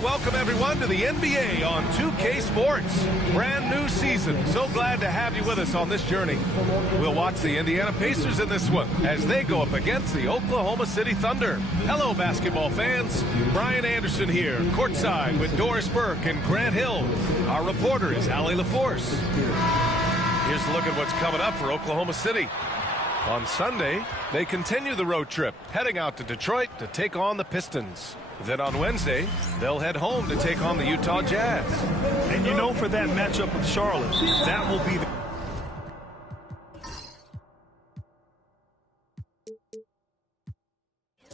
And welcome everyone to the NBA on 2K Sports. Brand new season. So glad to have you with us on this journey. We'll watch the Indiana Pacers in this one as they go up against the Oklahoma City Thunder. Hello, basketball fans. Brian Anderson here, courtside with Doris Burke and Grant Hill. Our reporter is Allie LaForce. Here's a look at what's coming up for Oklahoma City. On Sunday, they continue the road trip, heading out to Detroit to take on the Pistons. Then on Wednesday, they'll head home to take on the Utah Jazz. And you know, for that matchup with Charlotte, that will be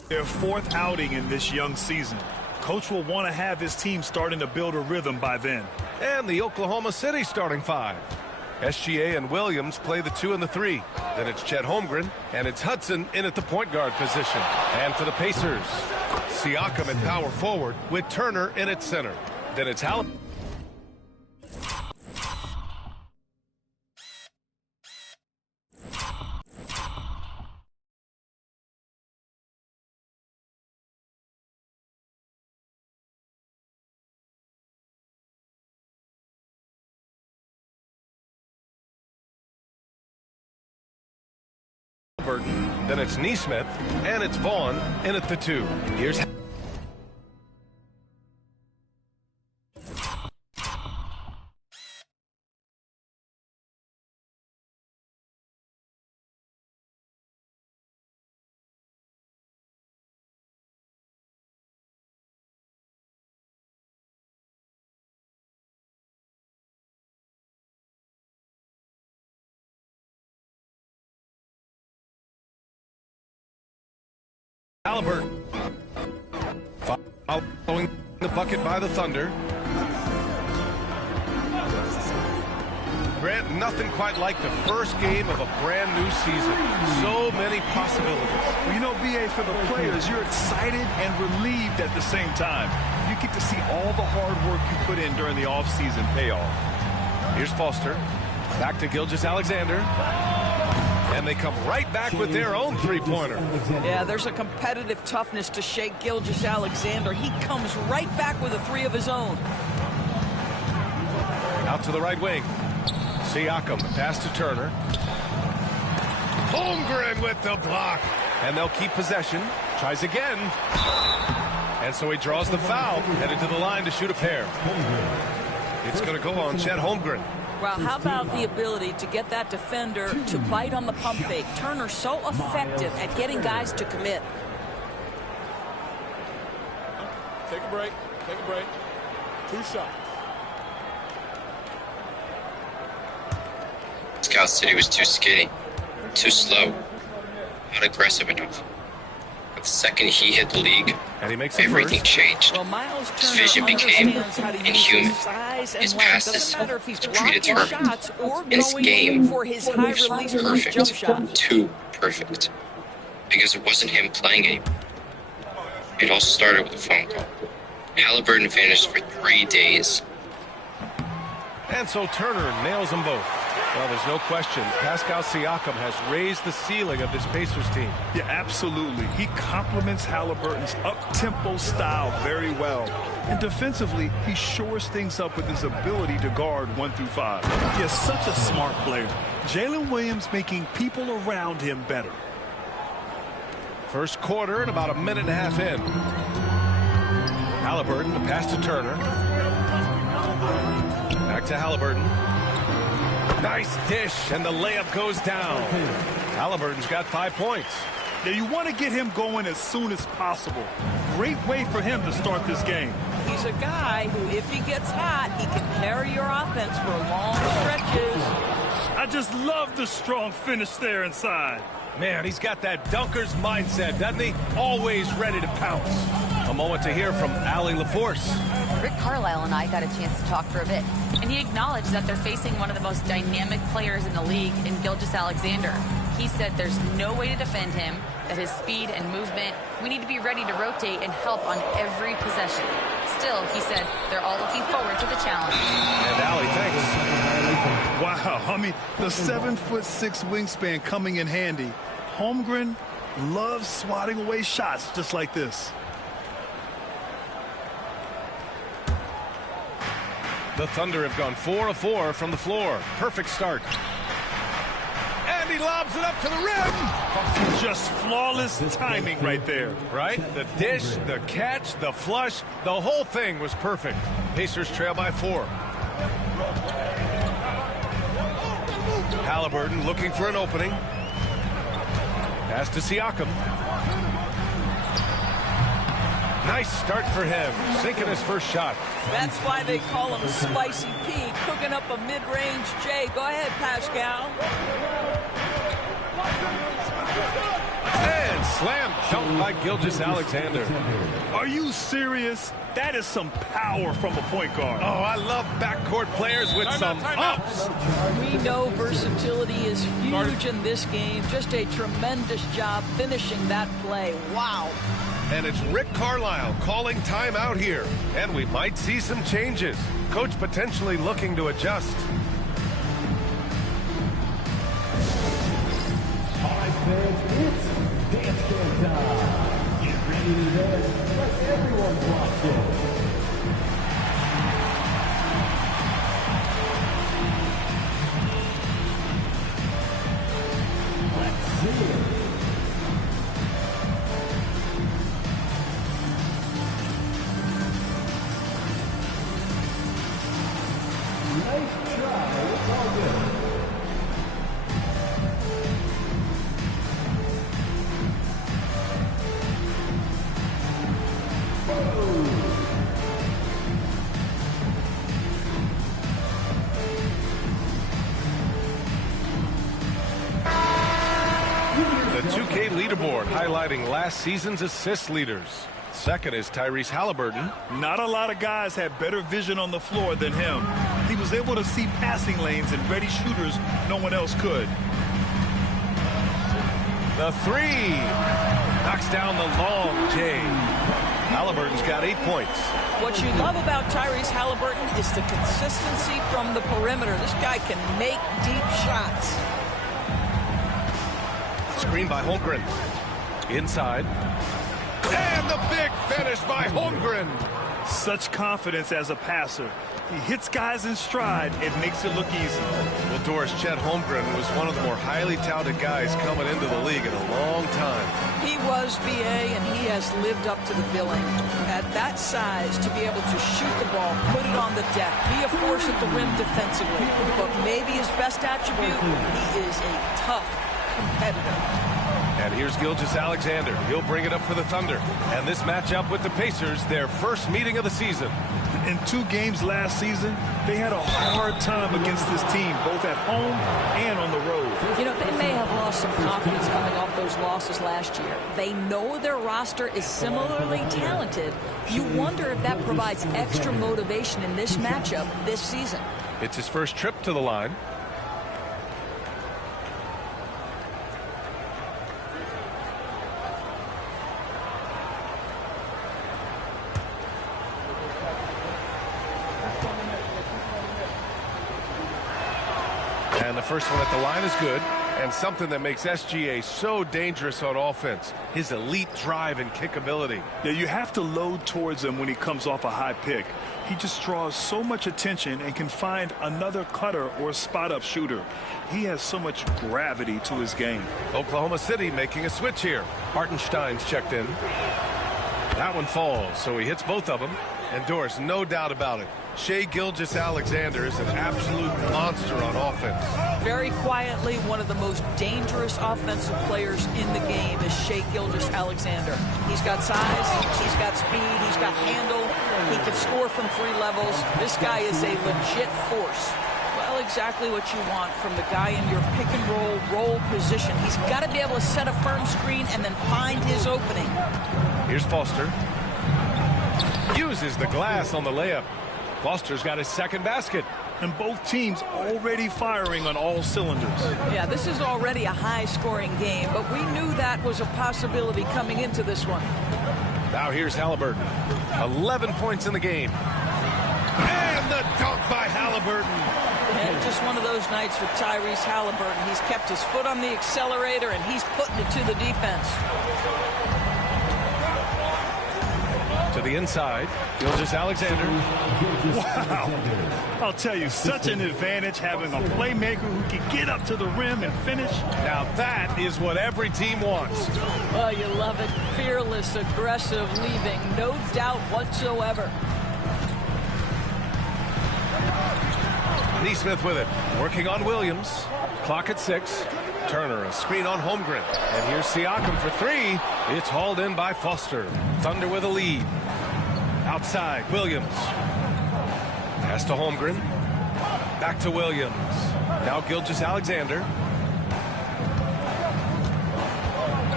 their fourth outing in this young season. Coach will want to have his team starting to build a rhythm by then. And the Oklahoma City starting five. SGA and Williams play the 2 and the 3. Then it's Chet Holmgren, and it's Hudson in at the point guard position. And for the Pacers, Siakam at power forward with Turner in at center. Then it's Halliburton. Then it's Neesmith, and it's Vaughn in at the 2. Here's Halliburton. Following the bucket by the Thunder. Grant, nothing quite like the first game of a brand new season. So many possibilities. Well, you know, BA, for the players, you're excited and relieved at the same time. You get to see all the hard work you put in during the offseason pay off. Here's Foster. Back to Gilgeous-Alexander. And they come right back with their own three-pointer. Yeah, there's a competitive toughness to Shai Gilgeous-Alexander. He comes right back with a 3 of his own. Out to the right wing. Siakam, pass to Turner. Holmgren with the block. And they'll keep possession. Tries again. And so he draws the foul. Headed to the line to shoot a pair. It's going to go on Chet Holmgren. Well, how about the ability to get that defender to bite on the pump fake? Turner's so effective at getting guys to commit. Take a break. Take a break. 2 shots. Scout City was too skinny, too slow, not aggressive enough. But the second he hit the league, and he makes everything changed. Well, His vision became inhuman. His passes predetermined. His game perfect. Too perfect. Because it wasn't him playing anymore. It all started with a phone call. Halliburton vanished for 3 days. And so Turner nails them both. Well, there's no question. Pascal Siakam has raised the ceiling of this Pacers team. Yeah, absolutely. He complements Halliburton's up-tempo style very well. And defensively, he shores things up with his ability to guard 1 through 5. He is such a smart player. Jalen Williams making people around him better. First quarter and about a minute and a half in. Halliburton, the pass to Turner. Back to Halliburton. Nice dish, and the layup goes down. Halliburton's got 5 points. Now, you want to get him going as soon as possible. Great way for him to start this game. He's a guy who, if he gets hot, he can carry your offense for long stretches. I just love the strong finish there inside. Man, he's got that dunker's mindset, doesn't he? Always ready to pounce. A moment to hear from Allie LaForce. Rick Carlisle and I got a chance to talk for a bit. And he acknowledged that they're facing one of the most dynamic players in the league in Gilgeous-Alexander. He said there's no way to defend him, that his speed and movement, we need to be ready to rotate and help on every possession. Still, he said, they're all looking forward to the challenge. And Allie, thanks. Wow, I mean, the 7'6" wingspan coming in handy. Holmgren loves swatting away shots just like this. The Thunder have gone 4 of 4 from the floor. Perfect start. And he lobs it up to the rim. Just flawless timing right there. Right? The dish, the catch, the flush, the whole thing was perfect. Pacers trail by 4. Halliburton looking for an opening. Pass to Siakam. Nice start for him, sinking his first shot. That's why they call him Spicy Pete, cooking up a mid-range J. Go ahead, Pascal. And slam dunk by Gilgeous-Alexander. Are you serious? That is some power from a point guard. Oh, I love backcourt players with some ups. We know versatility is huge in this game. Just a tremendous job finishing that play. Wow. And it's Rick Carlisle calling timeout here. And we might see some changes. Coach potentially looking to adjust. All right, fans, it's dance game time. Get ready to dance. Let everyone watch it. Let's see it. Nice try. It's all good. The 2K leaderboard highlighting last season's assist leaders. Second is Tyrese Halliburton. Not a lot of guys had better vision on the floor than him. He was able to see passing lanes and ready shooters no one else could. The 3. Knocks down the long J. Halliburton's got 8 points. What you love about Tyrese Halliburton is the consistency from the perimeter. This guy can make deep shots. Screen by Holmgren. Inside. And the big finish by Holmgren. Such confidence as a passer. He hits guys in stride and makes it look easy. Well, Doris, Chet Holmgren was one of the more highly touted guys coming into the league in a long time. He was BA, and he has lived up to the billing. At that size, to be able to shoot the ball, put it on the deck, be a force at the rim defensively. But maybe his best attribute, he is a tough competitor. And here's Gilgeous-Alexander. He'll bring it up for the Thunder. And this matchup with the Pacers, their first meeting of the season. In 2 games last season, they had a hard time against this team, both at home and on the road. You know, they may have lost some confidence coming off those losses last year. They know their roster is similarly talented. You wonder if that provides extra motivation in this matchup this season. It's his first trip to the line. And the first one at the line is good. And something that makes SGA so dangerous on offense, his elite drive and kickability. Yeah, you have to load towards him when he comes off a high pick. He just draws so much attention and can find another cutter or spot-up shooter. He has so much gravity to his game. Oklahoma City making a switch here. Hartenstein's checked in. That one falls, so he hits both of them. And Doris, no doubt about it, Shai Gilgeous-Alexander is an absolute monster on offense. Very quietly, one of the most dangerous offensive players in the game is Shai Gilgeous-Alexander. He's got size, he's got speed, he's got handle, he can score from 3 levels. This guy is a legit force. Well, exactly what you want from the guy in your pick and roll position. He's got to be able to set a firm screen and then find his opening. Here's Foster. Uses the glass on the layup. Foster's got his second basket. And both teams already firing on all cylinders. Yeah, this is already a high-scoring game, but we knew that was a possibility coming into this one. Now here's Halliburton. 11 points in the game. And the dunk by Halliburton. And just one of those nights with Tyrese Halliburton. He's kept his foot on the accelerator, and he's putting it to the defense. To the inside, Gilgeous-Alexander. Wow. I'll tell you, such an advantage having a playmaker who can get up to the rim and finish. Now that is what every team wants. Oh, you love it. Fearless, aggressive, leaving no doubt whatsoever. Neesmith with it, working on Williams. Clock at 6. Turner, a screen on Holmgren. And here's Siakam for 3. It's hauled in by Foster. Thunder with a lead. Outside, Williams. Pass to Holmgren. Back to Williams. Now Gilgeous-Alexander.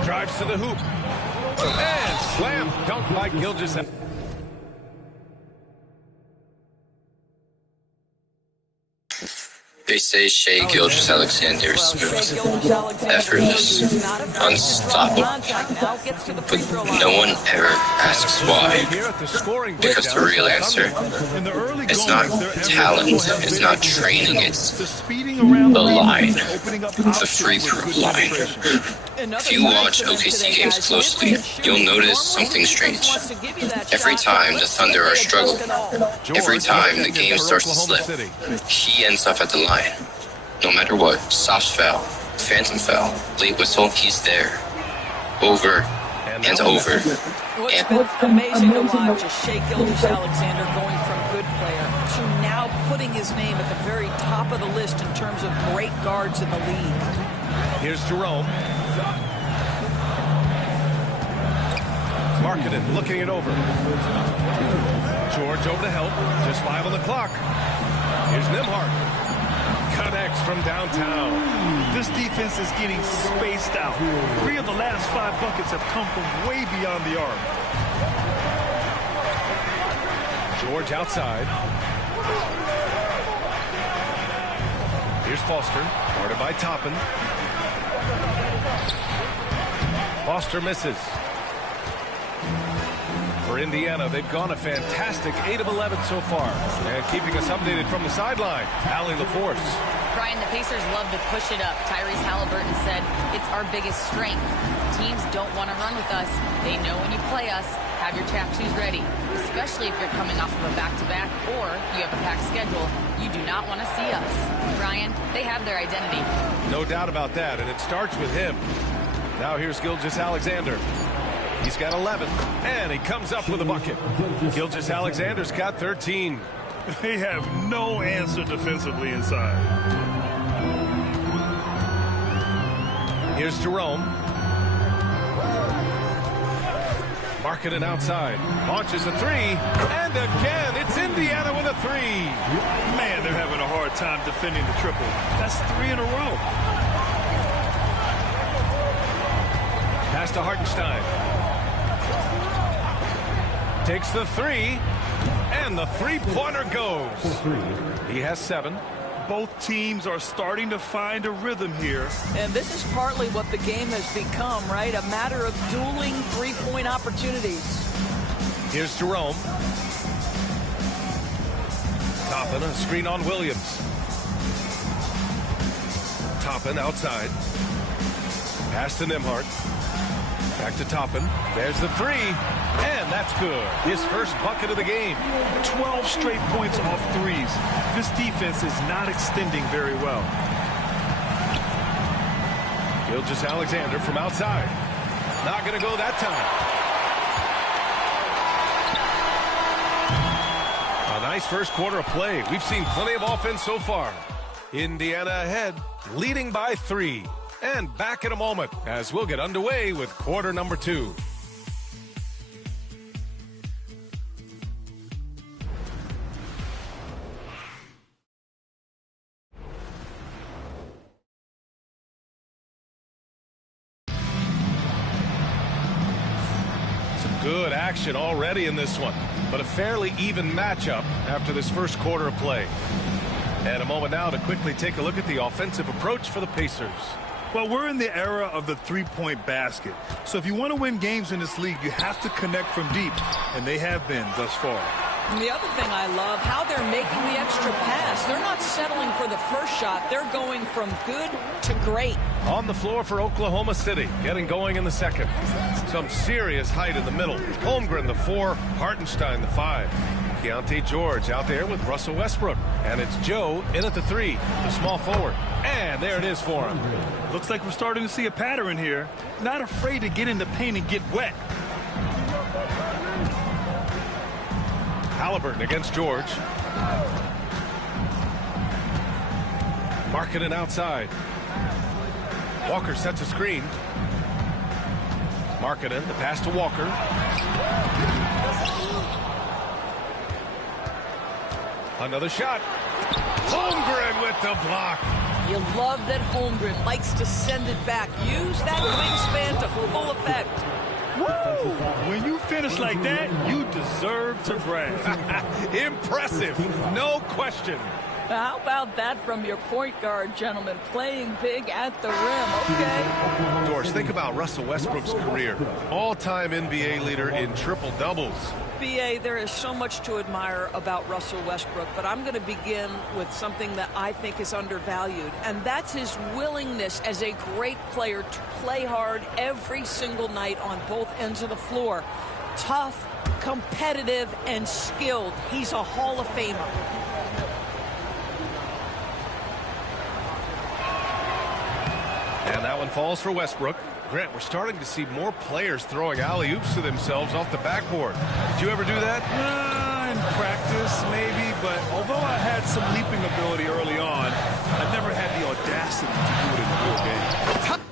Drives to the hoop. And slam dunk by Gilgeous-Alexander. They say Shai Gilgeous-Alexander is smooth, effortless, unstoppable. But no one ever asks why. Because the real answer is not talent, it's not training, it's the line, the free throw line. If you watch OKC games closely, you'll notice something strange. Every time the Thunder are struggling, every time the game starts to slip, he ends up at the line. No matter what, soft foul, phantom foul, late whistle, he's there. Over and over. What's been amazing to watch is Shai Gilgeous-Alexander going from good player to now putting his name at the very top of the list in terms of great guards in the league. Here's Jerome. Markkanen looking it over. George over to help. Just 5 on the clock. Here's Nembhard. Connects from downtown. This defense is getting spaced out. 3 of the last 5 buckets have come from way beyond the arc. George outside. Here's Foster. Guarded by Toppin. Foster misses. For Indiana, they've gone a fantastic 8 of 11 so far. And keeping us updated from the sideline, Allie LaForce. Brian, the Pacers love to push it up. Tyrese Halliburton said, it's our biggest strength. Teams don't want to run with us. They know when you play us, have your tap shoes ready. Especially if you're coming off of a back-to-back or you have a packed schedule. You do not want to see us. Brian, they have their identity. No doubt about that, and it starts with him. Now here's Gilgeous-Alexander. He's got 11, and he comes up with a bucket. Gilgeous-Alexander's got 13. They have no answer defensively inside. Here's Jerome. Markkanen outside. Launches a 3, and again, it's Indiana with a 3. Man, they're having a hard time defending the triple. That's 3 in a row. Pass to Hartenstein. Takes the 3, and the three-pointer goes. He has 7. Both teams are starting to find a rhythm here. And this is partly what the game has become, right? A matter of dueling three-point opportunities. Here's Jerome. Toppin, a screen on Williams. Toppin outside. Pass to Nembhard. Back to Toppin. There's the 3. And that's good. His first bucket of the game. 12 straight points off threes. This defense is not extending very well. Gilgeous-Alexander from outside. Not going to go that time. A nice first quarter of play. We've seen plenty of offense so far. Indiana ahead, leading by 3. And back in a moment as we'll get underway with quarter number 2. Good action already in this one, but a fairly even matchup after this first quarter of play. And a moment now to quickly take a look at the offensive approach for the Pacers. Well, we're in the era of the three-point basket. So if you want to win games in this league, you have to connect from deep, and they have been thus far. And the other thing I love, how they're making the extra pass. They're not settling for the first shot. They're going from good to great. On the floor for Oklahoma City, getting going in the second. Some serious height in the middle. Holmgren, the 4, Hartenstein, the 5. Keontae George out there with Russell Westbrook. And it's Joe in at the 3, the small forward. And there it is for him. Looks like we're starting to see a pattern here. Not afraid to get in the paint and get wet. Halliburton against George. Markkanen outside. Walker sets a screen. Markkanen, the pass to Walker. Another shot. Holmgren with the block. You love that Holmgren likes to send it back. Use that wingspan to full effect. Woo! When you finish like that, you deserve to brag. Impressive, no question. How about that from your point guard, gentlemen? Playing big at the rim, okay? Doris, think about Russell Westbrook's career. All-time NBA leader in triple-doubles. BA, there is so much to admire about Russell Westbrook, but I'm going to begin with something that I think is undervalued, and that's his willingness as a great player to play hard every single night on both ends of the floor. Tough, competitive, and skilled. He's a Hall of Famer. And that one falls for Westbrook. Grant, we're starting to see more players throwing alley-oops to themselves off the backboard. Did you ever do that? In practice, maybe, but although I had some leaping ability early on, I never had the audacity to do it in the real game.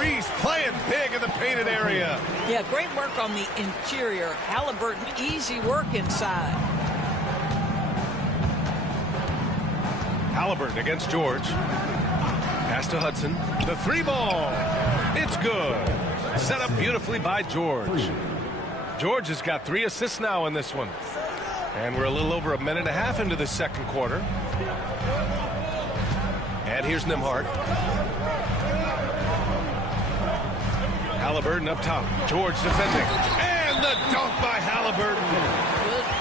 Reese playing big in the painted area. Yeah, great work on the interior. Halliburton, easy work inside. Halliburton against George. Pass to Hudson. The 3-ball. It's good. Set up beautifully by George. George has got 3 assists now in this one. And we're a little over a minute and a half into the second quarter. And here's Nembhard. Halliburton up top. George defending. And the dunk by Halliburton.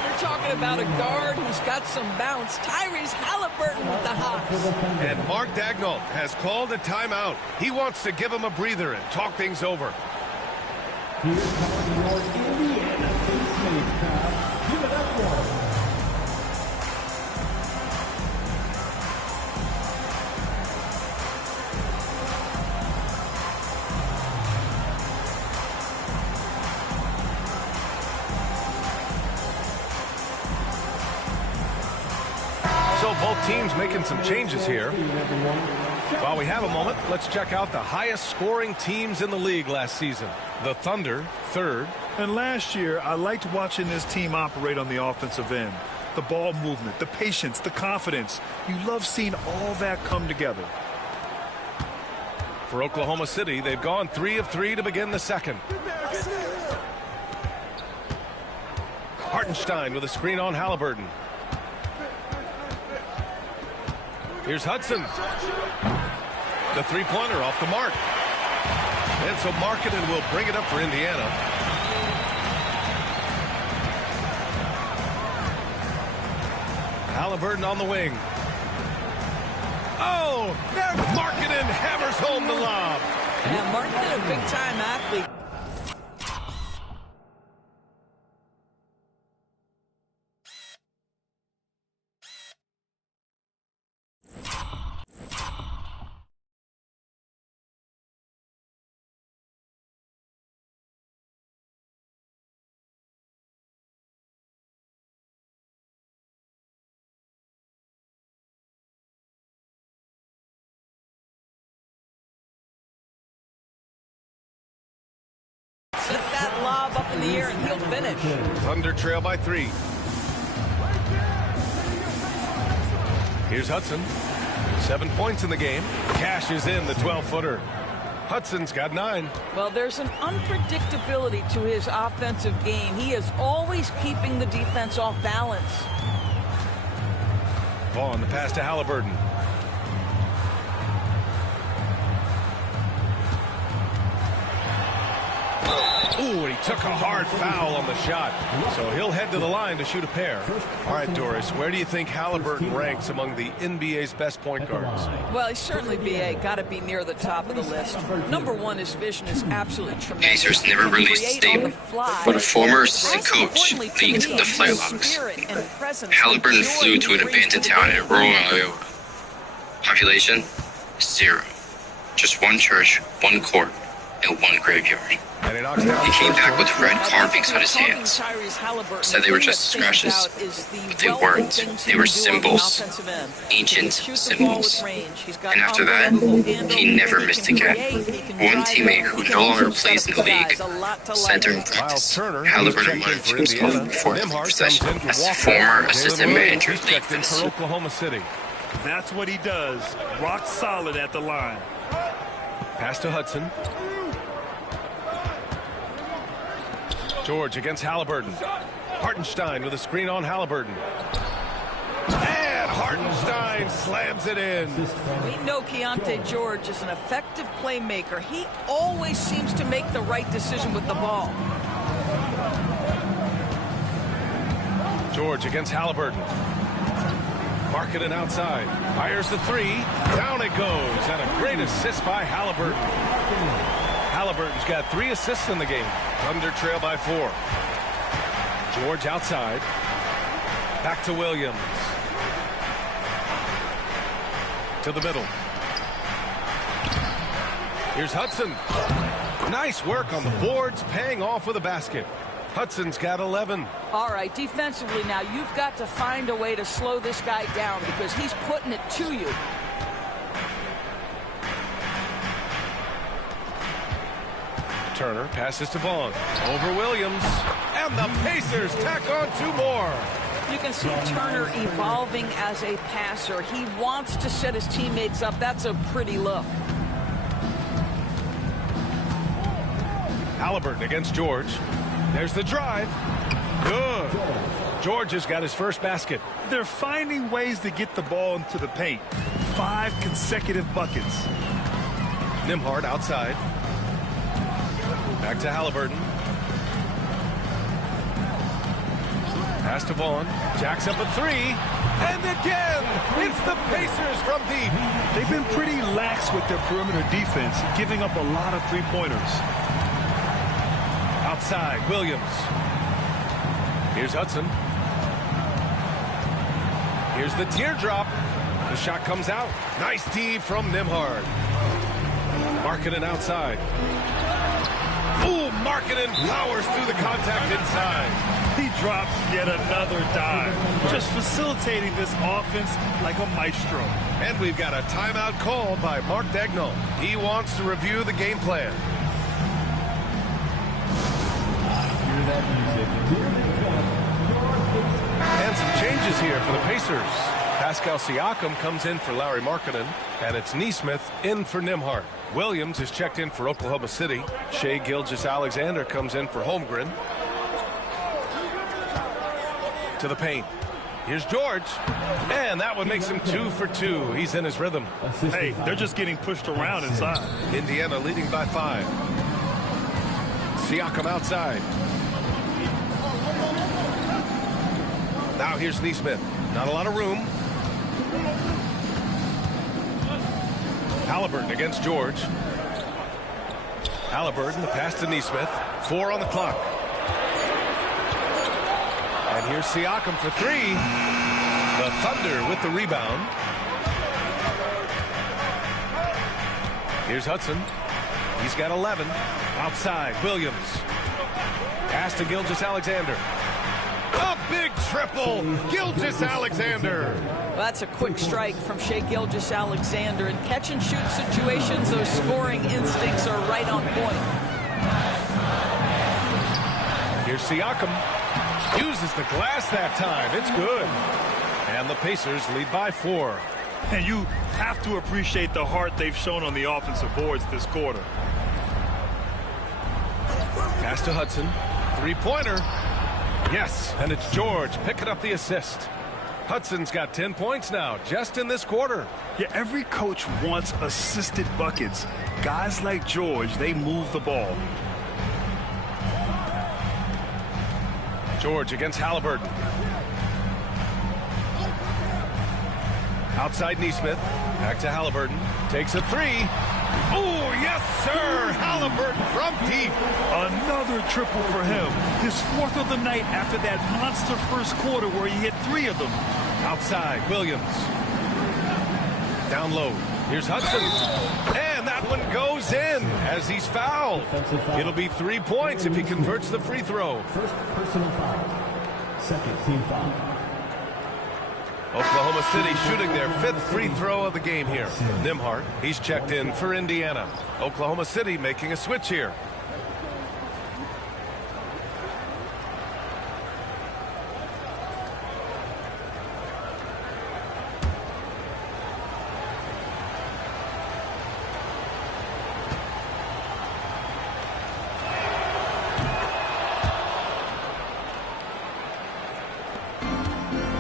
We're talking about a guard who's got some bounce. Tyrese Halliburton with the hops. And Mark Daigneault has called a timeout. He wants to give him a breather and talk things over. Here's your Indiana Pacers crowd. Give it up for him. So both teams making some changes here. While we have a moment, let's check out the highest scoring teams in the league last season. The Thunder, 3rd. And last year, I liked watching this team operate on the offensive end. The ball movement, the patience, the confidence. You love seeing all that come together. For Oklahoma City, they've gone 3 of 3 to begin the second. Hartenstein with a screen on Halliburton. Here's Hudson. The 3-pointer off the mark. And so Markkanen will bring it up for Indiana. Halliburton on the wing. Oh, Markkanen hammers home the lob. Yeah, Markkanen, a big-time athlete. Set that lob up in the air and he'll finish. Thunder trail by 3. Here's Hudson. 7 points in the game. Cashes in the 12-footer. Hudson's got 9. Well, there's an unpredictability to his offensive game. He is always keeping the defense off balance. Vaughn, the pass to Halliburton. Ooh, he took a hard foul on the shot. So he'll head to the line to shoot a pair. All right, Doris, where do you think Halliburton ranks among the NBA's best point guards? Well, he's certainly BA. Got to be near the top of the list. Number one, his vision is absolutely tremendous. Pacers never released stable, but a former assistant coach leaked the flylogs. Halliburton flew to an abandoned town in rural Iowa. Population? 0. Just one church, one court, and one graveyard. He came back with red carvings on his hands. Said they were just scratches, but they weren't. They were symbols, ancient symbols. And after that, he never missed again. One teammate who no longer plays in the league said during practice, Halliburton muttered to himself before every possession, as former assistant manager leaked this. Oklahoma City. That's what he does. Rock solid at the line. Pass to Hudson. George against Halliburton. Hartenstein with a screen on Halliburton. And Hartenstein slams it in. We know Keontae George is an effective playmaker. He always seems to make the right decision with the ball. George against Halliburton. Marketing outside. Fires the 3. Down it goes. And a great assist by Halliburton. Halliburton's got 3 assists in the game. Thunder trail by 4. George outside. Back to Williams. To the middle. Here's Hudson. Nice work on the boards, paying off with a basket. Hudson's got 11. All right, defensively now, you've got to find a way to slow this guy down because he's putting it to you. Turner passes to Vaughn. Over Williams. And the Pacers tack on 2 more. You can see Turner evolving as a passer. He wants to set his teammates up. That's a pretty look. Halliburton against George. There's the drive. Good. George has got his first basket. They're finding ways to get the ball into the paint. 5 consecutive buckets. Nembhard outside. Back to Halliburton. Pass to Vaughn. Jacks up a 3. And again, it's the Pacers from deep. They've been pretty lax with their perimeter defense, giving up a lot of 3-pointers. Outside, Williams. Here's Hudson. Here's the teardrop. The shot comes out. Nice D from Nembhard. Markkanen outside. Ooh, Markkanen powers through the contact inside. He drops yet another dive, just facilitating this offense like a maestro. And we've got a timeout called by Mark Dagnall. He wants to review the game plan. And some changes here for the Pacers. Pascal Siakam comes in for Lauri Markkanen, and it's Nesmith in for Nembhard. Williams is checked in for Oklahoma City. Shai Gilgeous-Alexander comes in for Holmgren. To the paint. Here's George. And that one makes him 2 for 2. He's in his rhythm. Hey, they're just getting pushed around inside. Indiana leading by 5. Siakam outside. Now here's Nesmith. Not a lot of room. Halliburton against George. Halliburton, the pass to Nesmith. 4 on the clock. And here's Siakam for 3. The Thunder with the rebound. Here's Hudson. He's got 11. Outside, Williams. Pass to Gilgeous-Alexander. A big triple, Gilgeous-Alexander. Well, that's a quick strike from Shai Gilgeous-Alexander. In catch-and-shoot situations, those scoring instincts are right on point. Here's Siakam. Uses the glass that time. It's good. And the Pacers lead by 4. And you have to appreciate the heart they've shown on the offensive boards this quarter. Pass to Hudson. Three-pointer. Yes, and it's George picking up the assist. Hudson's got 10 points now, just in this quarter. Yeah, every coach wants assisted buckets. Guys like George, they move the ball. George against Halliburton. Outside Neesmith. Back to Halliburton. Takes a three. Oh, yes, sir! Halliburton from deep. Another triple for him. His fourth of the night after that monster first quarter where he hit 3 of them. Outside, Williams. Down low. Here's Hudson. And that one goes in as he's fouled. It'll be 3 points if he converts the free throw. First personal foul. Second team foul. Oklahoma City shooting their 5th free throw of the game here. Nimhart, he's checked in for Indiana. Oklahoma City making a switch here.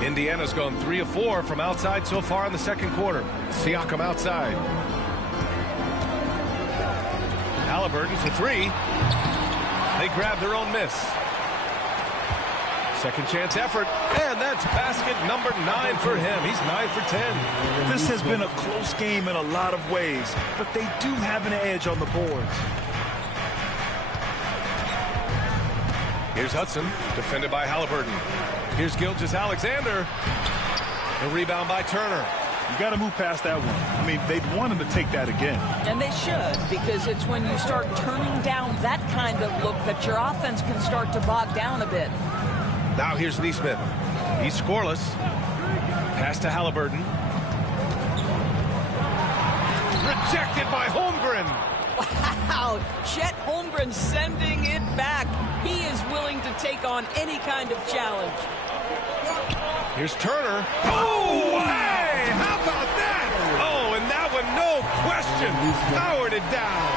Indiana's gone 3 of 4 from outside so far in the second quarter. Siakam outside. Halliburton for 3. They grab their own miss. Second chance effort, and that's basket number 9 for him. He's 9 for 10. This has been a close game in a lot of ways, but they do have an edge on the boards. Here's Hudson, defended by Halliburton. Here's Gilgeous-Alexander. The rebound by Turner. You got to move past that one. I mean, they'd want him to take that again. And they should, because it's when you start turning down that kind of look that your offense can start to bog down a bit. Now here's Neesmith. He's scoreless. Pass to Halliburton. Rejected by Holmgren. Wow, Chet Holmgren sending it back. He is willing to take on any kind of challenge. Here's Turner. Oh, hey, how about that? Oh, and that one, no question, powered it down.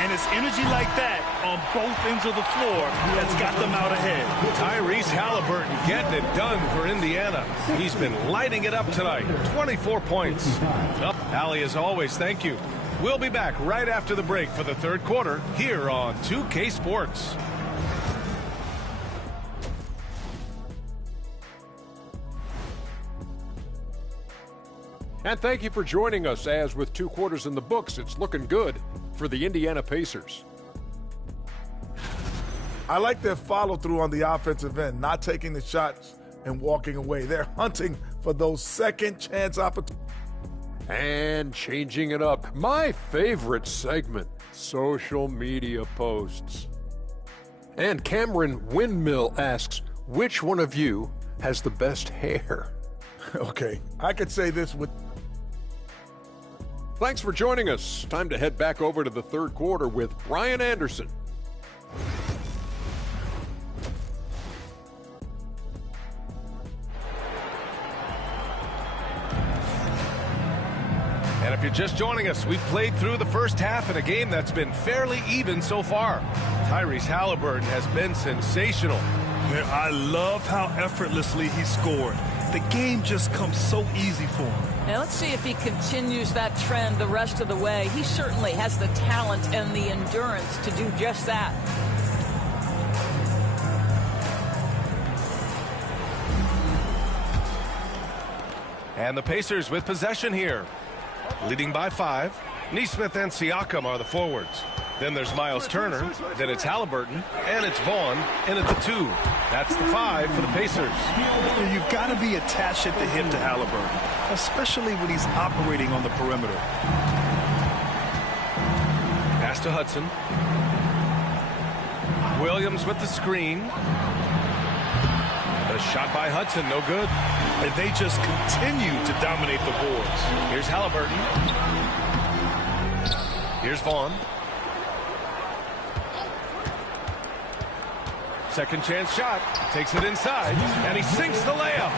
And it's energy like that on both ends of the floor that's got them out ahead. Tyrese Halliburton getting it done for Indiana. He's been lighting it up tonight. 24 points. Well, Allie, as always, thank you. We'll be back right after the break for the third quarter here on 2K Sports. And thank you for joining us, as with 2 quarters in the books, it's looking good for the Indiana Pacers. I like their follow-through on the offensive end, not taking the shots and walking away. They're hunting for those second-chance opportunities. And changing it up, my favorite segment, social media posts. And Cameron Windmill asks, which one of you has the best hair? Okay, I could say this with... Thanks for joining us. Time to head back over to the third quarter with Brian Anderson. And if you're just joining us, we've played through the first half in a game that's been fairly even so far. Tyrese Halliburton has been sensational. Man, I love how effortlessly he scored. The game just comes so easy for him. Now let's see if he continues that trend the rest of the way. He certainly has the talent and the endurance to do just that. And the Pacers with possession here. Leading by 5. Neesmith and Siakam are the forwards. Then there's Miles Turner. Then it's Halliburton. And it's Vaughn in at the 2. That's the 5 for the Pacers. You've got to be attached at the hip to Halliburton, especially when he's operating on the perimeter. Pass to Hudson. Williams with the screen. A shot by Hudson, no good. And they just continue to dominate the boards. Here's Halliburton. Here's Vaughn. Second chance shot. Takes it inside. And he sinks the layup.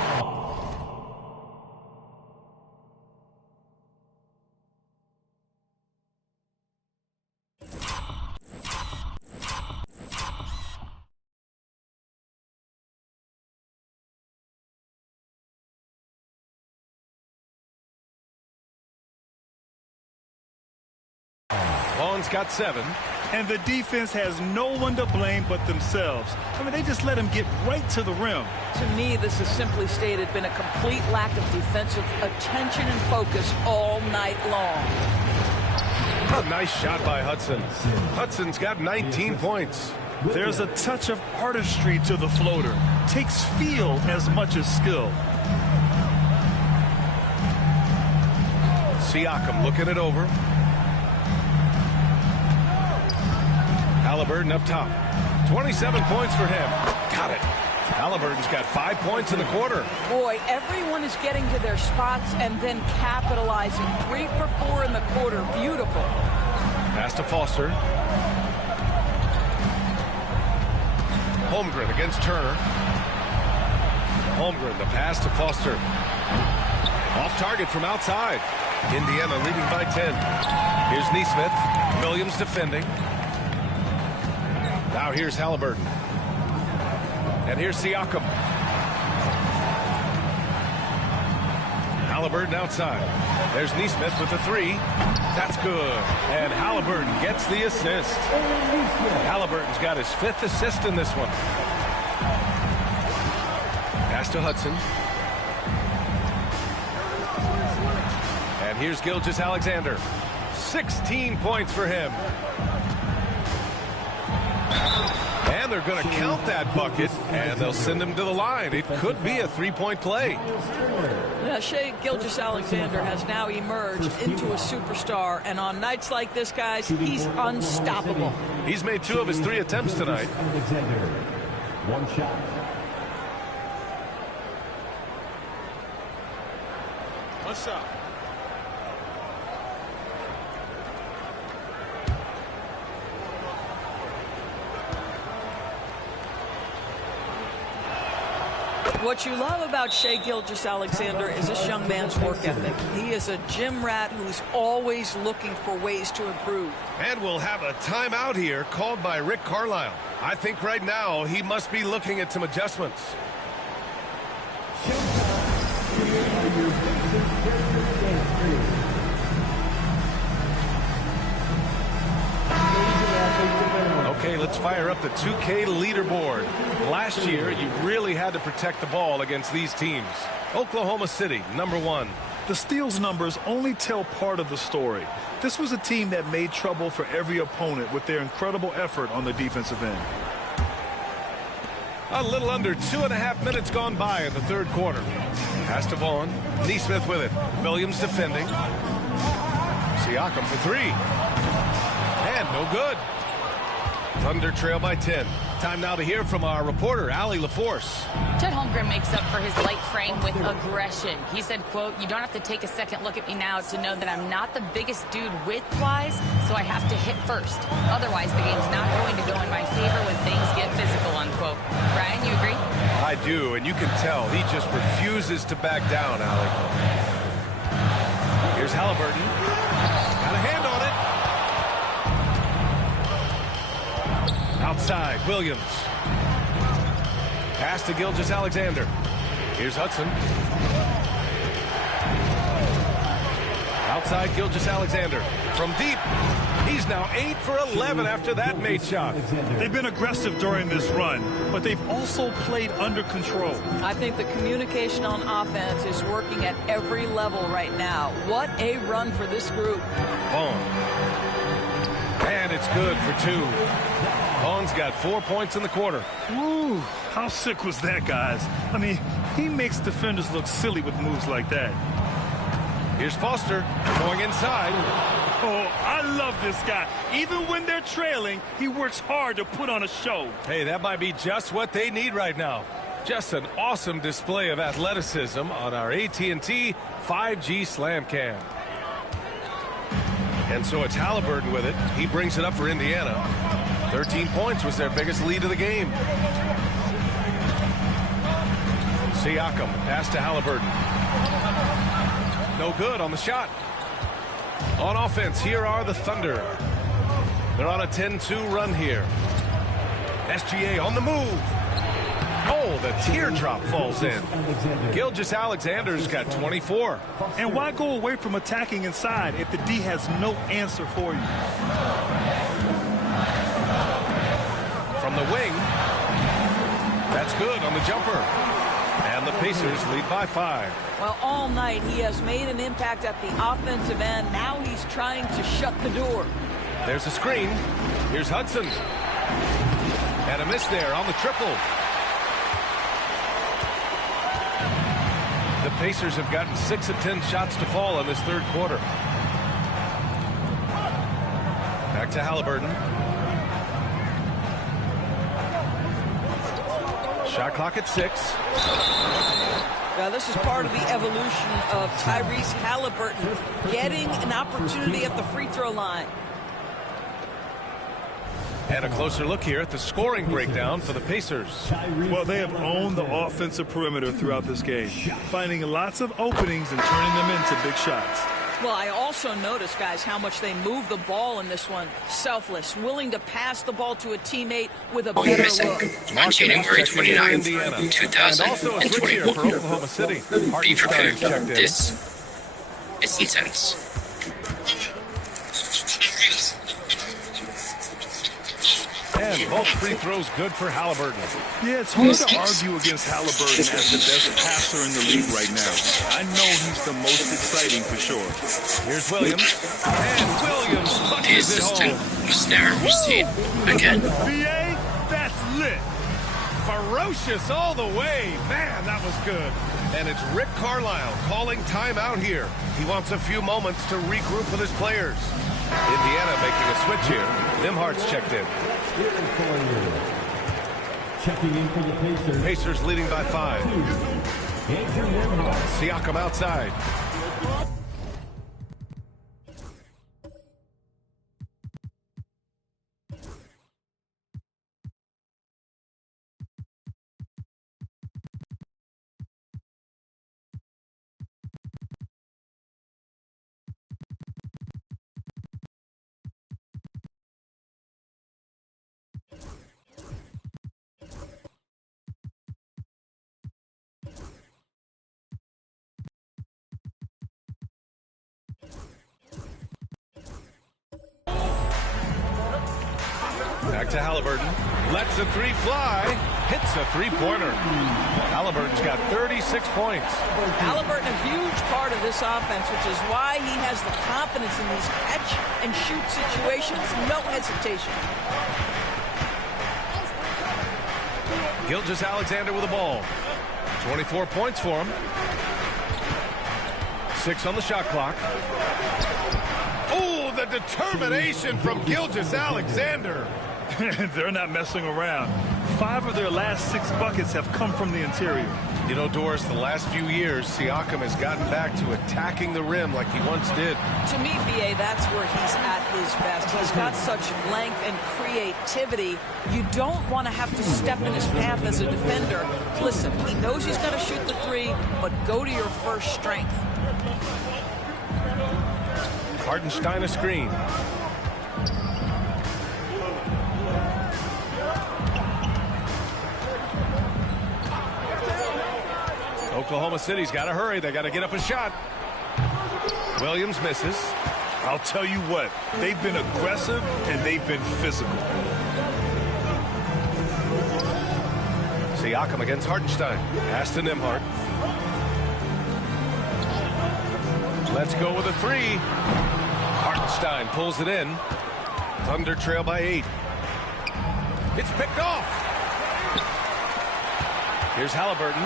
Vaughn's got 7. And the defense has no one to blame but themselves. I mean, they just let him get right to the rim. To me, this has simply stated been a complete lack of defensive attention and focus all night long. A nice shot by Hudson. Hudson's got 19 points. There's a touch of artistry to the floater. Takes feel as much as skill. Siakam looking it over. Halliburton up top. 27 points for him. Got it. Halliburton's got 5 points in the quarter. Boy, everyone is getting to their spots and then capitalizing. 3 for 4 in the quarter. Beautiful. Pass to Foster. Holmgren against Turner. Holmgren, the pass to Foster. Off target from outside. Indiana leading by 10. Here's Nesmith. Williams defending. Now here's Halliburton. And here's Siakam. Halliburton outside. There's Nesmith with the 3. That's good. And Halliburton gets the assist. Halliburton's got his 5th assist in this one. Pass to Hudson. And here's Gilgeous-Alexander. 16 points for him. And they're going to count that bucket, and they'll send him to the line. It could be a 3-point play. Now, Shai Gilgeous-Alexander has now emerged into a superstar, and on nights like this, guys, he's unstoppable. He's made 2 of his 3 attempts tonight. Alexander, 1 shot. One shot. What you love about Shai Gilgeous-Alexander is this young man's work ethic. He is a gym rat who's always looking for ways to improve. And we'll have a timeout here called by Rick Carlisle. I think right now he must be looking at some adjustments. Okay, let's fire up the 2K leaderboard. Last year, you really had to protect the ball against these teams. Oklahoma City, number 1. The steals numbers only tell part of the story. This was a team that made trouble for every opponent with their incredible effort on the defensive end. A little under 2.5 minutes gone by in the 3rd quarter. Pass to Vaughn. Nesmith with it. Williams defending. Siakam for 3. And no good. Thunder trail by 10. Time now to hear from our reporter, Allie LaForce. Chet Holmgren makes up for his light frame with aggression. He said, quote, "You don't have to take a second look at me now to know that I'm not the biggest dude width-wise, so I have to hit first. Otherwise, the game's not going to go in my favor when things get physical," unquote. Brian, you agree? I do, and you can tell he just refuses to back down, Allie. Here's Halliburton. Got a hand on it. Outside, Williams. Pass to Gilgeous-Alexander. Here's Hudson. Outside, Gilgeous-Alexander. From deep. He's now 8 for 11 after that made shot. They've been aggressive during this run, but they've also played under control. I think the communication on offense is working at every level right now. What a run for this group. Vaughn. And it's good for 2. Vaughn's got 4 points in the quarter. Ooh, how sick was that, guys? I mean, he makes defenders look silly with moves like that. Here's Foster going inside. Oh, I love this guy. Even when they're trailing, he works hard to put on a show. Hey, that might be just what they need right now. Just an awesome display of athleticism on our AT&T 5G Slam Cam. And so it's Halliburton with it. He brings it up for Indiana. 13 points was their biggest lead of the game. Siakam, pass to Halliburton. No good on the shot. On offense, here are the Thunder. They're on a 10-2 run here. SGA on the move. Oh, the teardrop falls in. Gilgeous-Alexander's got 24. And why go away from attacking inside if the D has no answer for you? From the wing. That's good on the jumper. And the Pacers lead by 5. Well, all night he has made an impact at the offensive end. Now he's trying to shut the door. There's a screen. Here's Hudson. And a miss there on the triple. The Pacers have gotten 6 of 10 shots to fall in this third quarter. Back to Halliburton. Shot clock at 6. Now, this is part of the evolution of Tyrese Halliburton getting an opportunity at the free throw line. And a closer look here at the scoring breakdown for the Pacers. Well, they have owned the offensive perimeter throughout this game, finding lots of openings and turning them into big shots. Well, I also noticed, guys, how much they move the ball in this one. Selfless, willing to pass the ball to a teammate with a better look. On January 29th, 2021. For Oklahoma City. Be prepared. This is intense. And both free throws good for Halliburton. Yeah, it's hard to argue against Halliburton as the best passer in the league right now. I know he's the most exciting for sure. Here's Williams. And Williams The punches it assistant home. was there. See again. BA, that's lit. Ferocious all the way. Man, that was good. And it's Rick Carlisle calling timeout here. He wants a few moments to regroup with his players. Indiana making a switch here. Nimhart's checked in. Checking in for the Pacers. Pacers leading by 5. Siakam outside. Back to Halliburton. Lets a 3 fly. Hits a 3-pointer. Halliburton's got 36 points. Halliburton, a huge part of this offense, which is why he has the confidence in these catch-and-shoot situations. No hesitation. Gilgeous-Alexander with the ball. 24 points for him. 6 on the shot clock. Oh, the determination from Gilgeous-Alexander. They're not messing around. 5 of their last 6 buckets have come from the interior. You know, Doris, the last few years, Siakam has gotten back to attacking the rim like he once did. To me, BA, that's where he's at his best. He's got such length and creativity. You don't want to have to step in his path as a defender. Listen, he knows he's got to shoot the 3, but go to your first strength. Hartenstein a screen. Oklahoma City's got to hurry. They got to get up a shot. Williams misses. I'll tell you what, they've been aggressive and they've been physical. Siakam against Hartenstein. Pass to Nimhart. Let's go with a 3. Hartenstein pulls it in. Thunder trail by 8. It's picked off. Here's Halliburton.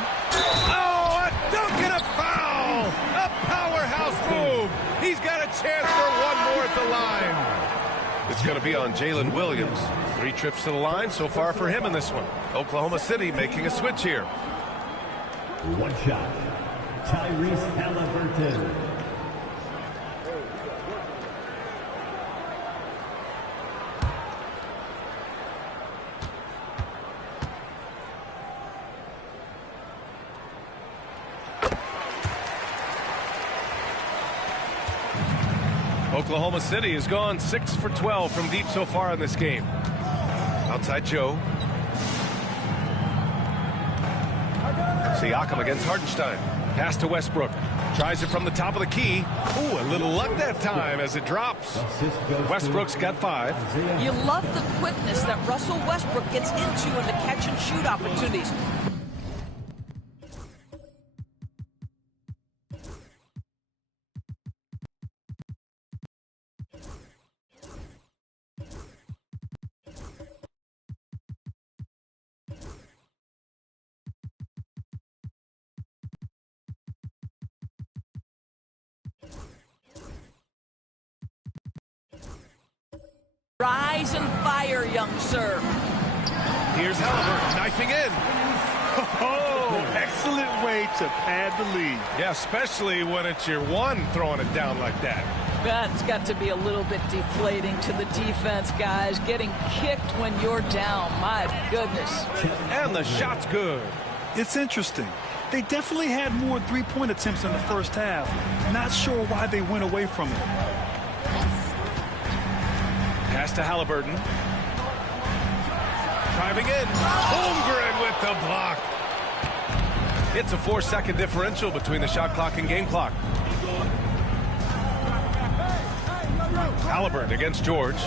Oh, a dunk and a foul! A powerhouse move. He's got a chance for one more at the line. It's going to be on Jalen Williams. 3 trips to the line so far for him in this one. Oklahoma City making a switch here. One shot. Tyrese Halliburton. Oklahoma City has gone 6 for 12 from deep so far in this game. Outside Joe. Siakam against Hartenstein. Pass to Westbrook. Tries it from the top of the key. Ooh, a little luck that time as it drops. Westbrook's got 5. You love the quickness that Russell Westbrook gets into in the catch-and-shoot opportunities. Rise and fire, young sir. Here's Halliburton knifing in. Oh, excellent way to pad the lead. Yeah, especially when it's your one throwing it down like that. That's got to be a little bit deflating to the defense, guys. Getting kicked when you're down. My goodness. And the shot's good. It's interesting. They definitely had more three-point attempts in the first half. Not sure why they went away from it. Pass to Halliburton. Driving in. Holmgren with the block. It's a 4-second differential between the shot clock and game clock. Halliburton against George.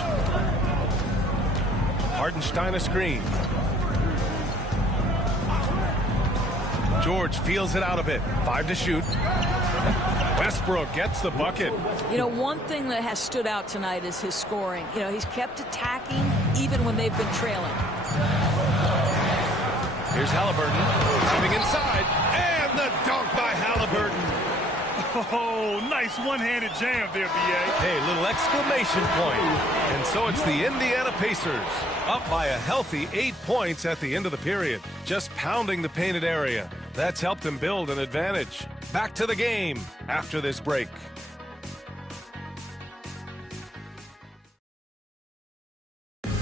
Hartenstein a screen. George feels it out a bit. 5 to shoot. Westbrook gets the bucket. You know, one thing that has stood out tonight is his scoring. You know, he's kept attacking even when they've been trailing. Here's Halliburton coming inside, and the dunk by Halliburton. Oh, nice one-handed jam there, B.A. Hey, little exclamation point. And so it's the Indiana Pacers, up by a healthy 8 points at the end of the period, just pounding the painted area. That's helped them build an advantage. Back to the game after this break.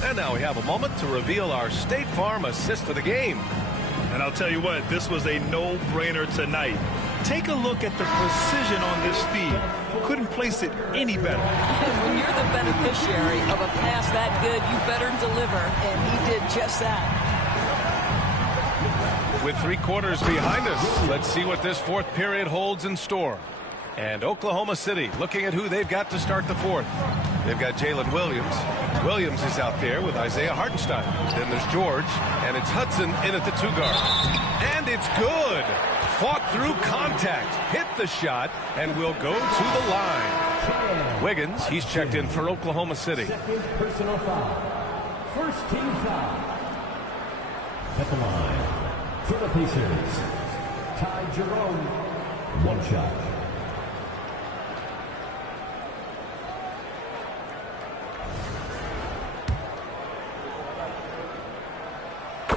And now we have a moment to reveal our State Farm assist of the game. And I'll tell you what, this was a no-brainer tonight. Take a look at the precision on this feed. Couldn't place it any better. When you're the beneficiary of a pass that good, you better deliver, and he did just that. With 3 quarters behind us, let's see what this fourth period holds in store. And Oklahoma City looking at who they've got to start the fourth. They've got Jalen Williams. Williams is out there with Isaiah Hartenstein. Then there's George, and it's Hudson in at the 2 guard. And it's good. Fought through contact, hit the shot, and will go to the line. Wiggins, he's checked in for Oklahoma City. Second personal foul. First team foul. At the line for the Pacers, Ty Jerome. 1 shot.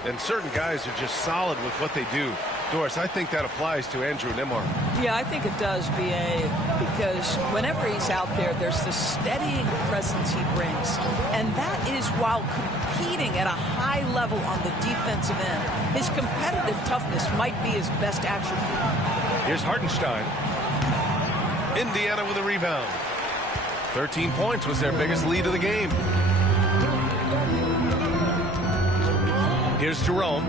And certain guys are just solid with what they do. Doris, I think that applies to Andrew Nembhard. Yeah, I think it does, B.A., because whenever he's out there, there's this steadying presence he brings. And that is while competing at a high level on the defensive end. His competitive toughness might be his best attribute. Here's Hartenstein. Indiana with a rebound. 13 points was their biggest lead of the game. Here's Jerome.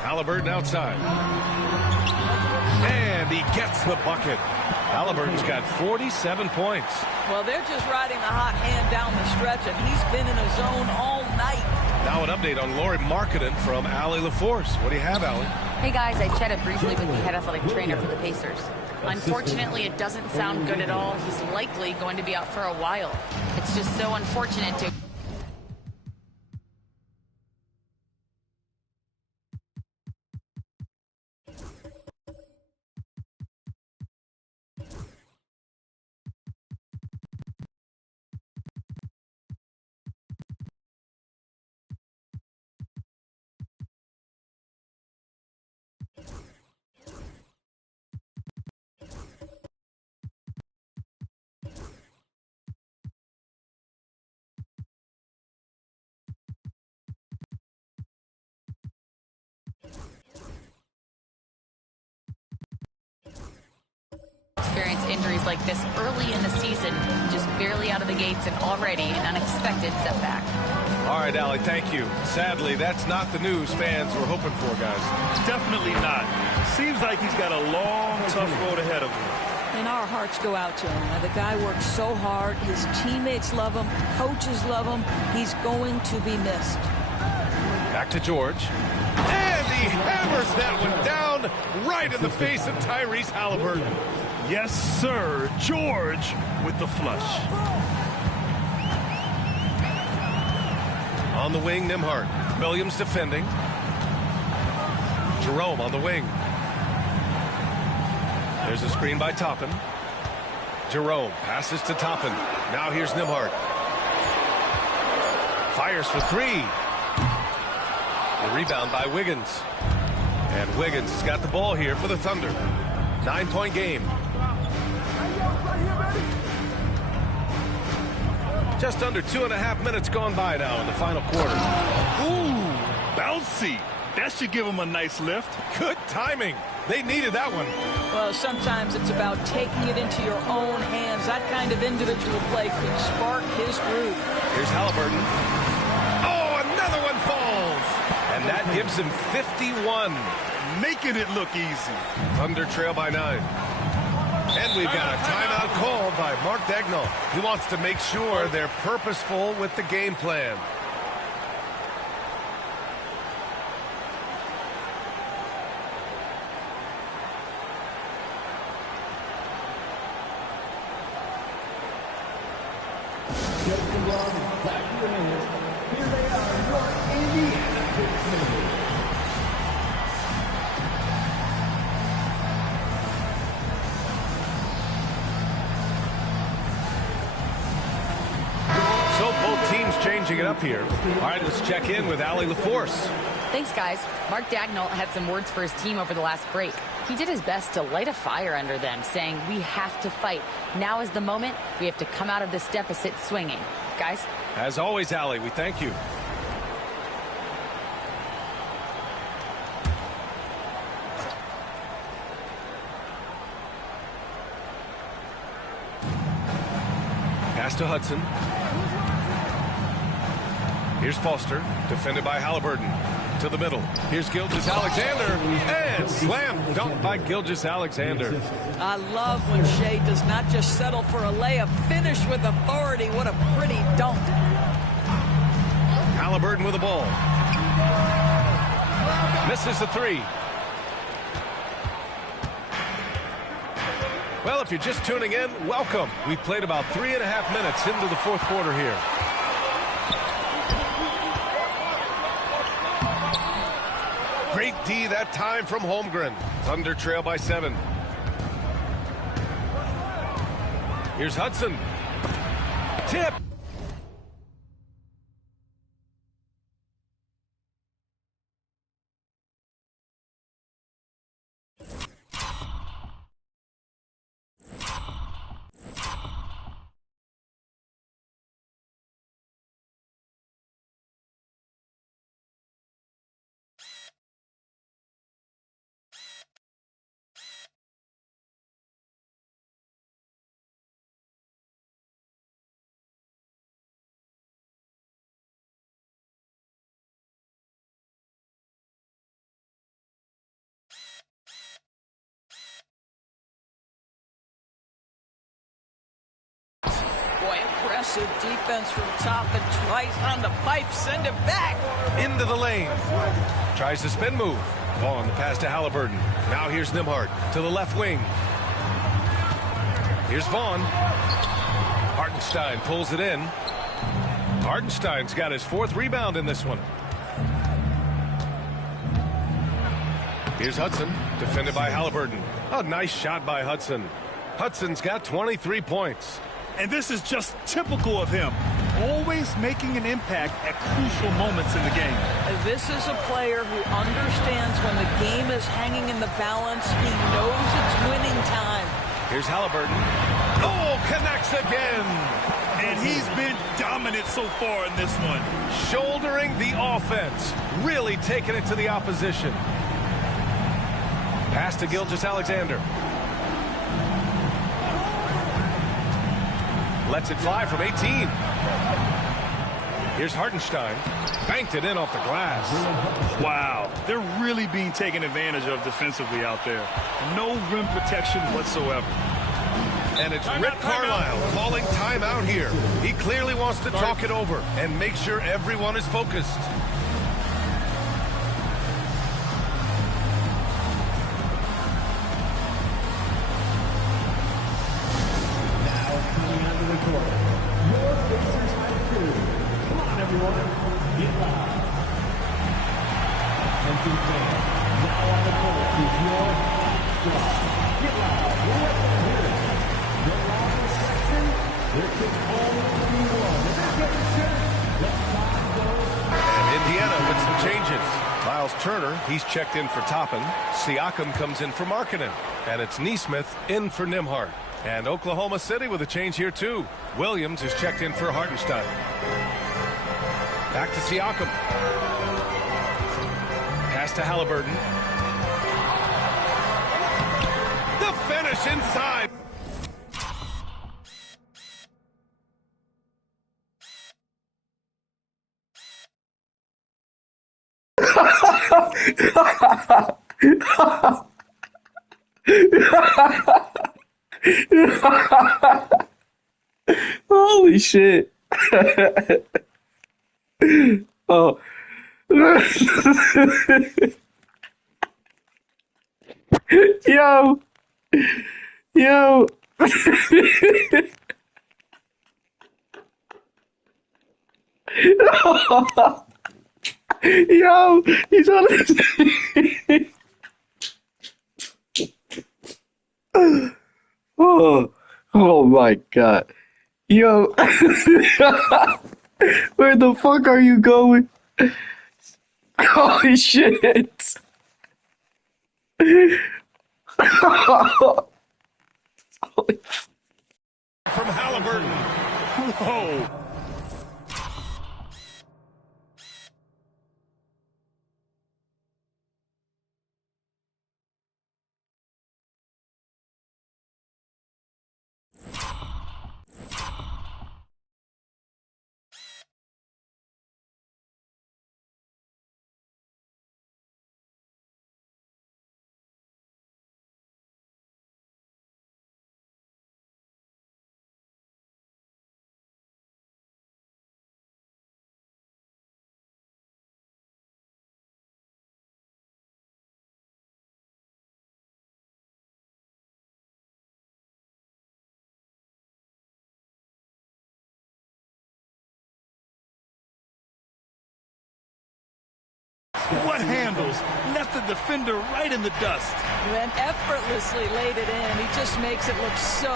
Halliburton outside. And he gets the bucket. Halliburton's got 47 points. Well, they're just riding the hot hand down the stretch, and he's been in a zone all night. Now an update on Lauri Markkanen from Allie LaForce. What do you have, Allie? Hey guys, I chatted briefly with the head athletic trainer for the Pacers. Unfortunately, it doesn't sound good at all. He's likely going to be out for a while. It's just so unfortunate to... experience injuries like this early in the season, just barely out of the gates and already an unexpected setback. All right, Allie, thank you. Sadly, that's not the news fans were hoping for, guys. Definitely not. Seems like he's got a long, tough road ahead of him. And our hearts go out to him. The guy works so hard. His teammates love him. Coaches love him. He's going to be missed. Back to George. And he hammers that one down right in the face of Tyrese Halliburton. Yes, sir. George with the flush. On the wing, Nembhard. Williams defending. Jerome on the wing. There's a screen by Toppin. Jerome passes to Toppin. Now here's Nembhard. Fires for three. The rebound by Wiggins. And Wiggins has got the ball here for the Thunder. 9-point game. Just under 2.5 minutes gone by now in the final quarter. Ooh, bouncy. That should give him a nice lift. Good timing. They needed that one. Well, sometimes it's about taking it into your own hands. That kind of individual play could spark his groove. Here's Halliburton. Oh, another one falls. And that gives him 51. Making it look easy. Thunder trail by 9. And we've got a timeout called by Mark Daigneault. He wants to make sure they're purposeful with the game plan. Here they are, your Indiana Pacers. So both teams changing it up here. All right, let's check in with Allie LaForce. Thanks, guys. Mark Daigneault had some words for his team over the last break. He did his best to light a fire under them, saying, we have to fight. Now is the moment. We have to come out of this deficit swinging. Guys? As always, Allie, we thank you. Pass to Hudson. Here's Foster, defended by Halliburton. To the middle. Here's Gilgeous-Alexander. And slam dunk by Gilgeous-Alexander. I love when Shea does not just settle for a layup. Finish with authority. What a pretty dunk. Halliburton with the ball. Misses the three. Well, if you're just tuning in, welcome. We played about 3.5 minutes into the fourth quarter here. Great D that time from Holmgren. Thunder trail by 7. Here's Hudson. Tip. Boy, impressive defense from top and twice on the pipe. Send it back. Into the lane. Tries to spin move. Ball on the pass to Halliburton. Now here's Nembhard to the left wing. Here's Vaughn. Hartenstein pulls it in. Hartenstein's got his 4th rebound in this one. Here's Hudson, defended by Halliburton. A nice shot by Hudson. Hudson's got 23 points. And this is just typical of him. Always making an impact at crucial moments in the game. This is a player who understands when the game is hanging in the balance. He knows it's winning time. Here's Halliburton. Oh, connects again. And he's been dominant so far in this one. Shouldering the offense. Really taking it to the opposition. Pass to Gilgeous-Alexander. Lets it fly from 18. Here's Hartenstein. Banked it in off the glass. Wow, they're really being taken advantage of defensively out there. No rim protection whatsoever. And it's Rick Carlisle calling timeout here. He clearly wants to talk it over and make sure everyone is focused. Turner, he's checked in for Toppin. Siakam comes in for Markkanen. And it's Nesmith in for Nembhard. And Oklahoma City with a change here, too. Williams is checked in for Hartenstein. Back to Siakam. Pass to Halliburton. The finish inside. Holy shit. Oh. Yo. Yo. Yo, he's on the oh my god. Yo. Where the fuck are you going? Holy shit. From Halliburton. Whoa. What handles? Left the defender right in the dust. And effortlessly laid it in. He just makes it look so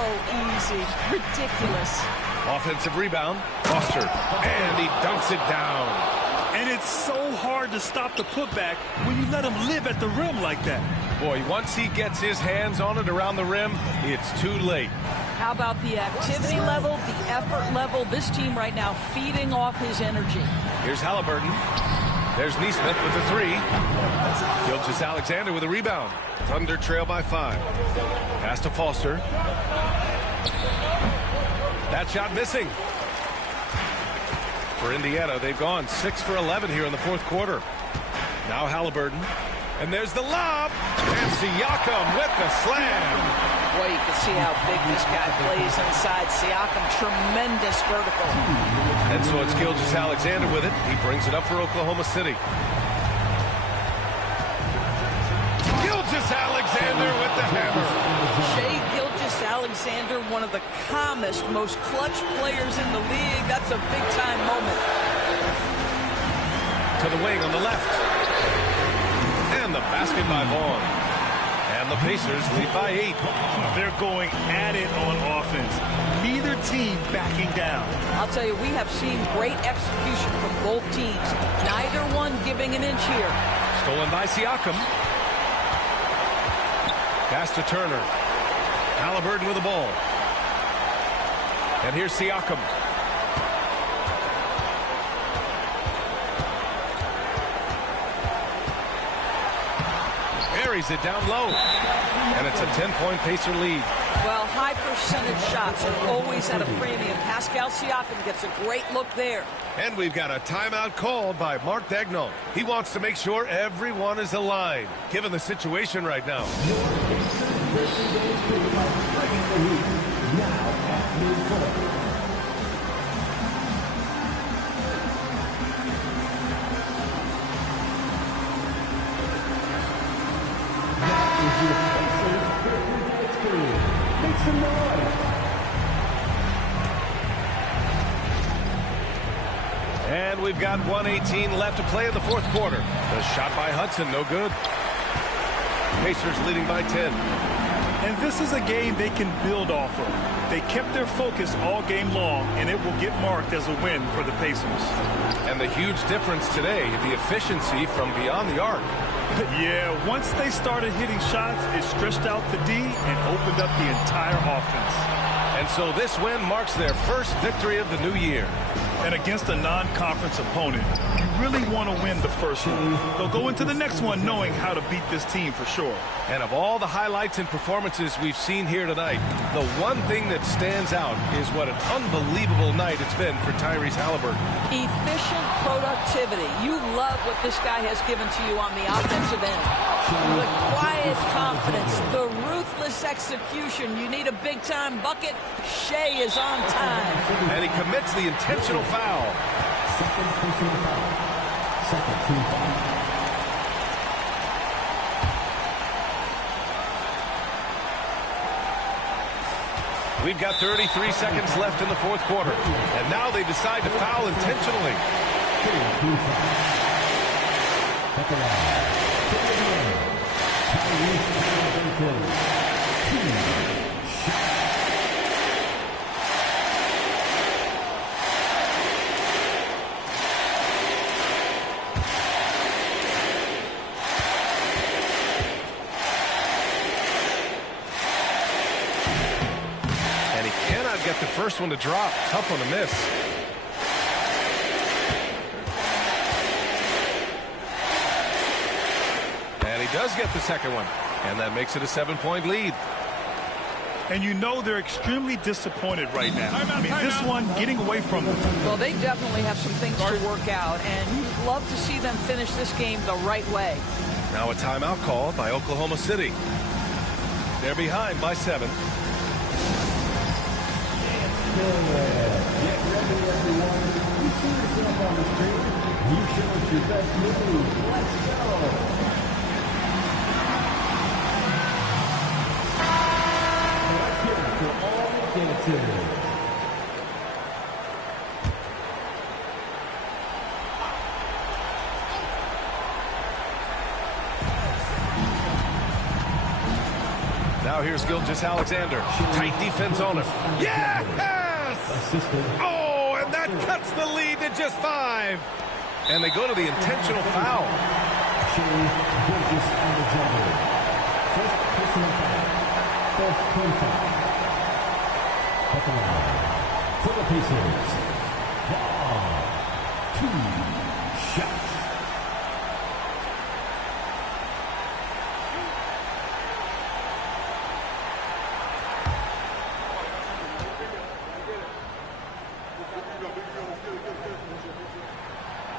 easy. Ridiculous. Offensive rebound. Foster. And he dunks it down. And it's so hard to stop the putback when you let him live at the rim like that. Boy, once he gets his hands on it around the rim, it's too late. How about the activity level, the effort level? This team right now feeding off his energy. Here's Halliburton. There's Nesmith with the three. Gilgeous-Alexander with a rebound. Thunder trail by 5. Pass to Foster. That shot missing. For Indiana, they've gone 6 for 11 here in the fourth quarter. Now Halliburton. And there's the lob. And Siakam with the slam. Boy, you can see how big this guy plays inside. Siakam, tremendous vertical. And so it's Gilgeous-Alexander with it. He brings it up for Oklahoma City. Gilgeous-Alexander with the hammer. Shai Gilgeous-Alexander, one of the calmest, most clutch players in the league. That's a big-time moment. To the wing on the left. And the basket by Vaughn. And the Pacers lead by 8. They're going at it on offense. Neither team backing down. I'll tell you, we have seen great execution from both teams. Neither one giving an inch here. Stolen by Siakam. Pass to Turner. Halliburton with the ball. And here's Siakam. Buries it down low. And it's a 10-point Pacer lead. Well, high percentage shots are always at a premium. Pascal Siakam gets a great look there. And we've got a timeout called by Mark Daigneault. He wants to make sure everyone is aligned, given the situation right now. Make some noise. And we've got 1:18 left to play in the fourth quarter. The shot by Hudson, no good. Pacers leading by 10. And this is a game they can build off of. They kept their focus all game long, and it will get marked as a win for the Pacers. And the huge difference today, the efficiency from beyond the arc. Yeah, once they started hitting shots, it stretched out the D and opened up the entire offense. And so this win marks their first victory of the new year. And against a non-conference opponent, you really want to win the first one. They'll go into the next one knowing how to beat this team for sure. And of all the highlights and performances we've seen here tonight, the one thing that stands out is what an unbelievable night it's been for Tyrese Halliburton. Efficient productivity. You love what this guy has given to you on the offensive end. The quiet confidence, the ruthless execution. You need a big-time bucket. Shea is on time. And he commits the intentional foul. Second personal foul. Second team foul. We've got 33 seconds left in the fourth quarter. And now they decide to foul intentionally. At the line. Tyrese Halliburton. 2 shots. Get the first one to drop. Tough one to miss. And he does get the second one. And that makes it a 7-point lead. And you know they're extremely disappointed right now. I mean, this one getting away from them. Well, they definitely have some things to work out, and you'd love to see them finish this game the right way. Now a timeout called by Oklahoma City. They're behind by 7. Get ready, everyone. You see yourself on the screen. You show us your best move. Let's go. Let's hear it for all the dancers. Now here's Gilgeous-Alexander. Tight defense on him. Yes! Oh, and that cuts the lead to just 5. And they go to the intentional foul. Gilgeous-Alexander. First personal foul. First team foul. At the line. For the Pacers. Ball. 2 shots.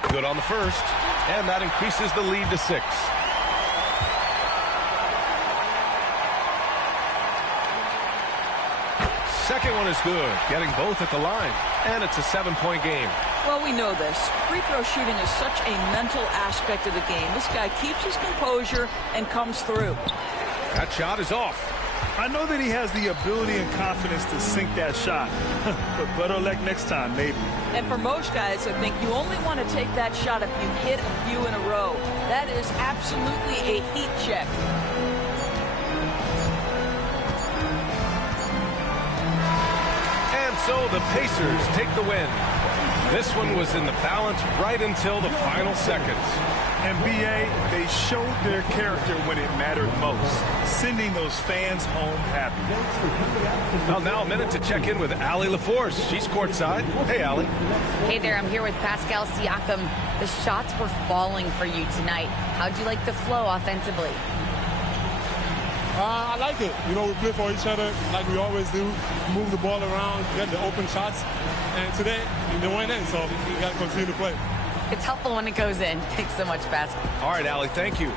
Good on the first, and that increases the lead to 6. Second one is good, getting both at the line, and it's a 7-point game. Well, we know this. Free throw shooting is such a mental aspect of the game. This guy keeps his composure and comes through. That shot is off. I know that he has the ability and confidence to sink that shot, but better luck next time, maybe. And for most guys, I think you only want to take that shot if you've hit a few in a row. That is absolutely a heat check. And so the Pacers take the win. This one was in the balance right until the final seconds. And B.A., they showed their character when it mattered most, sending those fans home happy. Well, now a minute to check in with Allie LaForce. She's courtside. Hey, Allie. Hey there, I'm here with Pascal Siakam. The shots were falling for you tonight. How'd you like the flow offensively? I like it. You know, we play for each other like we always do. Move the ball around, get the open shots. And today, they went in, so we got to continue to play. It's helpful when it goes in. Thanks so much, Basket. All right, Allie, thank you.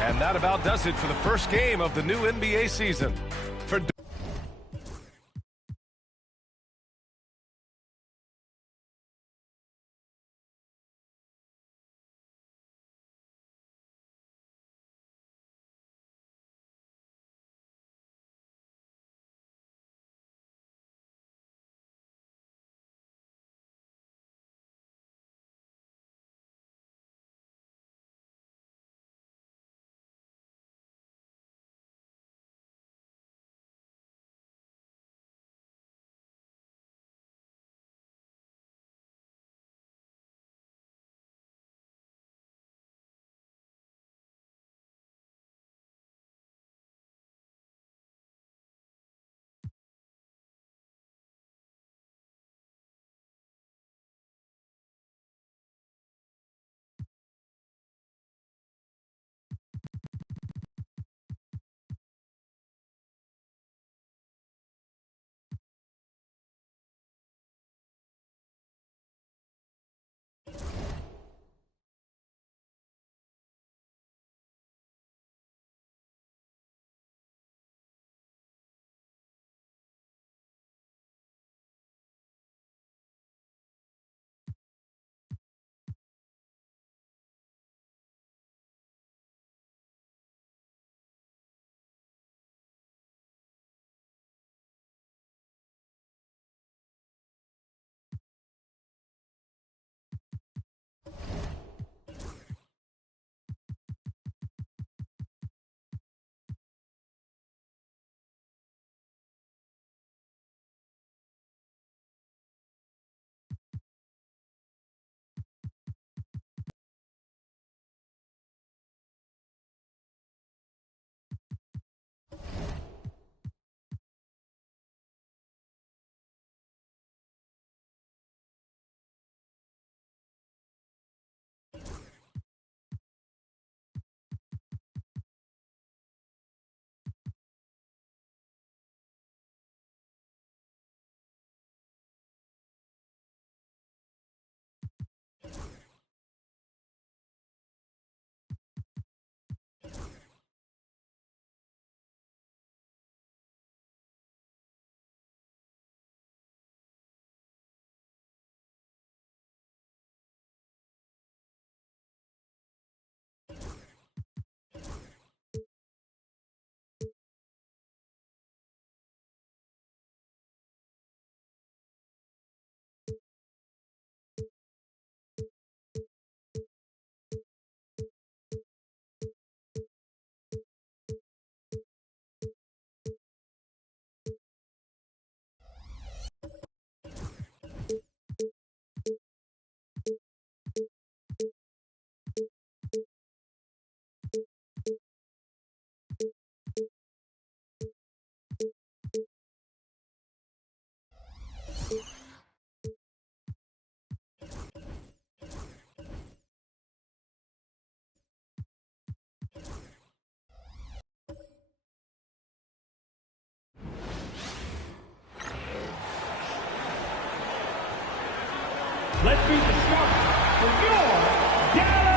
And that about does it for the first game of the new NBA season. For Let's beat the Sharks for your Dallas.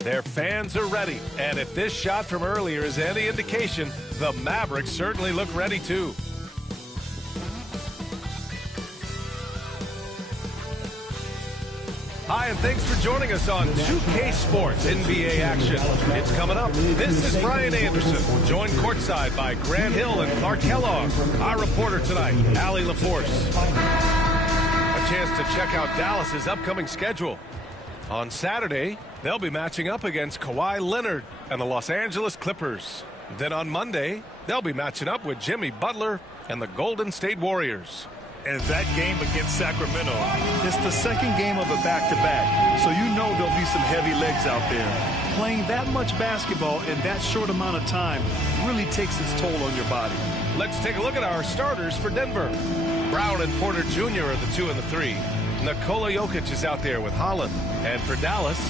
Their fans are ready, and if this shot from earlier is any indication, the Mavericks certainly look ready too. Hi, and thanks for joining us on 2K Sports NBA action. It's coming up. This is Brian Anderson, joined courtside by Grant Hill and Clark Kellogg. Our reporter tonight, Allie LaForce. A chance to check out Dallas's upcoming schedule. On Saturday, they'll be matching up against Kawhi Leonard and the Los Angeles Clippers. Then on Monday, they'll be matching up with Jimmy Butler and the Golden State Warriors. And that game against Sacramento, it's the second game of a back-to-back, so you know there'll be some heavy legs out there. Playing that much basketball in that short amount of time really takes its toll on your body. Let's take a look at our starters for Denver. Brown and Porter Jr. are the 2 and the 3. Nikola Jokic is out there with Holland. And for Dallas,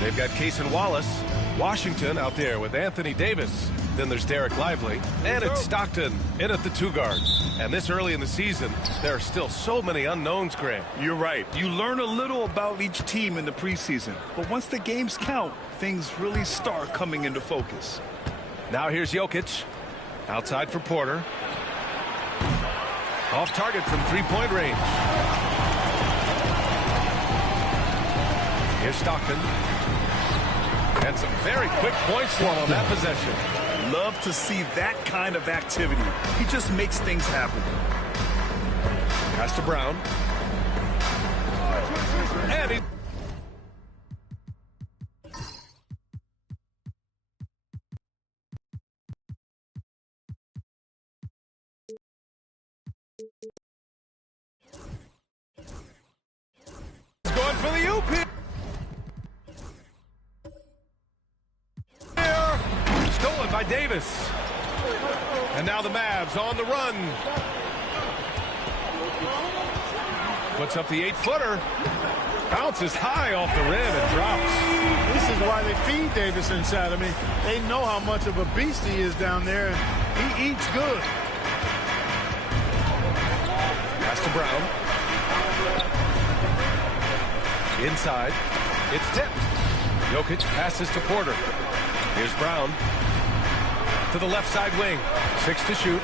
they've got Cason Wallace. Washington out there with Anthony Davis. Then there's Derek Lively. And it's Stockton in at the 2 guard. And this early in the season, there are still so many unknowns, Grant. You're right. You learn a little about each team in the preseason. But once the games count, things really start coming into focus. Now here's Jokic. Outside for Porter. Off target from three-point range. Here's Stockton. And some very quick points for him on that possession. Love to see that kind of activity. He just makes things happen. Pass to Brown. And he... going for the oop here. Stolen by Davis. And now the Mavs on the run. Puts up the 8-footer. Bounces high off the rim and drops. This is why they feed Davis inside. I mean, they know how much of a beast he is down there, and he eats good. Pass to Brown. Inside. It's tipped. Jokic passes to Porter. Here's Brown. To the left side wing. 6 to shoot.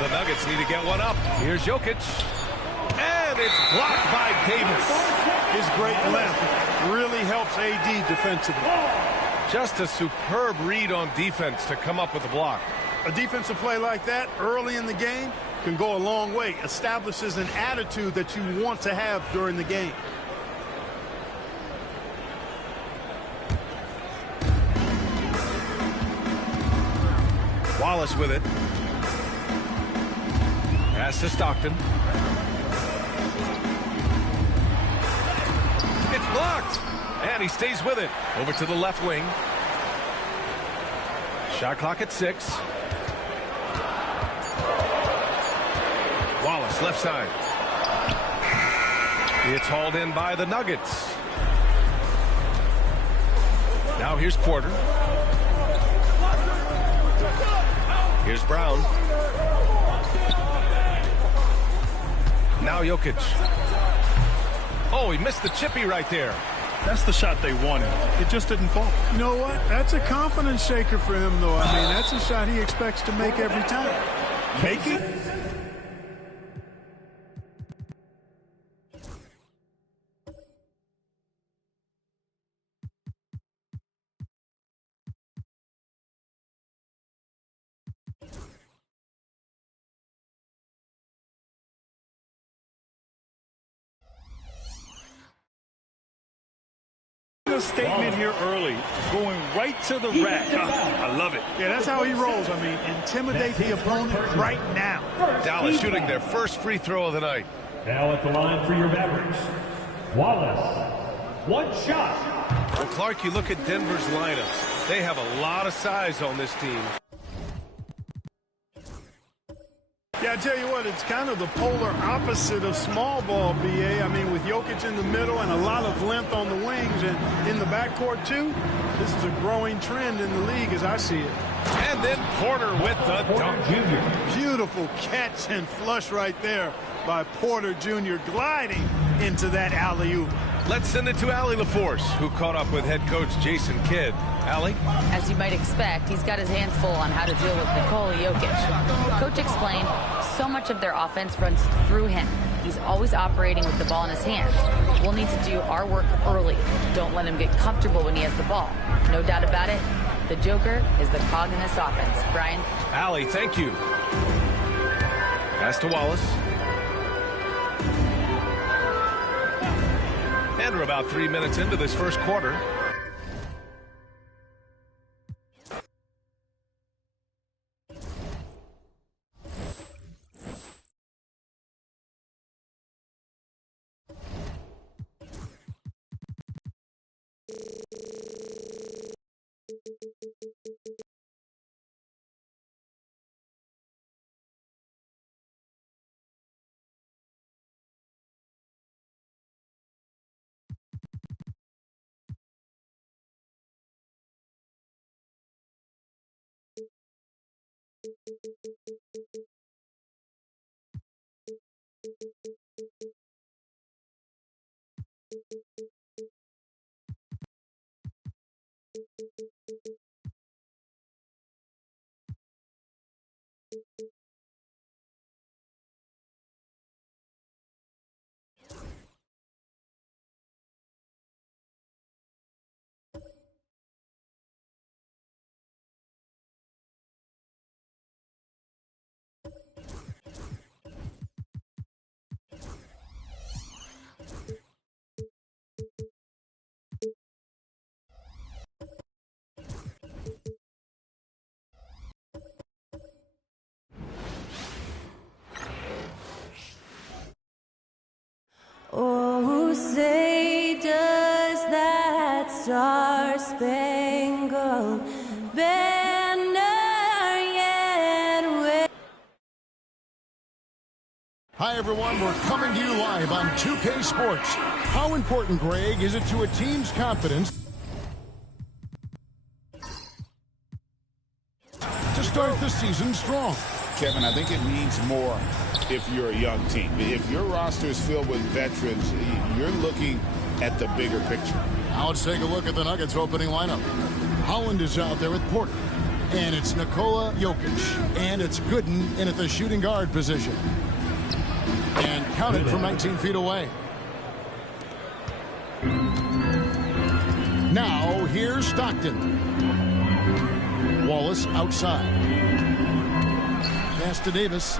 The Nuggets need to get one up. Here's Jokic. And it's blocked by Davis. His great length really helps AD defensively. Just a superb read on defense to come up with the block. A defensive play like that early in the game can go a long way. Establishes an attitude that you want to have during the game. Wallace with it. Pass to Stockton. It's blocked. And he stays with it. Over to the left wing. Shot clock at 6. Wallace, left side. It's hauled in by the Nuggets. Now here's Porter. Here's Brown. Now Jokic. Oh, he missed the chippy right there. That's the shot they wanted. It just didn't fall. You know what? That's a confidence shaker for him, though. I mean, that's a shot he expects to make every time. Make it? A statement here early, going right to the rack. I love it. Yeah, that's how he rolls. I mean, intimidate the opponent right now. Dallas shooting their first free throw of the night. Now at the line for your Mavericks, Wallace. One shot. Well, Clark, you look at Denver's lineups. They have a lot of size on this team. Yeah, I tell you what, it's kind of the polar opposite of small ball, BA. I mean, with Jokic in the middle and a lot of length on the wings and in the backcourt, too, this is a growing trend in the league as I see it. And then Porter with the dunk. Beautiful catch and flush right there by Porter Jr. gliding into that alley-oop. Let's send it to Allie LaForce, who caught up with head coach Jason Kidd. Allie? As you might expect, he's got his hands full on how to deal with Nikola Jokic. Coach explained so much of their offense runs through him. He's always operating with the ball in his hands. We'll need to do our work early. Don't let him get comfortable when he has the ball. No doubt about it, the Joker is the cog in this offense. Brian? Allie, thank you. Pass to Wallace. And we're about 3 minutes into this first quarter. Oh, say does that star-spangled banner yet wave? Hi, everyone. We're coming to you live on 2K Sports. How important, Greg, is it to a team's confidence to start the season strong? Kevin, I think it means more if you're a young team. If your roster is filled with veterans, you're looking at the bigger picture. Now let's take a look at the Nuggets opening lineup. Holland is out there with Porter. And it's Nikola Jokic. And it's Gooden in at the shooting guard position. And counted from 19 feet away. Now here's Stockton. Wallace outside. Pass to Davis.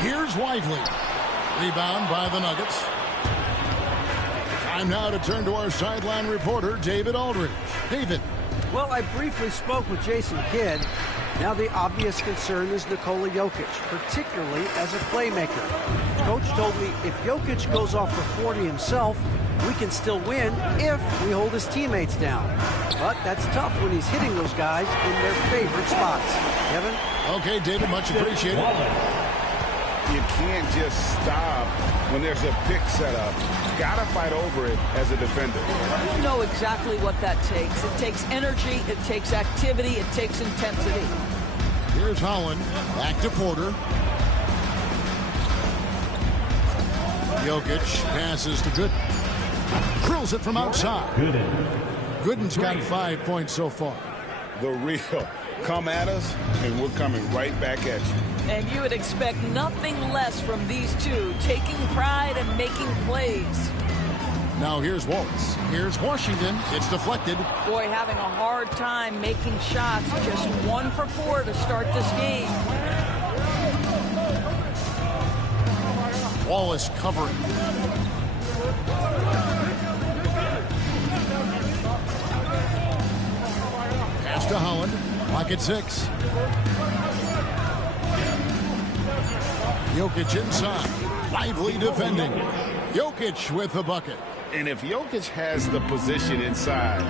Here's Lively. Rebound by the Nuggets. Time now to turn to our sideline reporter, David Aldridge. David. Well, I briefly spoke with Jason Kidd. Now the obvious concern is Nikola Jokic, particularly as a playmaker. Coach told me if Jokic goes off for 40 himself, we can still win if we hold his teammates down. But that's tough when he's hitting those guys in their favorite spots. Kevin? Okay, David, much appreciated. You can't just stop when there's a pick set up. Gotta fight over it as a defender. You know exactly what that takes. It takes energy, it takes activity, it takes intensity. Here's Holland. Back to Porter. Jokic passes to Gooden. Drills it from outside. Gooden's got 5 points so far. The real. Come at us, and we're coming right back at you. And you would expect nothing less from these two, taking pride and making plays. Now here's Wallace. Here's Washington. It's deflected. Boy, having a hard time making shots. Just 1 for 4 to start this game. Wallace covering. Pass to Holland. Clock at 6. Jokic inside. Lively defending. Jokic with the bucket. And if Jokic has the position inside,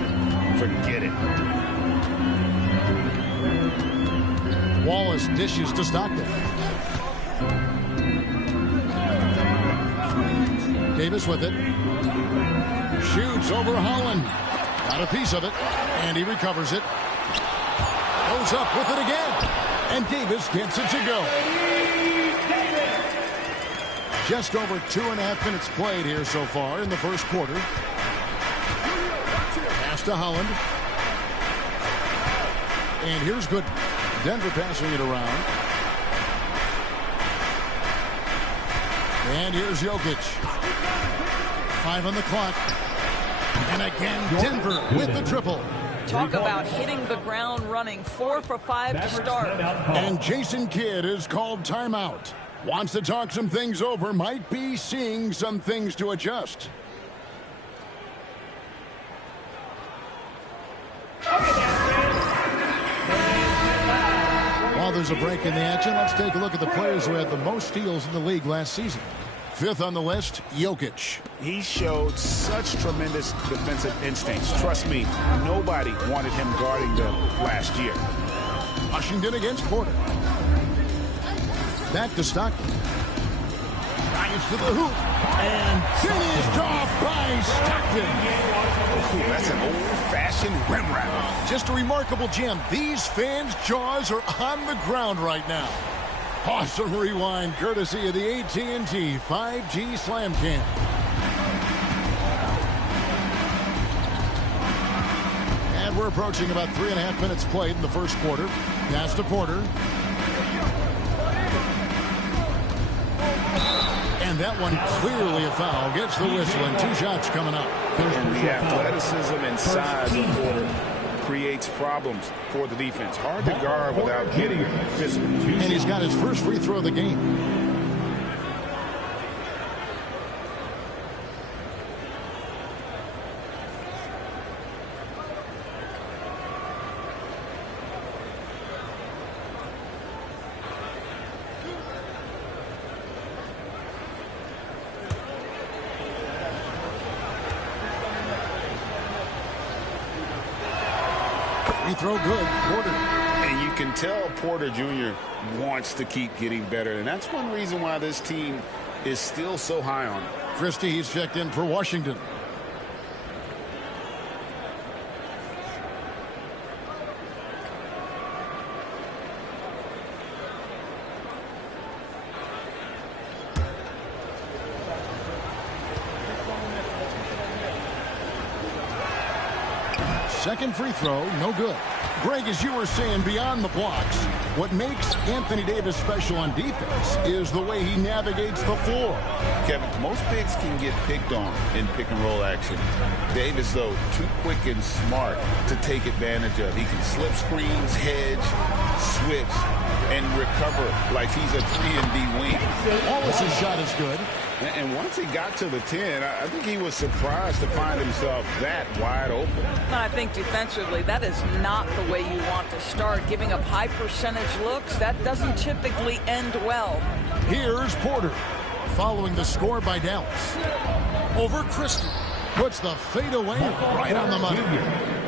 forget it. Wallace dishes to Stockton. Davis with it. Shoots over Holland. Got a piece of it. And he recovers it. Goes up with it again. And Davis gets it to go. Just over 2.5 minutes played here so far in the first quarter. Pass to Holland. And here's Gooden. Denver passing it around. And here's Jokic. 5 on the clock. And again, Denver with the triple. Talk about hitting the ground running. 4 for 5 to start. And Jason Kidd is called timeout. Wants to talk some things over. Might be seeing some things to adjust. While there's a break in the action, let's take a look at the players who had the most steals in the league last season. 5th on the list, Jokic. He showed such tremendous defensive instincts. Trust me, nobody wanted him guarding them last year. Washington against Porter. Back to Stockton. Drives to the hoop. And finished off by Stockton. Ooh, that's an old-fashioned rim wrap. Just a remarkable gem. These fans' jaws are on the ground right now. Awesome rewind courtesy of the AT&T 5G Slam Cam. And we're approaching about 3.5 minutes played in the first quarter. Pass to Porter. And that one clearly a foul. Gets the whistle and 2 shots coming up. And the athleticism and size of Porter creates problems for the defense. Hard to guard without getting physical. And he's got his first free throw of the game. Throw good, Porter. And you can tell Porter Jr. wants to keep getting better, and that's one reason why this team is still so high on him. Christie, he's checked in for Washington. Second free throw, no good. Greg, as you were saying, beyond the blocks, what makes Anthony Davis special on defense is the way he navigates the floor. Kevin, most bigs can get picked on in pick-and-roll action. Davis, though, too quick and smart to take advantage of. He can slip screens, hedge, switch, and recover like he's a 3-and-D wing. Wallace's shot is good. And once he got to the 10, I think he was surprised to find himself that wide open. I think defensively, that is not the way you want to start. Giving up high percentage looks, that doesn't typically end well. Here's Porter, following the score by Dallas. Over Christie, puts the fadeaway right on the money.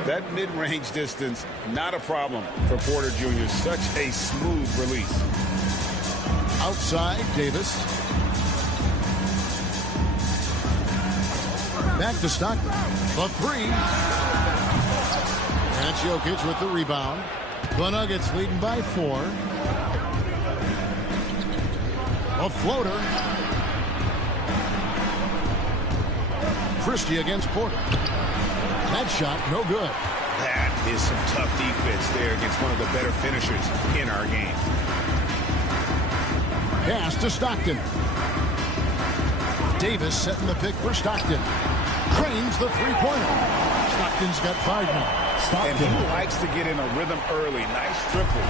That mid-range distance, not a problem for Porter Jr. Such a smooth release. Outside, Davis. Back to Stockton. The three. That's Jokic with the rebound. The Nuggets leading by 4. A floater. Christie against Porter. That shot, no good. That is some tough defense there against one of the better finishers in our game. Pass to Stockton. Davis setting the pick for Stockton. Trains the three-pointer. Stockton's got 5 now. And he likes to get in a rhythm early. Nice triple.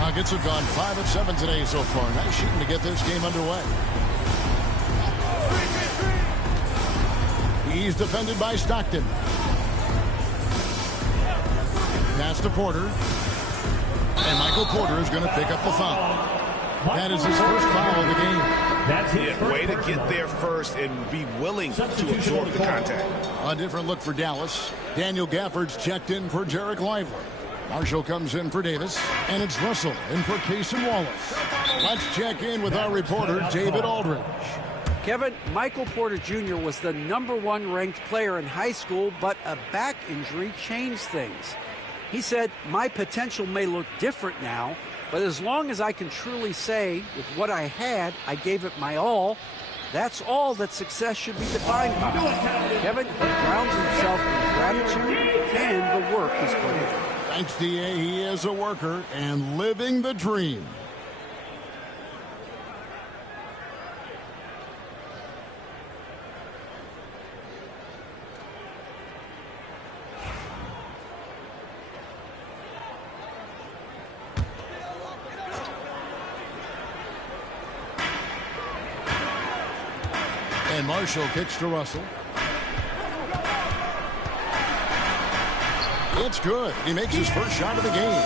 Nuggets have gone 5 of 7 today so far. Nice shooting to get this game underway. He's defended by Stockton. Pass to Porter. And Michael Porter is going to pick up the foul. That is his first foul of the game. That's it. Way to get there first and be willing to absorb the contact. A different look for Dallas. Daniel Gafford's checked in for Jarek Lively. Marshall comes in for Davis. And it's Russell in for Cason Wallace. Let's check in with our reporter, David Aldridge. Kevin, Michael Porter Jr. was the #1 ranked player in high school, but a back injury changed things. He said, "My potential may look different now, but as long as I can truly say, with what I had, I gave it my all, that's all that success should be defined by." Kevin grounds himself in gratitude and the work he's put in. Thanks, D.A. He is a worker and living the dream. And Marshall kicks to Russell. It's good. He makes his first shot of the game.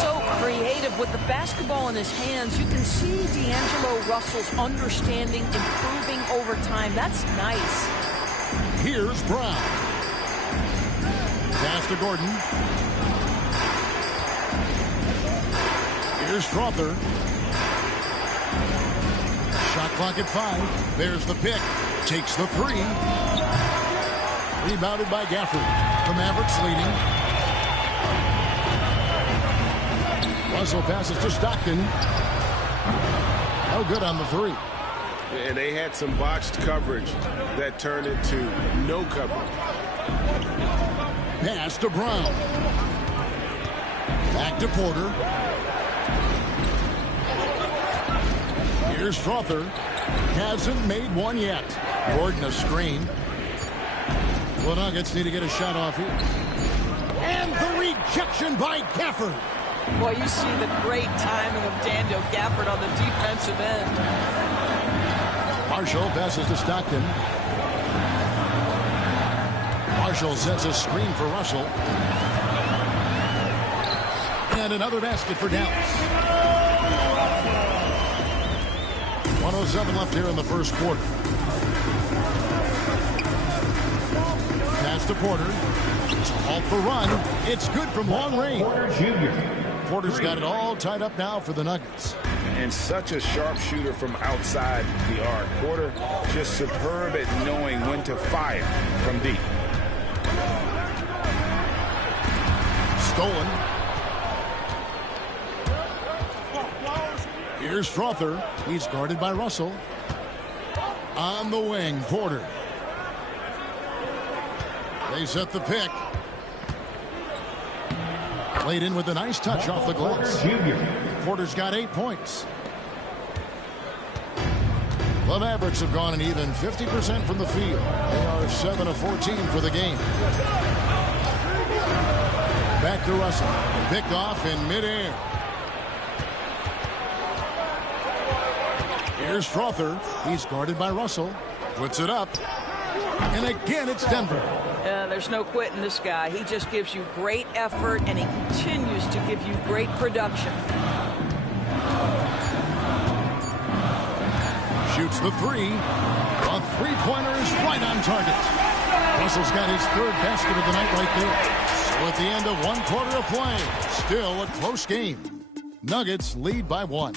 So creative with the basketball in his hands. You can see D'Angelo Russell's understanding improving over time. That's nice. Here's Brown. Pass to Gordon. Here's Strother. Shot clock at 5. There's the pick. Takes the 3. Rebounded by Gafford. The Mavericks leading. Russell passes to Stockton. No good on the 3. And they had some botched coverage that turned into no coverage. Pass to Brown. Back to Porter. Here's Strother. Hasn't made one yet. Gordon a screen. The Nuggets need to get a shot off here. And the rejection by Gafford. Well, you see the great timing of Daniel Gafford on the defensive end. Marshall passes to Stockton. Marshall sets a screen for Russell. And another basket for Dallas. 1:07 left here in the first quarter. Pass to Porter. It's a halt the run. It's good from long range. Porter's got it all tied up now for the Nuggets. And such a sharp shooter from outside the arc. Porter just superb at knowing when to fire from deep. Stolen. Here's Strother. He's guarded by Russell. On the wing, Porter. They set the pick. Played in with a nice touch off the glass. Porter's got 8 points. The Mavericks have gone an even 50% from the field. They are 7 of 14 for the game. Back to Russell. Picked off in midair. Here's Strother. He's guarded by Russell. Puts it up. And again, it's Denver. There's no quitting this guy. He just gives you great effort, and he continues to give you great production. Shoots the 3. A three-pointer is right on target. Russell's got his 3rd basket of the night right there. So at the end of 1 quarter of play, still a close game. Nuggets lead by 1.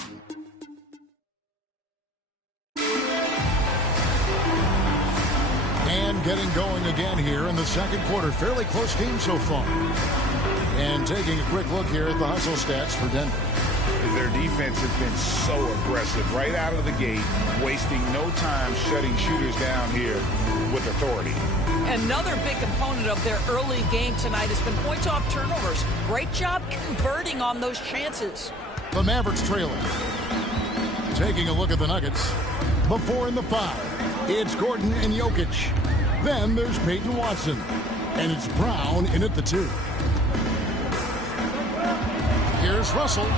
And getting going again here in the second quarter. Fairly close game so far. And taking a quick look here at the hustle stats for Denver. Their defense has been so aggressive right out of the gate, wasting no time shutting shooters down here with authority. Another big component of their early game tonight has been points off turnovers. Great job converting on those chances. The Mavericks trailing. Taking a look at the Nuggets. The 4 and the 5. It's Gordon and Jokic. Then there's Peyton Watson. And it's Brown in at the 2. Here's Russell.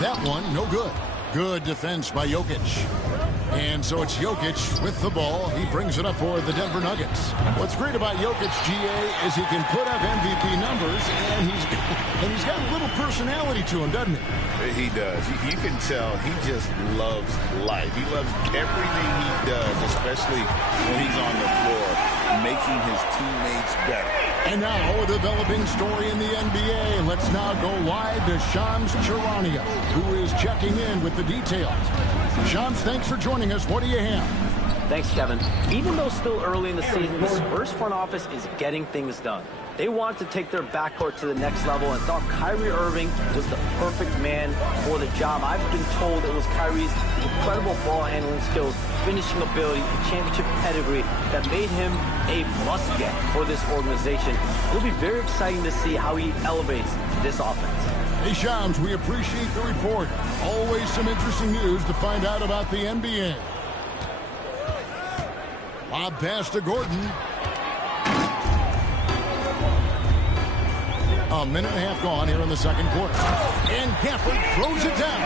That one, no good. Good defense by Jokic. And so it's Jokic with the ball. He brings it up for the Denver Nuggets. What's great about Jokic, GA, is he can put up MVP numbers, and he's got a little personality to him, doesn't he? He does. You can tell he just loves life. He loves everything he does, especially when he's on the floor, making his teammates better. And now a developing story in the NBA. Let's now go wide to Shams Charania, who is checking in with the details. Shams, thanks for joining us. What do you have? Thanks, Kevin. Even though still early in the season, the Spurs front office is getting things done. They want to take their backcourt to the next level and thought Kyrie Irving was the perfect man for the job. I've been told it was Kyrie's incredible ball handling skills, finishing ability, and championship pedigree that made him a must-get for this organization. It'll be very exciting to see how he elevates this offense. Hey, Shams, we appreciate the report. Always some interesting news to find out about the NBA. Lob pass to Gordon. A minute and a half gone here in the second quarter. And Gafford throws it down.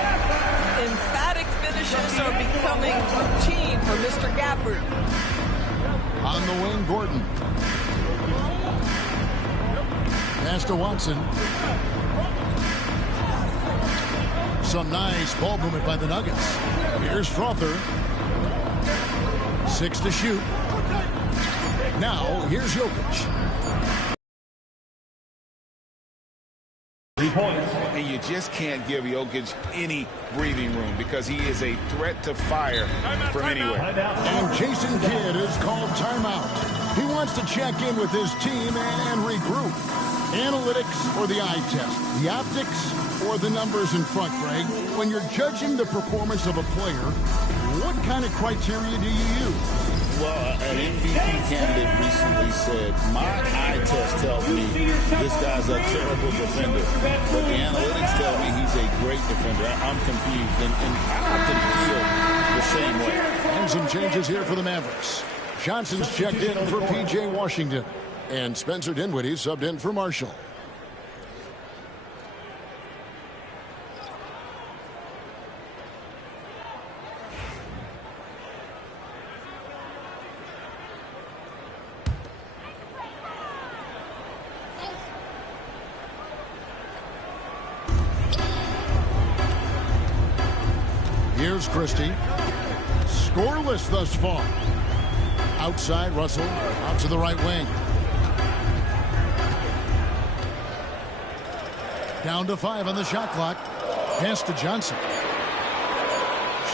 Emphatic finishes are becoming routine for Mr. Gafford. On the wing, Gordon. Pass to Watson. Some nice ball movement by the Nuggets. Here's Strother. 6 to shoot. Now, here's Jokic. 3 points. And you just can't give Jokic any breathing room because he is a threat to fire from anywhere. And Jason Kidd is called timeout. He wants to check in with his team and regroup. Analytics or the eye test? The optics or the numbers in front, Greg? When you're judging the performance of a player, what kind of criteria do you use? Well, an MVP candidate recently said, my eye test tells me this guy's a terrible defender, but the analytics tell me he's a great defender. I'm confused, and I often feel the same way. And some changes here for the Mavericks. Johnson's checked in for P.J. Washington, and Spencer Dinwiddie subbed in for Marshall. Here's Christie. Scoreless thus far. Outside, Russell. Out to the right wing. Down to 5 on the shot clock. Pass to Johnson.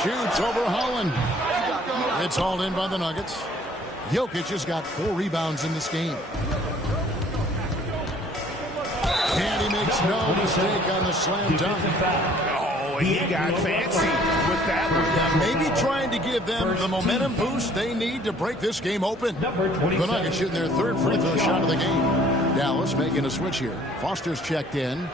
Shoots over Holland. It's hauled in by the Nuggets. Jokic has got 4 rebounds in this game. And he makes no mistake on the slam dunk. He got fancy with that one. Maybe trying to give them the momentum boost they need to break this game open. The Nuggets shooting their 3rd free throw shot of the game. Dallas making a switch here. Foster's checked in.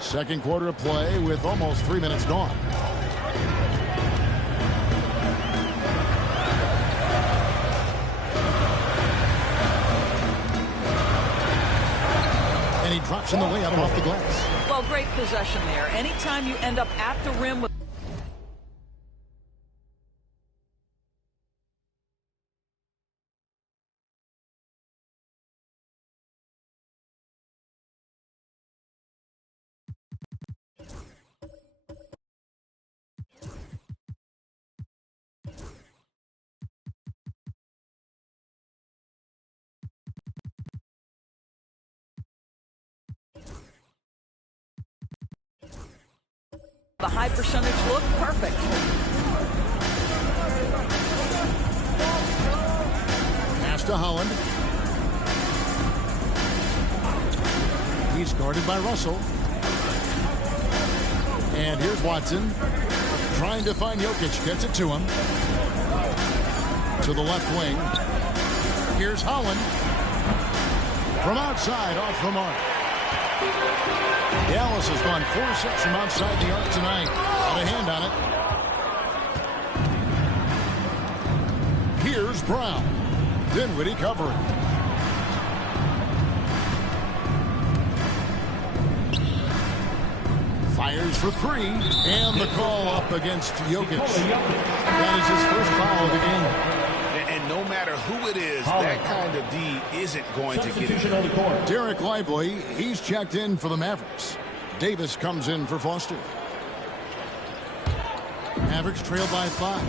Second quarter of play with almost 3 minutes gone. And he drops in the layup off the glass. Well, great possession there. Anytime you end up at the rim with the high percentage look, perfect. Pass to Holland. He's guarded by Russell. And here's Watson trying to find Jokic. Gets it to him. To the left wing. Here's Holland. From outside, off the mark. Dallas has gone 4-6 from outside the arc tonight. Got a hand on it. Here's Brown. Dinwiddie covering. Fires for three. And the call up against Jokic. That is his first foul of the game. And no matter who it is, that kind of D isn't going to get it. Derek Lively, he's checked in for the Mavericks. Davis comes in for Foster. Mavericks trail by 5.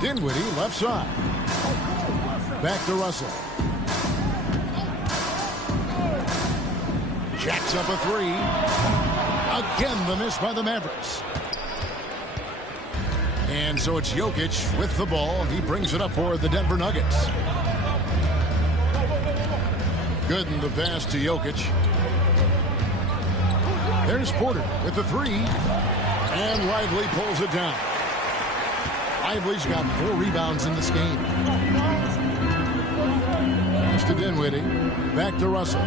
Dinwiddie left side. Back to Russell. Jacks up a 3. Again, the miss by the Mavericks. And so it's Jokic with the ball. He brings it up for the Denver Nuggets. Good in the pass to Jokic. There's Porter with the 3. And Lively pulls it down. Lively's got 4 rebounds in this game. Pass to Dinwiddie. Back to Russell.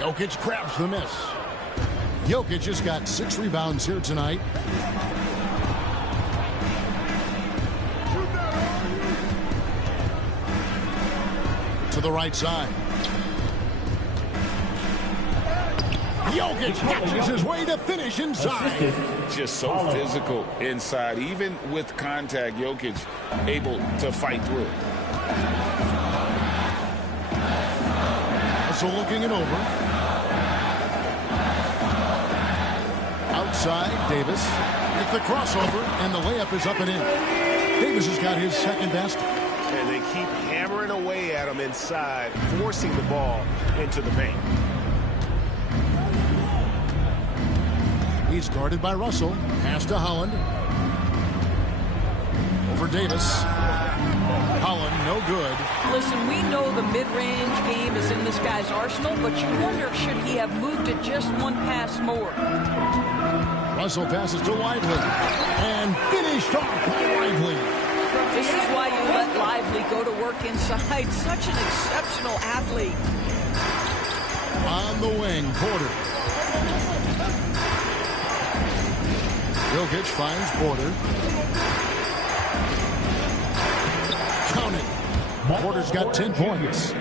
Jokic grabs the miss. Jokic has got 6 rebounds here tonight. To the right side. Jokic hatches his way to finish inside. Just so physical inside. Even with contact, Jokic able to fight through it. Also looking it over. Outside, Davis with the crossover, and the layup is up and in. Davis has got his second basket. And they keep hammering away at him inside, forcing the ball into the paint. He's guarded by Russell. Pass to Holland. Over Davis. Holland, no good. Listen, we know the mid-range game is in this guy's arsenal, but you wonder, should he have moved it just one pass more? Russell passes to Lively. And finished off by Lively. This is why you let Lively go to work inside. Such an exceptional athlete. On the wing, Porter. Jokic finds Porter. Count it. Porter's got 10 points.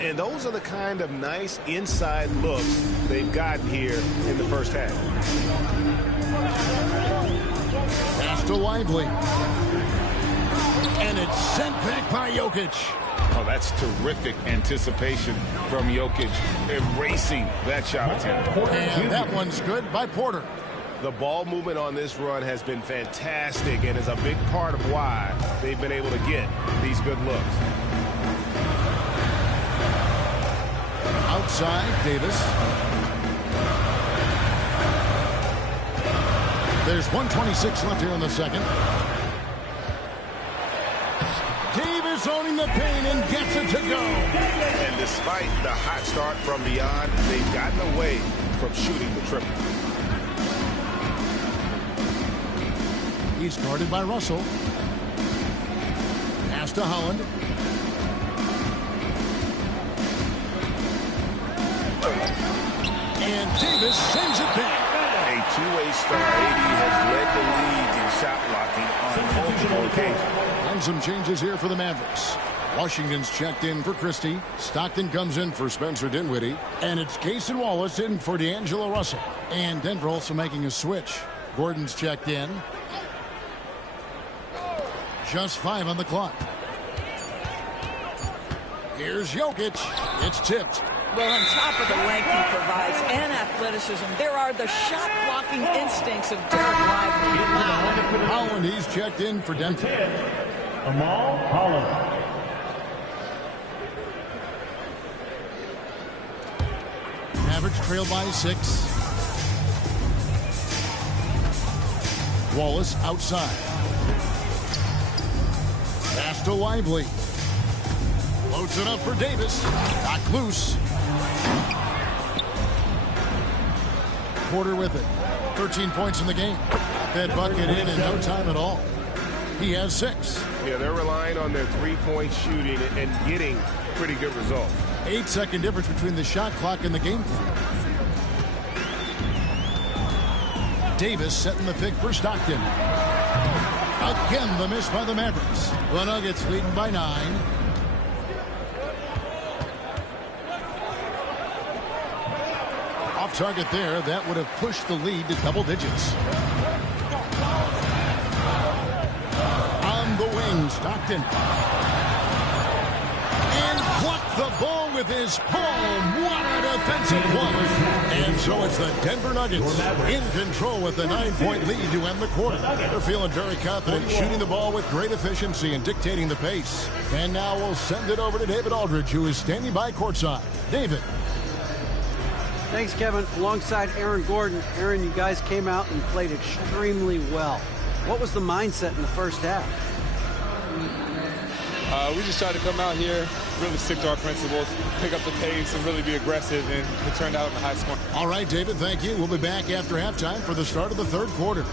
And those are the kind of nice inside looks they've gotten here in the first half. Pass to Lively. And it's sent back by Jokic. Oh, that's terrific anticipation from Jokic, erasing that shot attempt. And that one's good by Porter. The ball movement on this run has been fantastic and is a big part of why they've been able to get these good looks. Outside, Davis. There's 1:26 left here in the second. Davis owning the paint and gets it to go. And despite the hot start from beyond, they've gotten away from shooting the triple. He's guarded by Russell. Pass to Holland. And Davis sends it back. A two-way star. AD has led the league in shot blocking on multiple occasions. And some changes here for the Mavericks. Washington's checked in for Christie. Stockton comes in for Spencer Dinwiddie. And it's Case and Wallace in for D'Angelo Russell. And Denver also making a switch. Gordon's checked in. Just 5 on the clock. Here's Jokic. It's tipped. Well, on top of the length he provides and athleticism, there are the shot-blocking instincts of Derek Lively. Holland, he's checked in for Denver. Jamal Holland. Mavericks trail by 6. Wallace outside. Pass to Lively. Loads it up for Davis. Knocked loose. Porter with it. 13 points in the game. That bucket in no time at all. He has 6. Yeah, they're relying on their three-point shooting and getting pretty good results. 8-second difference between the shot clock and the game clock. Davis setting the pick for Stockton. Again, the miss by the Mavericks. The Nuggets leading by 9. Off target there. That would have pushed the lead to double digits. On the wing, Stockton. And blocked the ball with his palm. What a defensive play. And so it's the Denver Nuggets in control with the 9-point lead to end the quarter. They're feeling very confident, shooting the ball with great efficiency and dictating the pace. And now we'll send it over to David Aldridge, who is standing by courtside. David. Thanks, Kevin. Alongside Aaron Gordon. Aaron, you guys came out and played extremely well. What was the mindset in the first half? We just tried to come out here, really stick to our principles, pick up the pace, and really be aggressive, and it turned out in a high score. All right, David, thank you. We'll be back after halftime for the start of the third quarter.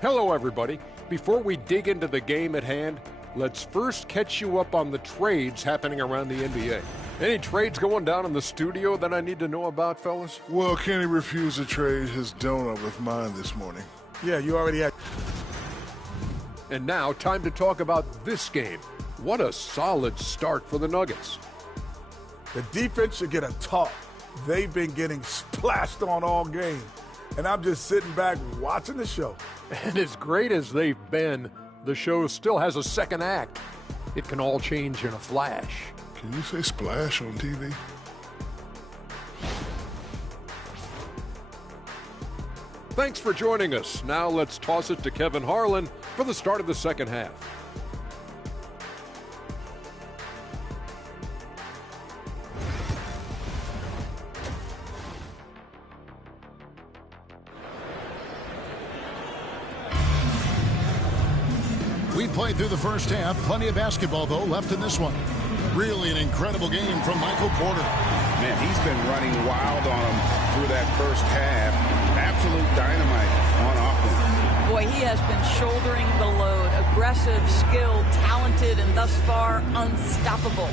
Hello, everybody. Before we dig into the game at hand, let's first catch you up on the trades happening around the NBA. Any trades going down in the studio that I need to know about, fellas? Well, Kenny refused to trade his donut with mine this morning. Yeah, you already had. And now, time to talk about this game. What a solid start for the Nuggets. The defense should get a talk. They've been getting splashed on all game. And I'm just sitting back watching the show. And as great as they've been, the show still has a second act. It can all change in a flash. Can you say splash on TV? Thanks for joining us. Now let's toss it to Kevin Harlan for the start of the second half. We played through the first half. Plenty of basketball, though, left in this one. Really an incredible game from Michael Porter. Man, he's been running wild on him through that first half. Absolute dynamite on offense. Boy, he has been shouldering the load. Aggressive, skilled, talented, and thus far unstoppable.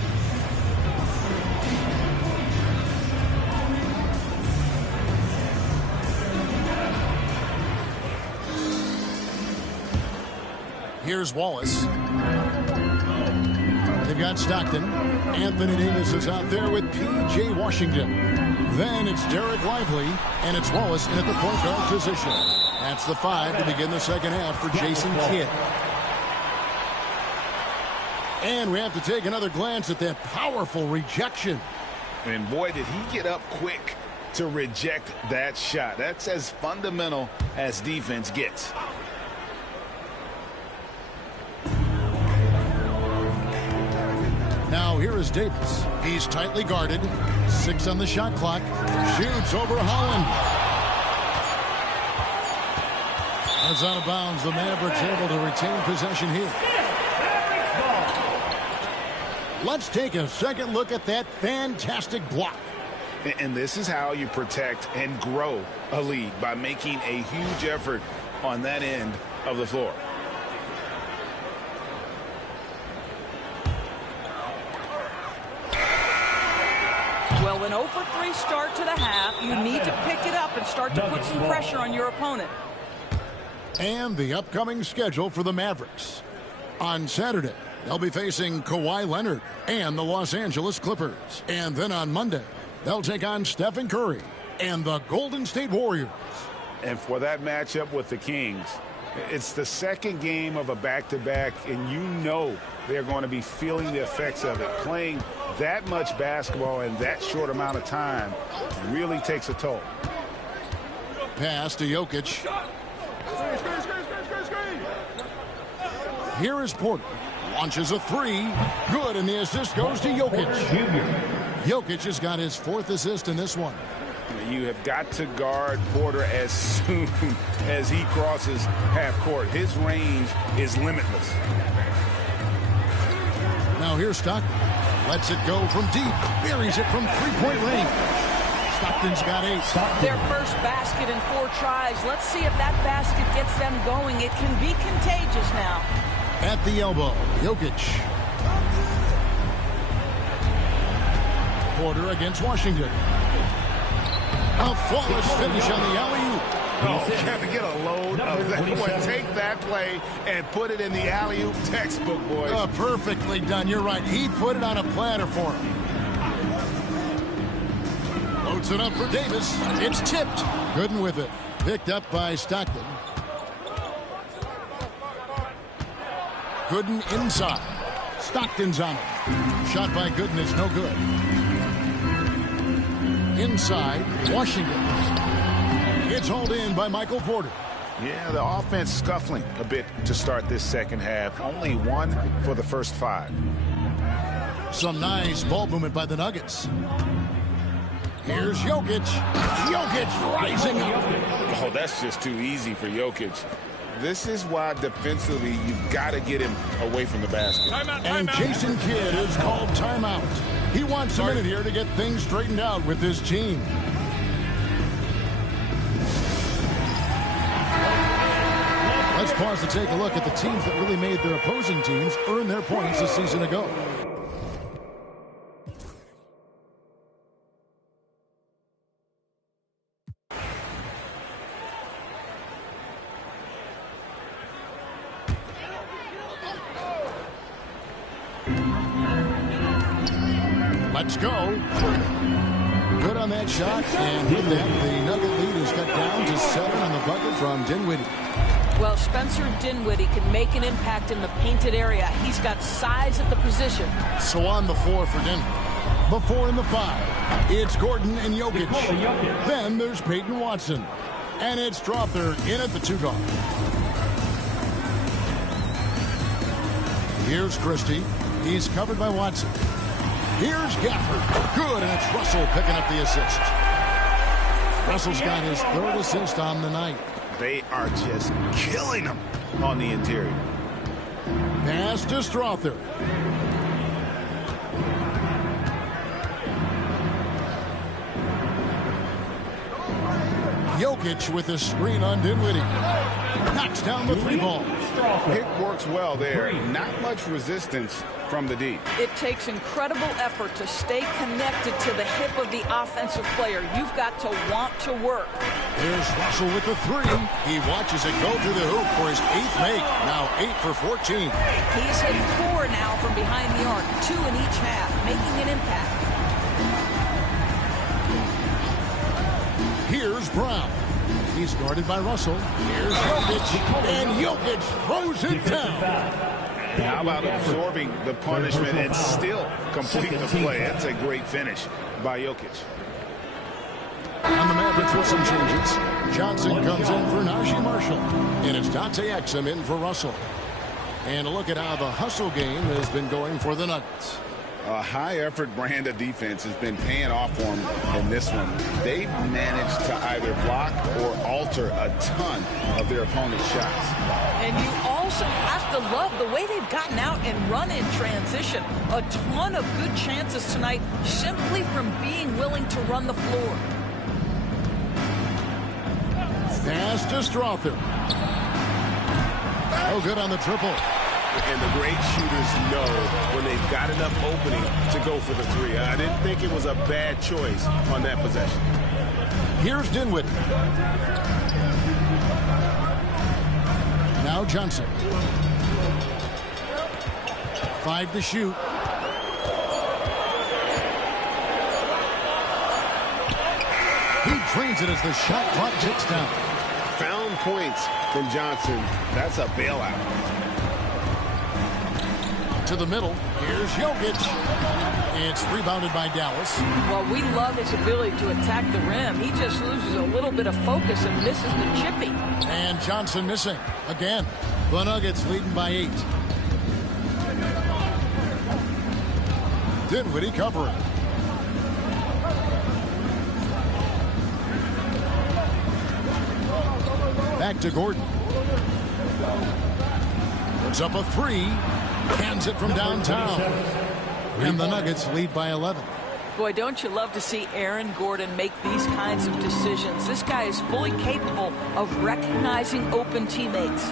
Here's Wallace. They've got Stockton. Anthony Davis is out there with P.J. Washington. Then it's Derek Lively, and it's Wallace in at the point guard position. That's the 5 to begin the second half for Jason Kidd. And we have to take another glance at that powerful rejection. And boy, did he get up quick to reject that shot. That's as fundamental as defense gets. Now here is Davis. He's tightly guarded. 6 on the shot clock. Shoots over Holland. That's out of bounds. The Mavericks able to retain possession here. Let's take a second look at that fantastic block. And this is how you protect and grow a lead, by making a huge effort on that end of the floor. Well, an 0-for-3 start to the half. You need to pick it up and start to put some pressure on your opponent. And the upcoming schedule for the Mavericks. On Saturday, they'll be facing Kawhi Leonard and the Los Angeles Clippers. And then on Monday, they'll take on Stephen Curry and the Golden State Warriors. And for that matchup with the Kings, it's the second game of a back-to-back, and you know they're going to be feeling the effects of it. Playing that much basketball in that short amount of time really takes a toll. Pass to Jokic. Here is Porter. Launches a 3. Good, and the assist goes to Jokic. Jokic has got his 4th assist in this one. You have got to guard Porter as soon as he crosses half court. His range is limitless. Now here's Stockton. Lets it go from deep. Buries it from three-point range. Stockton's got 8. Their first basket in 4 tries. Let's see if that basket gets them going. It can be contagious now. At the elbow, Jokic. Porter against Washington. A flawless finish on the alley-oop. Oh, you have to get a load of that one. Take that play and put it in the alley-oop textbook, boys. Perfectly done. You're right. He put it on a platter for him. Loads it up for Davis. It's tipped. Gooden with it. Picked up by Stockton. Gooden inside. Stockton's on it. Shot by Gooden is no good. Inside, Washington. It's hauled in by Michael Porter. Yeah, the offense scuffling a bit to start this second half. Only 1 for the first 5. Some nice ball movement by the Nuggets. Here's Jokic. Jokic rising up. Oh, that's just too easy for Jokic. This is why defensively you've got to get him away from the basket. And Jason Kidd is called timeout. He wants a minute here to get things straightened out with his team. Let's pause to take a look at the teams that really made their opposing teams earn their points a season ago. Let's go. Good on that shot, and with that, the Nugget lead is cut down to 7 on the bucket from Dinwiddie. Well, Spencer Dinwiddie can make an impact in the painted area. He's got size at the position. So on the floor for Dinwiddie. The 4 and the 5. It's Gordon and Jokic. Then there's Peyton Watson. And it's Strother in at the 2 guard. Here's Christie. He's covered by Watson. Here's Gafford. Good, and it's Russell picking up the assist. Russell's got his 3rd assist on the night. They are just killing him on the interior. Pass to Strother. Jokic with the screen on Dinwiddie. Knocks down the 3 ball. Pick works well there. Not much resistance from the D. It takes incredible effort to stay connected to the hip of the offensive player. You've got to want to work. Here's Russell with the 3. He watches it go through the hoop for his 8th make. Now 8 for 14. He's hit 4 now from behind the arc. 2 in each half, making an impact. Here's Brown. He's guarded by Russell. Here's Jokic, and Jokic throws it down. How about absorbing the punishment and still completing the play? That's a great finish by Jokic. On the Mavericks with some changes. Johnson comes in for Najee Marshall. And it's Dante Exum in for Russell. And a look at how the hustle game has been going for the Nuggets. A high-effort brand of defense has been paying off for them in this one. They've managed to either block or alter a ton of their opponent's shots. And you also have to love the way they've gotten out and run in transition. A ton of good chances tonight simply from being willing to run the floor. Fastest Rother. Oh, good on the triple. And the great shooters know when they've got enough opening to go for the three. I didn't think it was a bad choice on that possession. Here's Dinwiddie. Now Johnson. 5 to shoot. He drains it as the shot clock ticks down. Found points from Johnson. That's a bailout. To the middle. Here's Jokic. It's rebounded by Dallas. Well, we love his ability to attack the rim. He just loses a little bit of focus and misses the chippy. And Johnson missing again. The Nuggets leading by 8. Dinwiddie covering. Back to Gordon. Puts up a 3. Hands it from downtown. And the Nuggets lead by 11. Boy, don't you love to see Aaron Gordon make these kinds of decisions. This guy is fully capable of recognizing open teammates.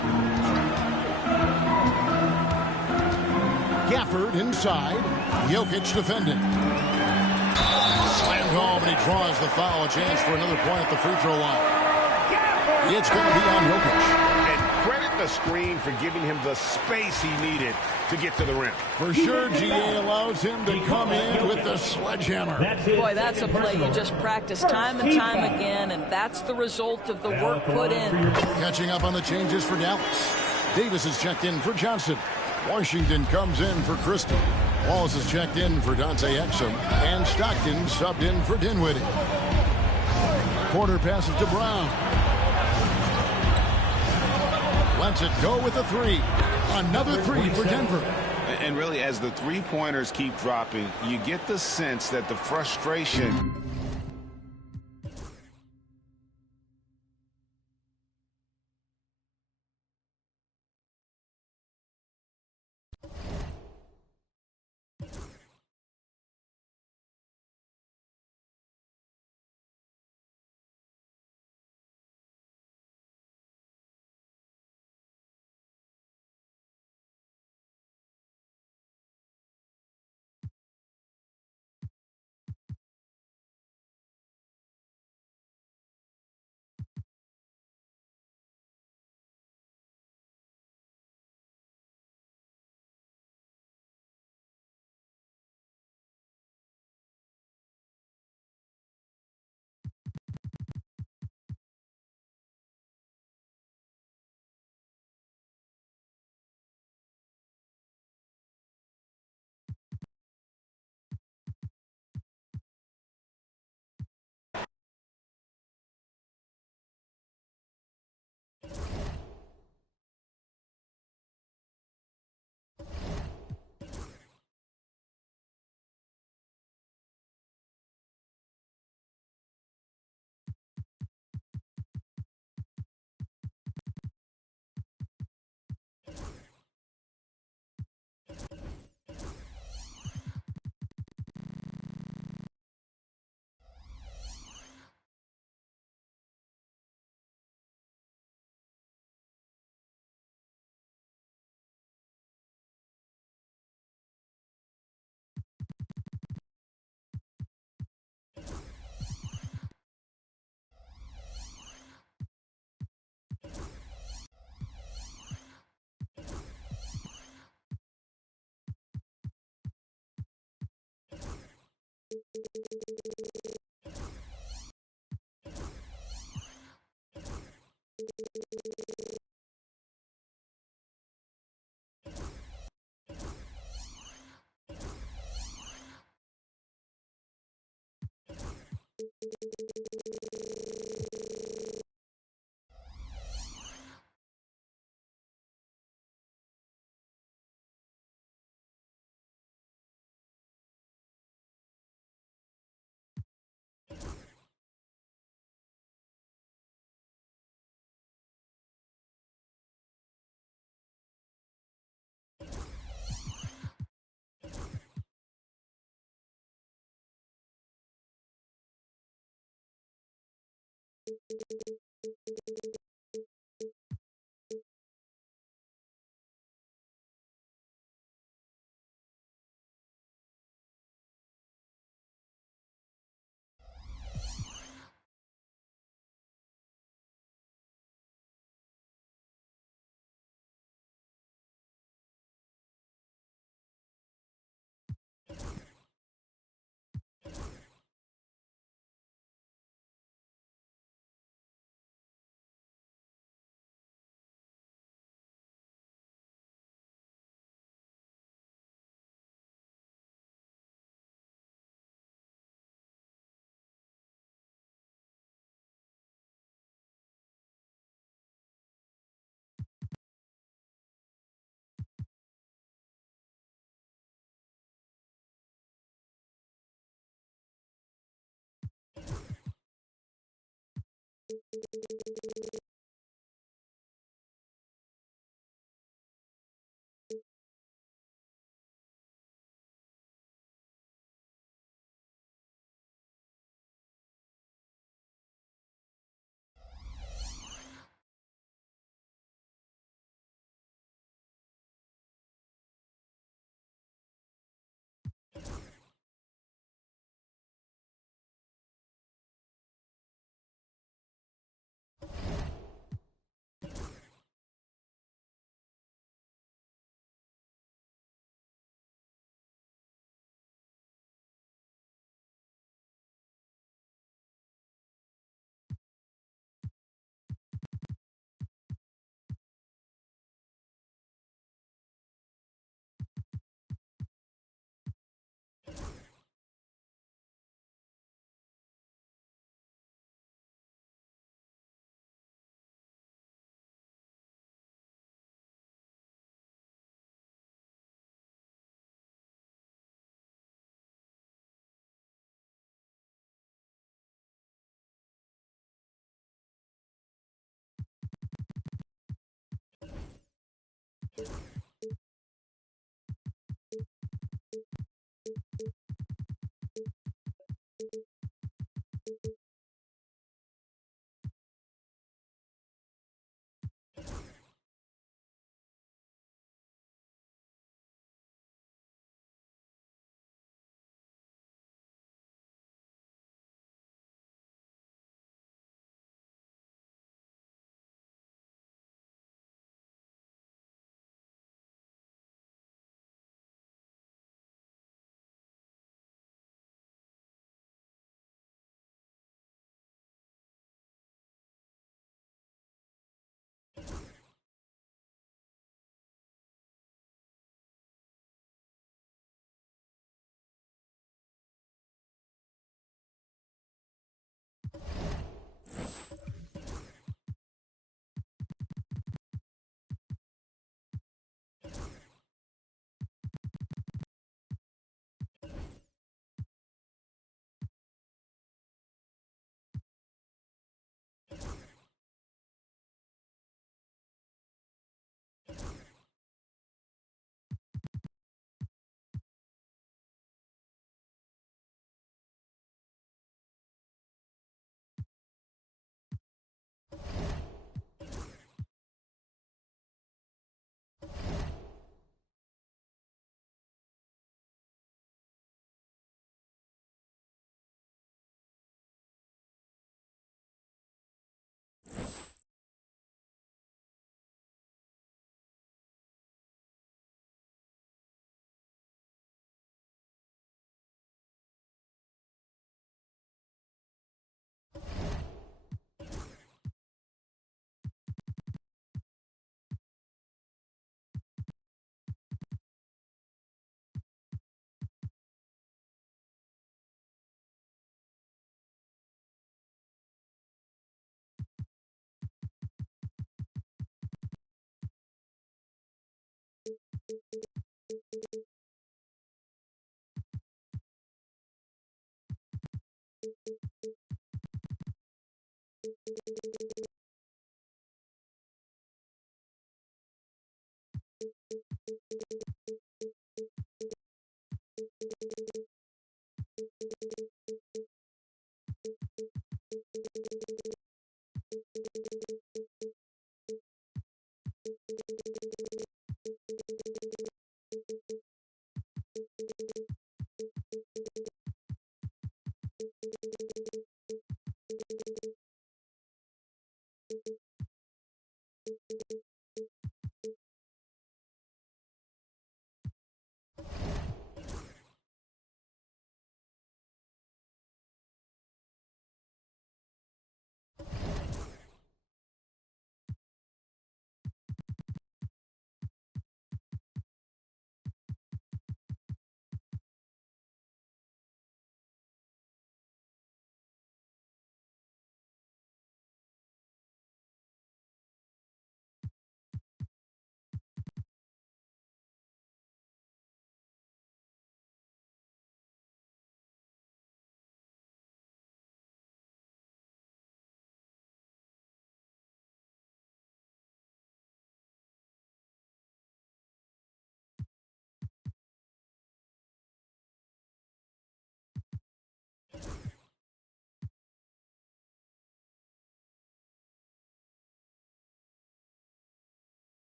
Gafford inside. Jokic defending. Slammed home, and he draws the foul. A chance for another point at the free throw line. It's going to be on Jokic. Credit the screen for giving him the space he needed to get to the rim. For sure, GA allows him to come in with the sledgehammer. Boy, that's a play you just practice time and time again, and that's the result of the work put in. Catching up on the changes for Dallas. Davis is checked in for Johnson. Washington comes in for Christie. Walls is checked in for Dante Exum. And Stockton subbed in for Dinwiddie. Porter passes to Brown. Lets it go with a 3. Another 3 for Denver. And really, as the three-pointers keep dropping, you get the sense that the frustration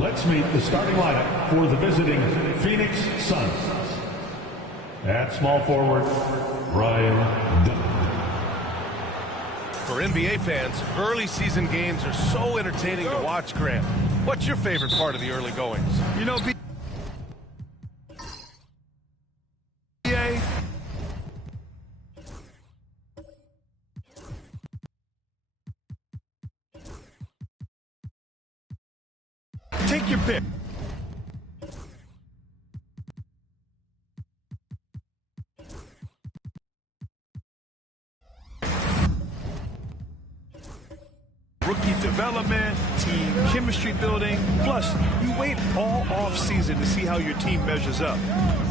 Let's meet the starting lineup for the visiting Phoenix Suns. At small forward, Ryan Dunn. For NBA fans, early season games are so entertaining to watch, Grant. What's your favorite part of the early goings? You know, take your pick. Rookie development, team chemistry building, plus you wait all off-season to see how your team measures up.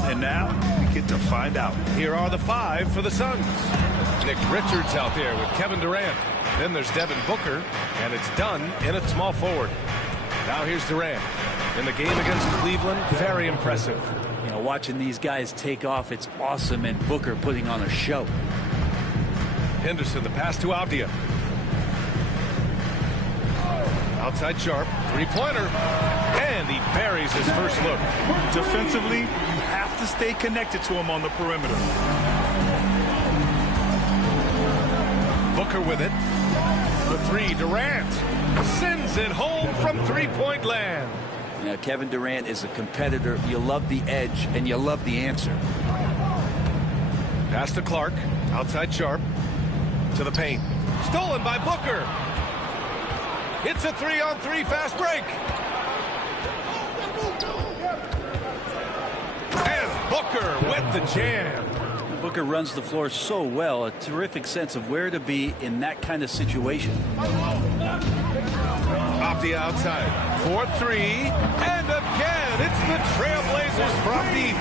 And now we get to find out. Here are the five for the Suns. Nick Richards out there with Kevin Durant. Then there's Devin Booker, and it's Dunn in at small forward. Now here's Durant. In the game against Cleveland, very impressive. You know, watching these guys take off, it's awesome, and Booker putting on a show. Henderson, the pass to Avdia. Outside Sharp, three-pointer, and he buries his first look. Defensively, you have to stay connected to him on the perimeter. Booker with it. The three, Durant sends it home from three-point land. Now, Kevin Durant is a competitor. You love the edge, and you love the answer. Pass to Clark, outside Sharp, to the paint. Stolen by Booker. It's a 3-on-3 fast break. And Booker with the jam. Booker runs the floor so well, a terrific sense of where to be in that kind of situation. Off the outside, 4-3, and again, it's the Trailblazers from deep.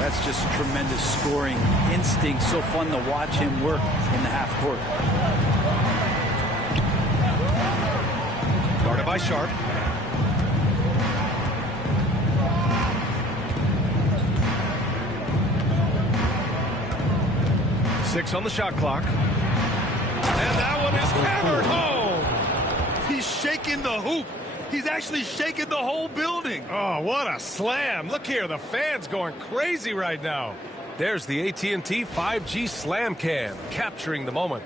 That's just tremendous scoring instinct. So fun to watch him work in the half court. Guarded by Sharp. Six on the shot clock. And that one is hammered home. He's shaking the hoop. He's actually shaking the whole building. Oh, what a slam. Look here, the fans going crazy right now. There's the AT&T 5G Slam Cam, capturing the moment.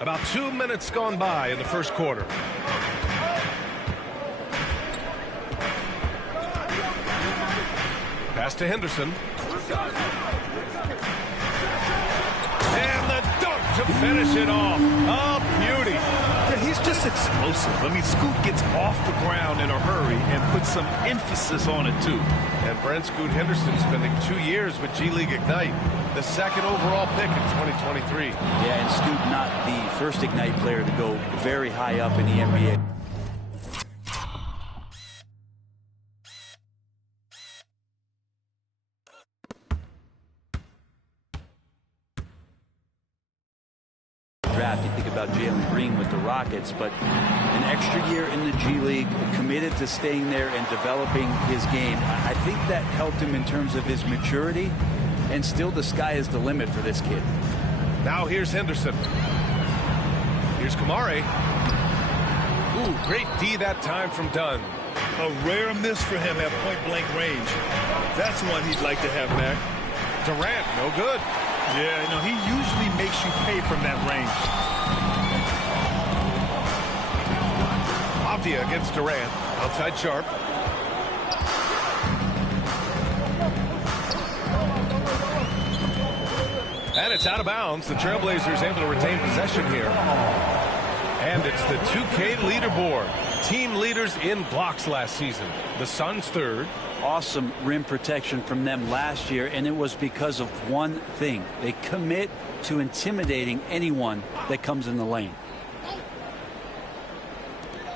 About 2 minutes gone by in the first quarter. Pass to Henderson. And the dunk to finish it off. A beauty. Yeah, he's just explosive. I mean, Scoot gets off the ground in a hurry and puts some emphasis on it, too. And Brent Scoot Henderson spending 2 years with G League Ignite, the second overall pick in 2023. Yeah, and Scoot not the first Ignite player to go very high up in the NBA. Draft, you think about Jalen Green with the Rockets, but an extra year in the G League, committed to staying there and developing his game. I think that helped him in terms of his maturity, and still the sky is the limit for this kid. Now here's Henderson. Here's Kamari. Ooh, great D that time from Dunn. A rare miss for him at point-blank range. That's one he'd like to have back. Durant, no good. Yeah, no, he usually makes you pay from that range. Avdia against Durant. Outside Sharp. And it's out of bounds. The Trailblazers able to retain possession here. And it's the 2K leaderboard. Team leaders in blocks last season. The Suns third. Awesome rim protection from them last year, and it was because of one thing. They commit to intimidating anyone that comes in the lane.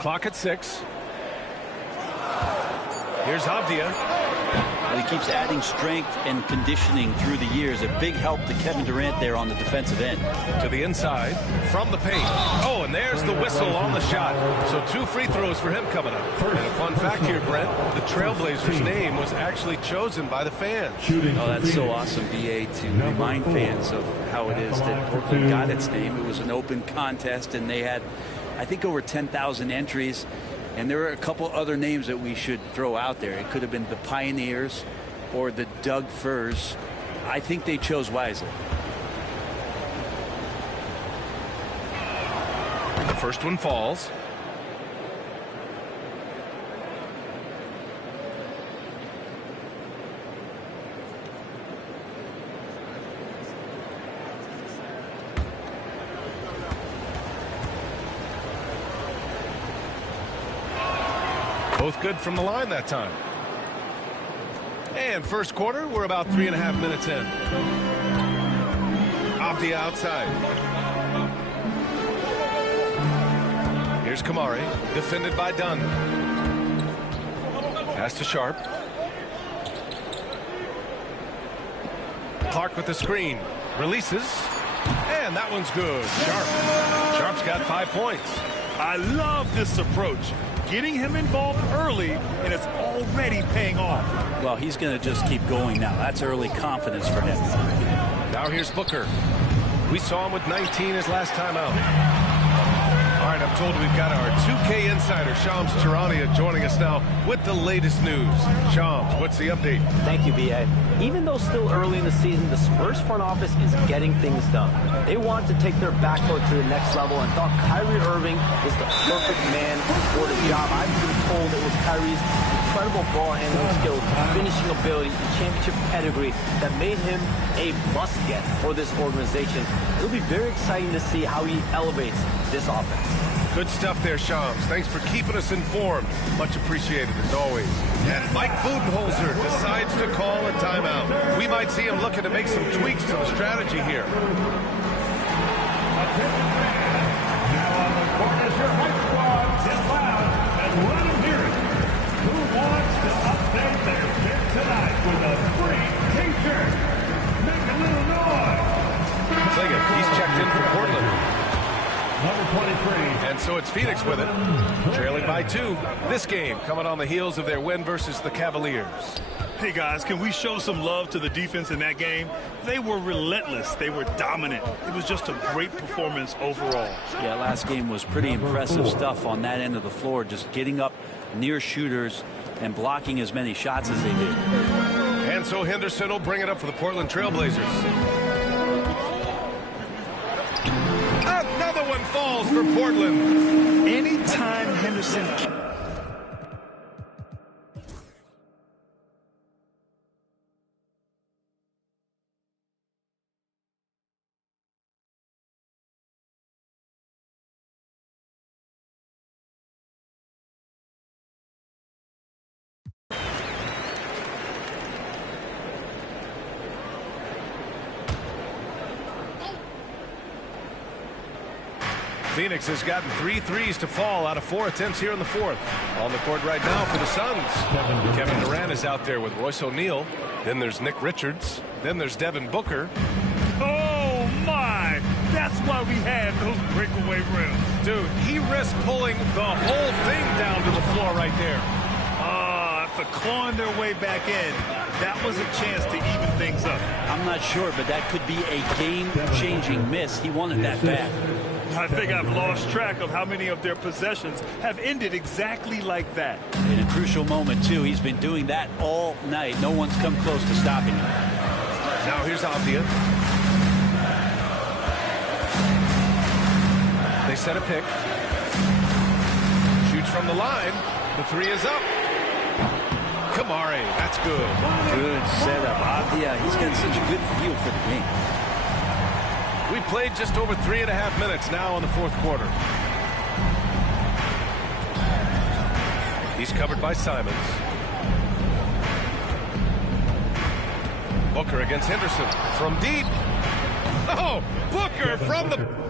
Clock at 6. Here's Avdia. He keeps adding strength and conditioning through the years. A big help to Kevin Durant there on the defensive end. To the inside, from the paint. Oh, and there's the whistle on the shot. So 2 free throws for him coming up. And a fun fact here, Brent, the Trailblazers' name was actually chosen by the fans. Oh, that's so awesome, BA, to remind fans of how it is that Portland got its name. It was an open contest, and they had, I think, over 10,000 entries. And there are a couple other names that we should throw out there. It could have been the Pioneers or the Doug Furs. I think they chose wisely. The first one falls. Both good from the line that time. And first quarter, we're about 3.5 minutes in. Avdia outside. Here's Kamari, defended by Dunn. Pass to Sharp. Clark with the screen. Releases. And that one's good. Sharp. Sharp's got 5 points. I love this approach. Getting him involved early, and it's already paying off. Well, he's going to just keep going now. That's early confidence for him. Now here's Booker. We saw him with 19 his last time out. All right, I'm told we've got our 2K insider, Shams Charania, joining us now with the latest news. Shams, what's the update? Thank you, B.A. Even though still early in the season, the Spurs front office is getting things done. They want to take their backcourt to the next level and thought Kyrie Irving was the perfect man for the job. I've been told it was Kyrie's incredible ball handling skills, finishing ability, and championship pedigree that made him a must-get for this organization. It'll be very exciting to see how he elevates this offense. Good stuff there, Shams. Thanks for keeping us informed. Much appreciated, as always. And Mike Budenholzer decides to call a timeout. We might see him looking to make some tweaks to the strategy here. Now on the court is your hype squad. Get loud and let them hear it. Who wants to update their pick tonight with a free T-shirt? Make a little noise. Sing it. He's checked in for Portland. Number 23. And so it's Phoenix with it, trailing by 2. This game coming on the heels of their win versus the Cavaliers. Hey, guys, can we show some love to the defense in that game? They were relentless. They were dominant. It was just a great performance overall. Yeah, last game was pretty impressive stuff on that end of the floor, just getting up near shooters and blocking as many shots as they did. And so Henderson will bring it up for the Portland Trailblazers. Another one falls for Portland. Anytime Henderson... Phoenix has gotten 3 threes to fall out of 4 attempts here in the fourth. On the court right now for the Suns. Kevin Durant is out there with Royce O'Neal. Then there's Nick Richards. Then there's Devin Booker. Oh, my. That's why we had those breakaway rims. Dude, he risked pulling the whole thing down to the floor right there. After clawing their way back in, that was a chance to even things up. I'm not sure, but that could be a game-changing miss. He wanted that bad. I think I've lost track of how many of their possessions have ended exactly like that. In a crucial moment, too. He's been doing that all night. No one's come close to stopping him. Now here's Avdia. They set a pick. Shoots from the line. The 3 is up. Kamari, that's good. Good setup. Avdia, he's got such a good feel for the game. We played just over 3.5 minutes now in the fourth quarter. He's covered by Simons. Booker against Henderson from deep. Oh, Booker from the...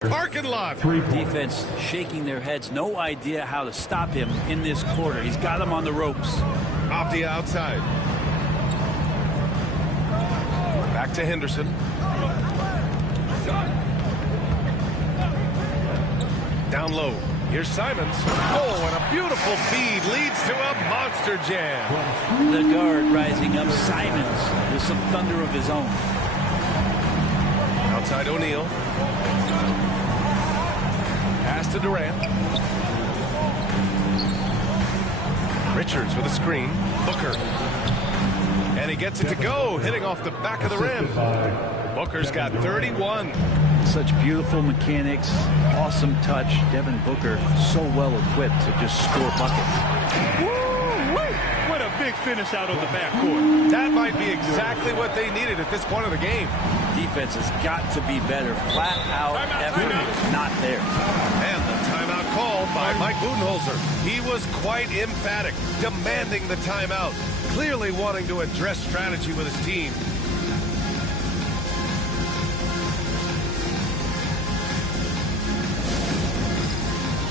Parking lot. Defense shaking their heads. No idea how to stop him in this quarter. He's got him on the ropes. Avdia outside. Back to Henderson. Down low. Here's Simons. Oh, and a beautiful feed leads to a monster jam. The guard rising up. Simons with some thunder of his own. Outside O'Neal. Pass to Durant. Richards with a screen. Booker. And he gets it to go, hitting off the back of the rim. Booker's got 31. Such beautiful mechanics, awesome touch. Devin Booker so well equipped to just score buckets. Woo-wee! What a big finish out of the backcourt. That might be exactly what they needed at this point of the game. Defense has got to be better. Flat out effort is not there. And the timeout called by Mike Budenholzer. He was quite emphatic, demanding the timeout, clearly wanting to address strategy with his team.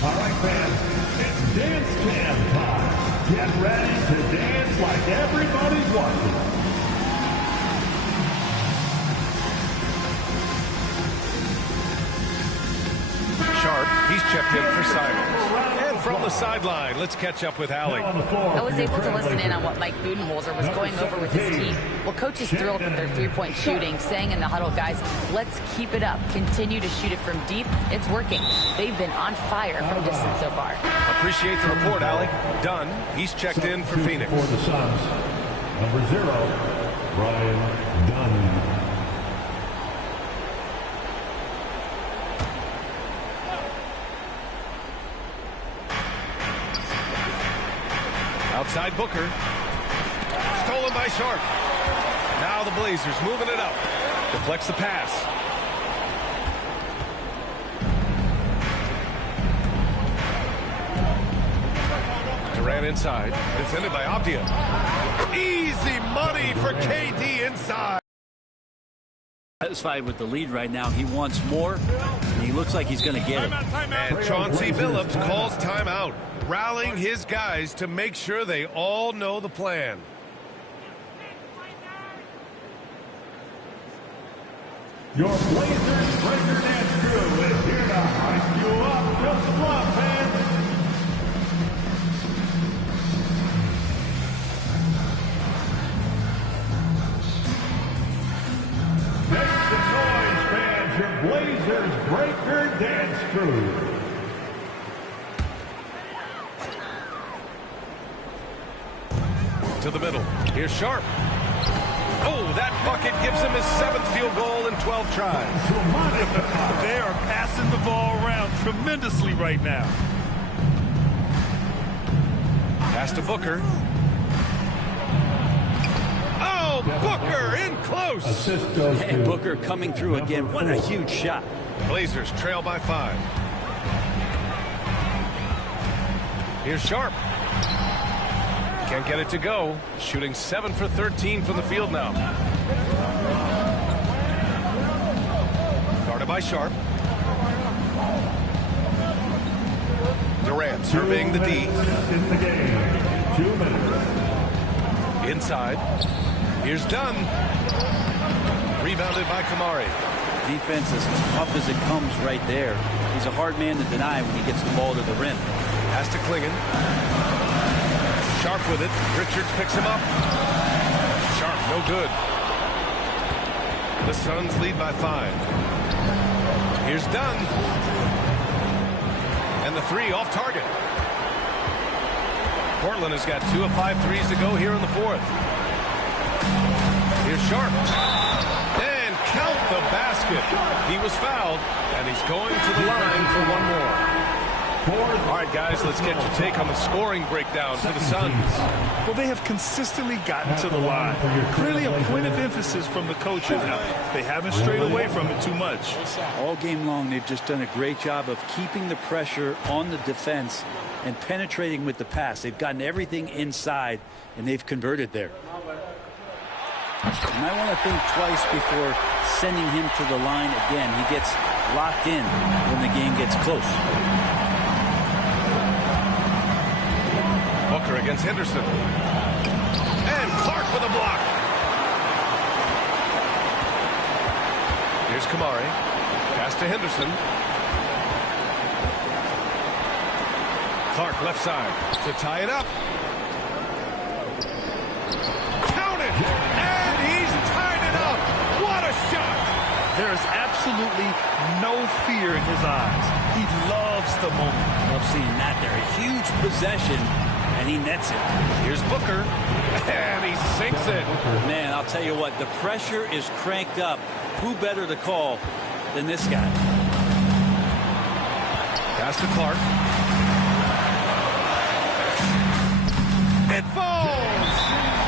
All right, fans, it's dance cam time. Get ready to dance like everybody's watching. Sharp, he's checked in for Simons. And from the sideline, let's catch up with Allie. I was able to listen in on what Mike Budenholzer was going over with his team. Well, coach is thrilled with their three-point shooting, saying in the huddle, guys, let's keep it up. Continue to shoot it from deep. It's working. They've been on fire from distance so far. Appreciate the report, Allie. Dunn, he's checked in for Phoenix. For the Suns, number 0, Ryan Dunn. Outside Booker. Stolen by Sharp. Now the Blazers moving it up. Deflects the pass. Durant inside. Defended by Avdia. Easy money for KD inside. Satisfied with the lead right now. He wants more, and he looks like he's going to get it. And Chauncey Billups calls timeout, rallying his guys to make sure they all know the plan. Your Blazers Breaker Dance crew is here to hype you up. Just love, fans. Make some noise, fans. Your Blazers Breaker Dance crew. To the middle. Here's Sharp. Oh, that bucket gives him his 7th field goal in 12 tries. They are passing the ball around tremendously right now. Pass to Booker. Oh, Booker in close. And Booker coming through again. What a huge shot. Blazers trail by 5. Here's Sharp. Can't get it to go. Shooting 7 for 13 from the field now. Guarded by Sharp. Durant surveying the D. Inside. Here's Dunn. Rebounded by Kamari. Defense is as tough as it comes right there. He's a hard man to deny when he gets the ball to the rim. Pass to Klingon. Sharp with it. Richards picks him up. Sharp, no good. The Suns lead by 5. Here's Dunn. And the 3 off target. Portland has got 2 of 5 threes to go here in the 4th. Here's Sharp. And count the basket. He was fouled, and he's going to the line for one more. All right, guys, let's get your take on the scoring breakdown for the Suns. Well, they have consistently gotten to the line. Clearly a point of emphasis from the coaches. They haven't strayed away from it too much. All game long, they've just done a great job of keeping the pressure on the defense and penetrating with the pass. They've gotten everything inside, and they've converted there. You might want to think twice before sending him to the line again. He gets locked in when the game gets close. Booker against Henderson. And Clark with a block. Here's Kamari. Pass to Henderson. Clark left side to tie it up. Count it! And he's tied it up! What a shot! There is absolutely no fear in his eyes. He loves the moment. Love seeing that there. A huge possession, and he nets it. Here's Booker, and he sinks it. Man, I'll tell you what, the pressure is cranked up. Who better to call than this guy? Pass to Clark. It falls!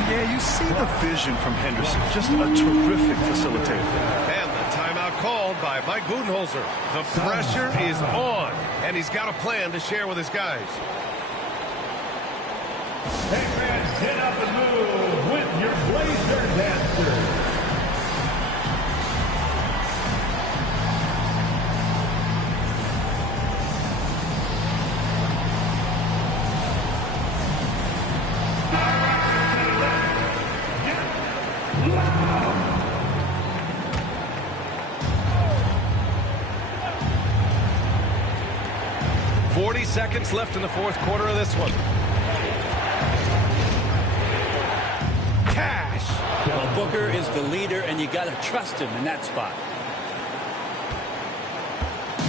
Yeah, you see the vision from Henderson. Just a terrific facilitator. And the timeout called by Mike Budenholzer. The pressure is on, and he's got a plan to share with his guys. Hey, fans, get up and move with your Blazer dancers. Seconds left in the 4th quarter of this one. Cash. Well, Booker is the leader, and you got to trust him in that spot.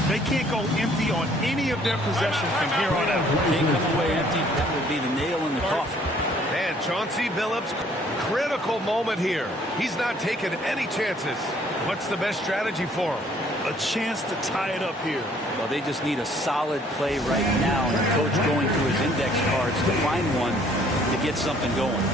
They can't go empty on any of their possessions from here on out. Can't come away empty. That would be the nail in the coffin. And Chauncey Billups, critical moment here. He's not taking any chances. What's the best strategy for him? A chance to tie it up here. Well, they just need a solid play right now, and the coach going through his index cards to find one to get something going.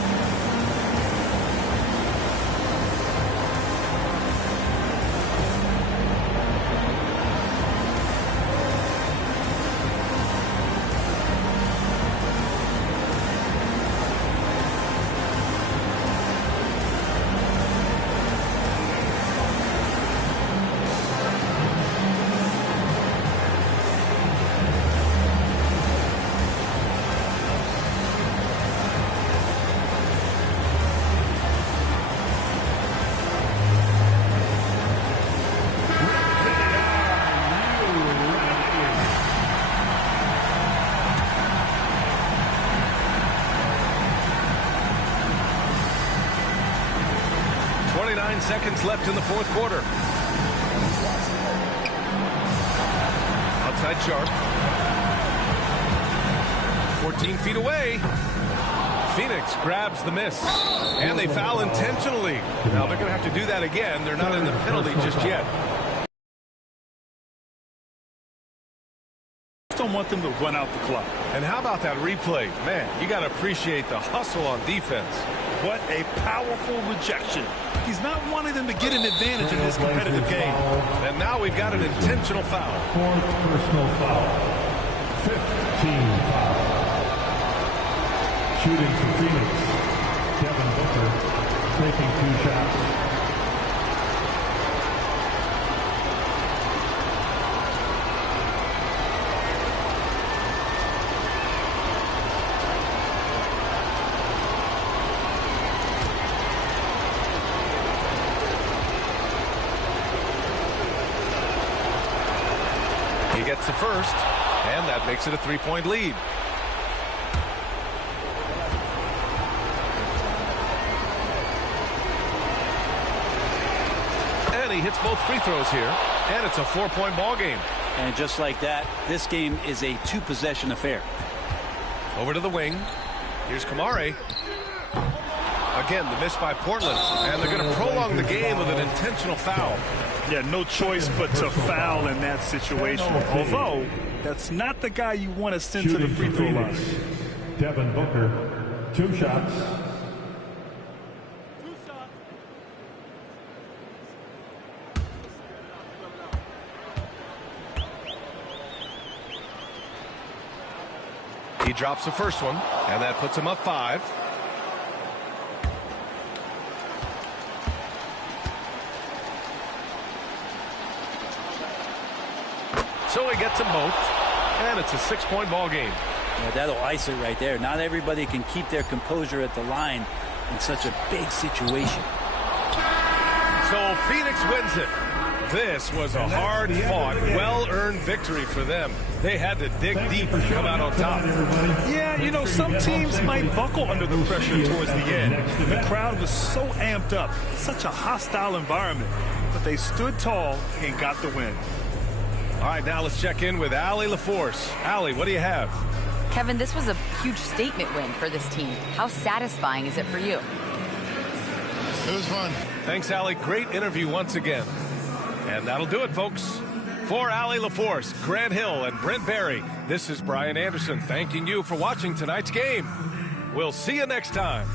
Seconds left in the 4th quarter. Outside Sharp. 14 feet away. Phoenix grabs the miss. And they foul intentionally. Now they're going to have to do that again. They're not in the penalty just yet. Don't want them to run out the clock. And how about that replay? Man, you got to appreciate the hustle on defense. What a powerful rejection. He's not wanting them to get an advantage in this competitive game. And now we've got an intentional foul. Fourth personal foul. 15 foul. Shooting for Phoenix. Devin Booker taking 2 shots. He gets the first, and that makes it a 3-point lead. And he hits both free throws here, and it's a 4-point ball game. And just like that, this game is a 2-possession affair. Over to the wing. Here's Kamare. Again, the miss by Portland, and they're going to prolong the game with an intentional foul. Yeah, no choice but to foul in that situation. Although, that's not the guy you want to send to the free throw line. Devin Booker, 2 shots. He drops the first one, and that puts him up 5. So he gets them both, and it's a 6-point ball game. Yeah, that'll ice it right there. Not everybody can keep their composure at the line in such a big situation. So Phoenix wins it. This was a hard-fought, well-earned victory for them. They had to dig deep to come out on top. Yeah, you know, some teams might buckle under the pressure towards the end. The crowd was so amped up, such a hostile environment. But they stood tall and got the win. All right, now let's check in with Allie LaForce. Allie, what do you have? Kevin, this was a huge statement win for this team. How satisfying is it for you? It was fun. Thanks, Allie. Great interview once again. And that'll do it, folks. For Allie LaForce, Grant Hill, and Brent Barry, this is Brian Anderson thanking you for watching tonight's game. We'll see you next time.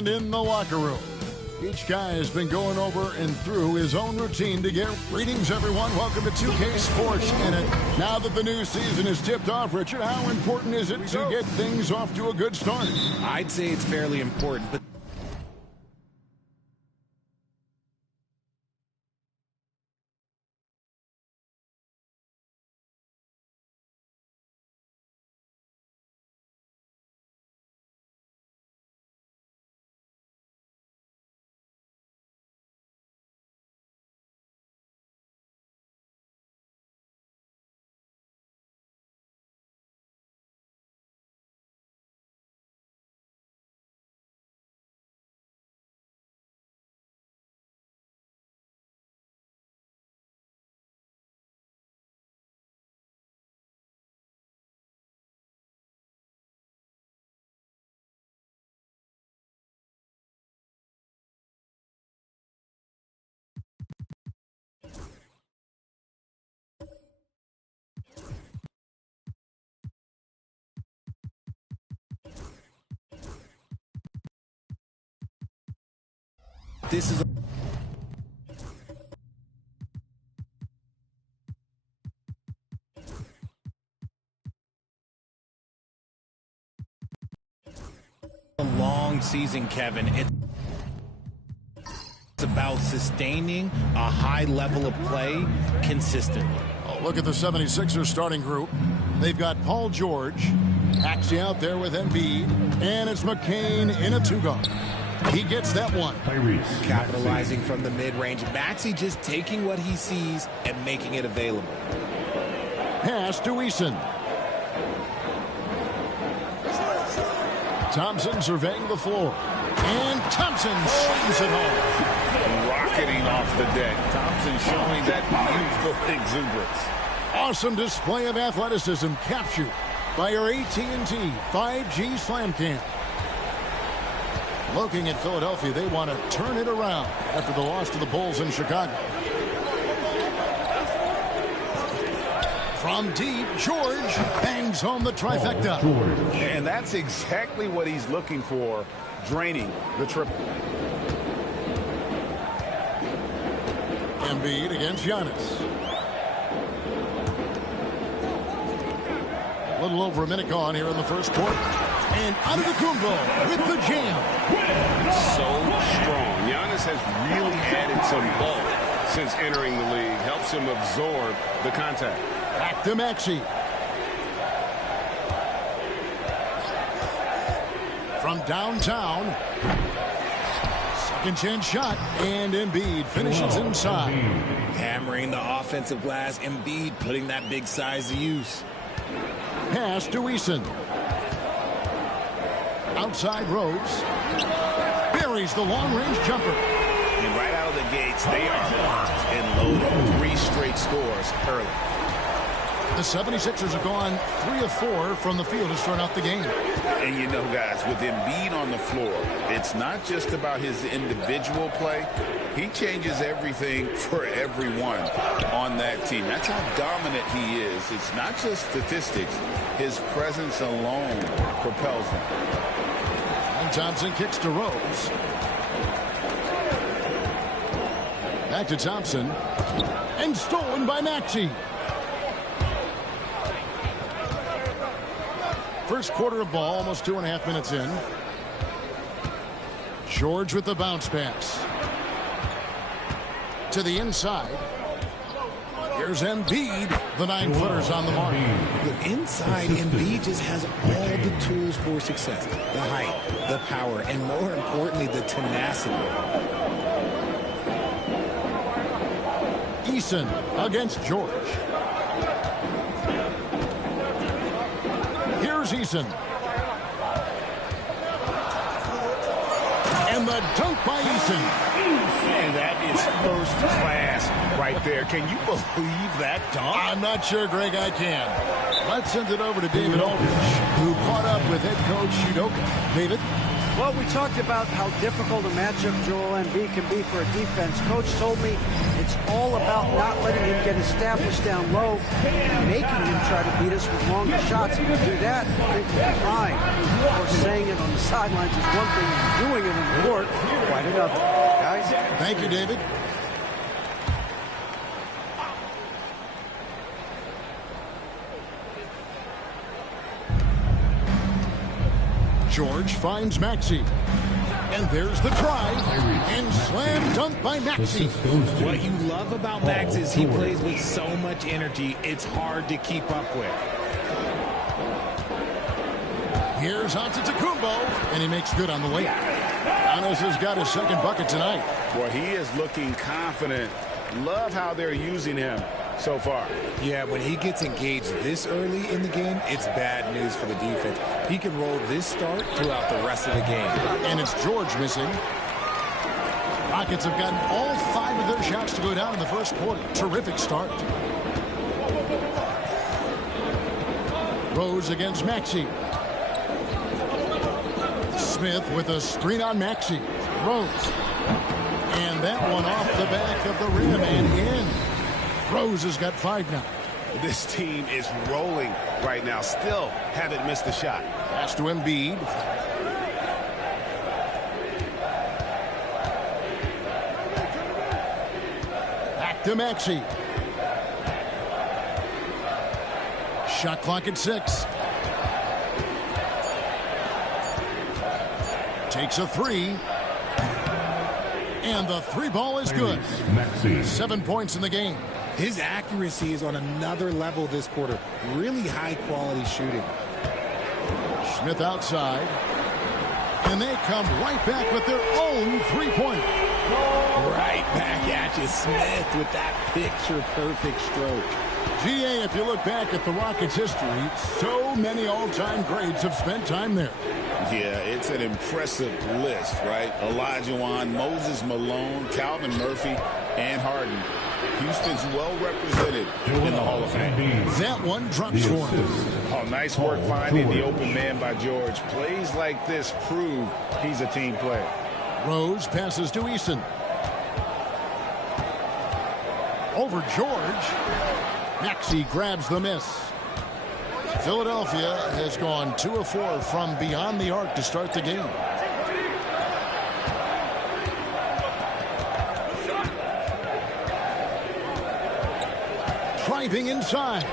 And in the locker room, each guy has been going over and through his own routine to get greetings, everyone. Welcome to 2K Sports. And now that the new season is tipped off, Richard, how important is it to get things off to a good start? I'd say it's fairly important, but this is a long season, Kevin. It's about sustaining a high level of play consistently. Oh, look at the 76ers starting group. They've got Paul George, Maxey out there with Embiid, and it's McCain in a two-guard. He gets that one. Capitalizing from the mid-range. Maxey just taking what he sees and making it available. Pass to Eason. Thompson surveying the floor. And Thompson slams it home. Rocketing off the deck. Thompson showing that youthful exuberance. Awesome display of athleticism captured by our AT&T 5G Slam Cam. Looking at Philadelphia, they want to turn it around after the loss to the Bulls in Chicago. From deep, George bangs home the trifecta. And that's exactly what he's looking for, draining the triple. Embiid against Giannis. A little over a minute gone here in the first quarter. And Antetokounmpo with the jam. So strong. Giannis has really added some bulk since entering the league. Helps him absorb the contact. Back to Maxey. From downtown. Second chance shot. And Embiid finishes inside. Hammering the offensive glass. Embiid putting that big size to use. Pass to Eason. Outside Rose. Buries the long-range jumper. And right out of the gates, they are locked and loaded. 3 straight scores early. The 76ers have gone 3 of 4 from the field to start out the game. And you know, guys, with Embiid on the floor, it's not just about his individual play. He changes everything for everyone on that team. That's how dominant he is. It's not just statistics. His presence alone propels him. And Thompson kicks to Rose. Back to Thompson. And stolen by Maxey. First quarter of ball, almost 2.5 minutes in. George with the bounce pass. To the inside. Here's Embiid. The 9-footers on the mark. Look, inside, Embiid just has all the tools for success. The height, the power, and more importantly, the tenacity. Eason against George. Here's Eason. And the dunk by Eason. And that is first class right there. Can you believe that dunk? I'm not sure, Greg, I can. Let's send it over to David Aldridge, who caught up with head coach Udoka. David? Well, we talked about how difficult a matchup Joel Embiid can be for a defense. Coach told me it's all about not letting him get established down low, making him try to beat us with longer shots. If we do that, I think we'll be fine. Of course, saying it on the sidelines is one thing, and doing it in the court, quite another. Guys? Thank you, David. George finds Maxey. And there's the try. And slam dunk by Maxey. What you love about Max is he plays with so much energy, it's hard to keep up with. Here's Antetokounmpo, and he makes good on the way. Giannis has got his second bucket tonight. Boy, he is looking confident. Love how they're using him so far. Yeah, when he gets engaged this early in the game, it's bad news for the defense. He can roll this start throughout the rest of the game. And it's George missing. Rockets have gotten all 5 of their shots to go down in the first quarter. Terrific start. Rose against Maxey. Smith with a screen on Maxey. Rose. And that one off the back of the rim and in. Rose has got 5 now. This team is rolling right now. Still haven't missed a shot. Pass to Embiid. Back to Maxey. Shot clock at 6. Takes a 3. And the 3 ball is good. 7 points in the game. His accuracy is on another level this quarter. Really high quality shooting. Smith outside. And they come right back with their own 3-pointer. Right back at you, Smith, with that picture-perfect stroke. GA, if you look back at the Rockets' history, so many all-time greats have spent time there. Yeah, it's an impressive list, right? Olajuwon, Moses Malone, Calvin Murphy, and Harden. Houston's well represented in the Hall of Fame. That one drops for him. Oh, nice work finding the open man by George. Plays like this prove he's a team player. Rose passes to Eason. Over George. Maxey grabs the miss. Philadelphia has gone 2 of 4 from beyond the arc to start the game. Driving inside.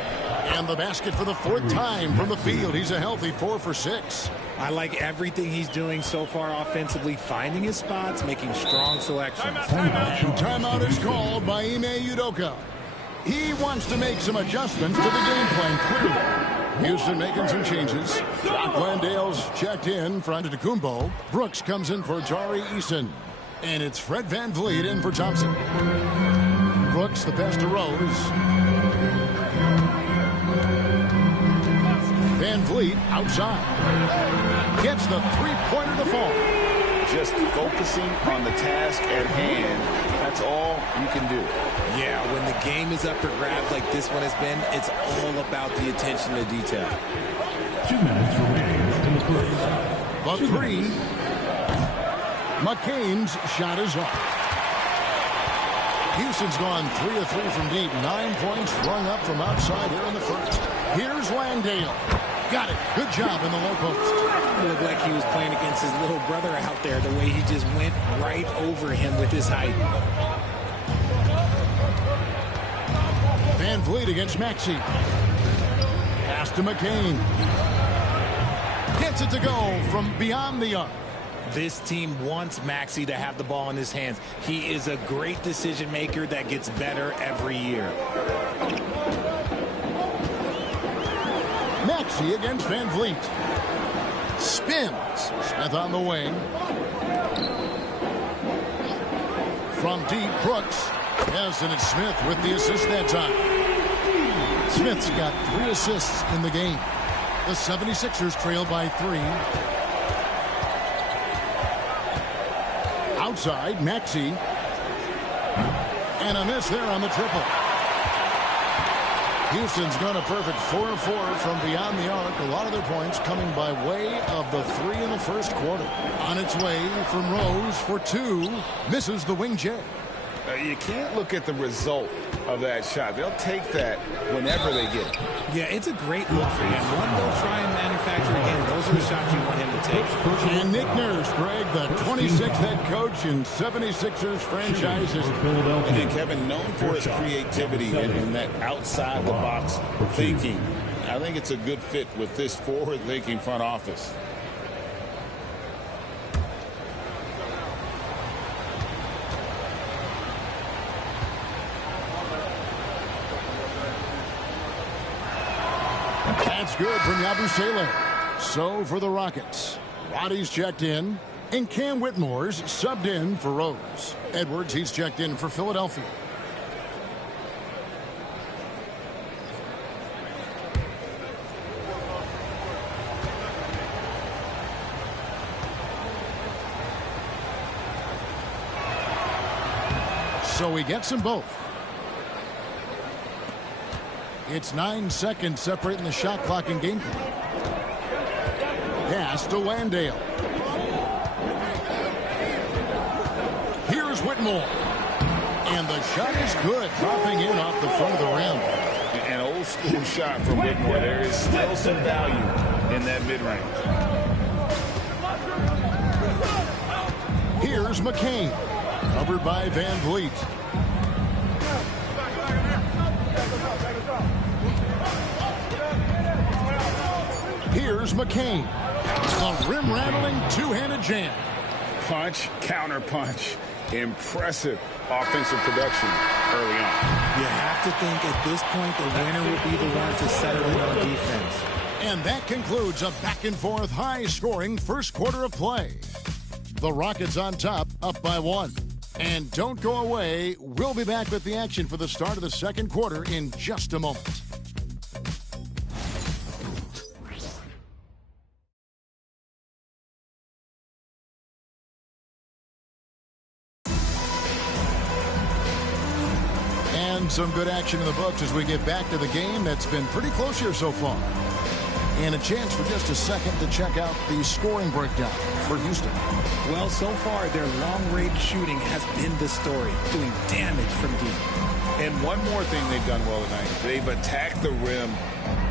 And the basket for the 4th time from the field. He's a healthy 4 for 6. I like everything he's doing so far offensively, finding his spots, making strong selections. Timeout is called by Ime Udoka. He wants to make some adjustments to the game plan, clearly. Houston making some changes. Landale's checked in for Antetokounmpo. Brooks comes in for Jari Eason. And it's Fred VanVleet in for Thompson. Brooks, the pass to Rose. VanVleet outside. Gets the 3-pointer to fall. Just focusing on the task at hand. That's all you can do. Yeah, when the game is up for grabs like this one has been, it's all about the attention to detail. 2 minutes remaining in the first. The 3. McCain's shot is off. Houston's gone 3 of 3 from deep. 9 points rung up from outside here in the first. Here's Landale. Got it. Good job in the low post. It looked like he was playing against his little brother out there, the way he just went right over him with his height. VanVleet against Maxey. Pass to McCain. Gets it to go from beyond the arc. This team wants Maxey to have the ball in his hands. He is a great decision maker that gets better every year. Maxey against VanVleet. Spins. Smith on the wing. From deep, Brooks. Yes, and it's Smith with the assist that time. Smith's got 3 assists in the game. The 76ers trail by 3. Outside, Maxey. And a miss there on the triple. Houston's gone a perfect 4 of 4 from beyond the arc. A lot of their points coming by way of the 3 in the first quarter. On its way from Rose for 2. Misses the wing J. You can't look at the result of that shot. They'll take that whenever they get it. Yeah, it's a great look for him. One they'll try and manufacture again. Those are the shots you want him to take. And Nick Nurse, Greg, the 26th head coach in 76ers franchises. And Kevin, known for his creativity and that outside-the-box thinking. I think it's a good fit with this forward-thinking front office. That's good from Yabusele. So for the Rockets, Roddy's checked in, and Cam Whitmore's subbed in for Rose. Edwards, he's checked in for Philadelphia. So he gets them both. It's 9 seconds separating the shot clock and game clock. Pass to Landale. Here's Whitmore. And the shot is good, dropping in off the front of the rim. An old school shot from Whitmore. There is still some value in that mid-range. Here's McCain. Covered by Van Vliet. Here's McCain. A rim-rattling two-handed jam. Punch, counter punch. Impressive offensive production early on. You have to think at this point the winner will be the one to settle in on defense. And that concludes a back-and-forth high-scoring first quarter of play. The Rockets on top, up by 1. And don't go away. We'll be back with the action for the start of the second quarter in just a moment. And some good action in the books as we get back to the game that's been pretty close here so far. And a chance for just a second to check out the scoring breakdown for Houston. Well, so far, their long-range shooting has been the story, doing damage from deep. And one more thing they've done well tonight. They've attacked the rim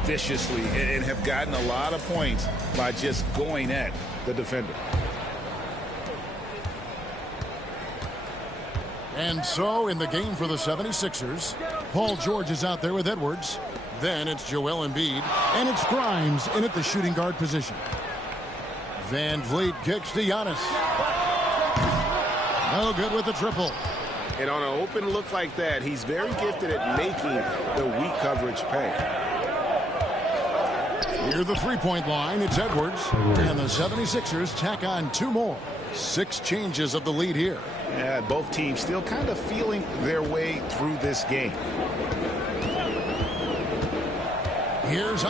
viciously and have gotten a lot of points by just going at the defender. And so in the game for the 76ers, Paul George is out there with Edwards. Then it's Joel Embiid, and it's Grimes in at the shooting guard position. Van Vliet kicks to Giannis. No good with the triple. And on an open look like that, he's very gifted at making the weak coverage pay. Near the three-point line, it's Edwards. And the 76ers tack on 2 more. 6 changes of the lead here. Yeah, both teams still kind of feeling their way through this game. Here's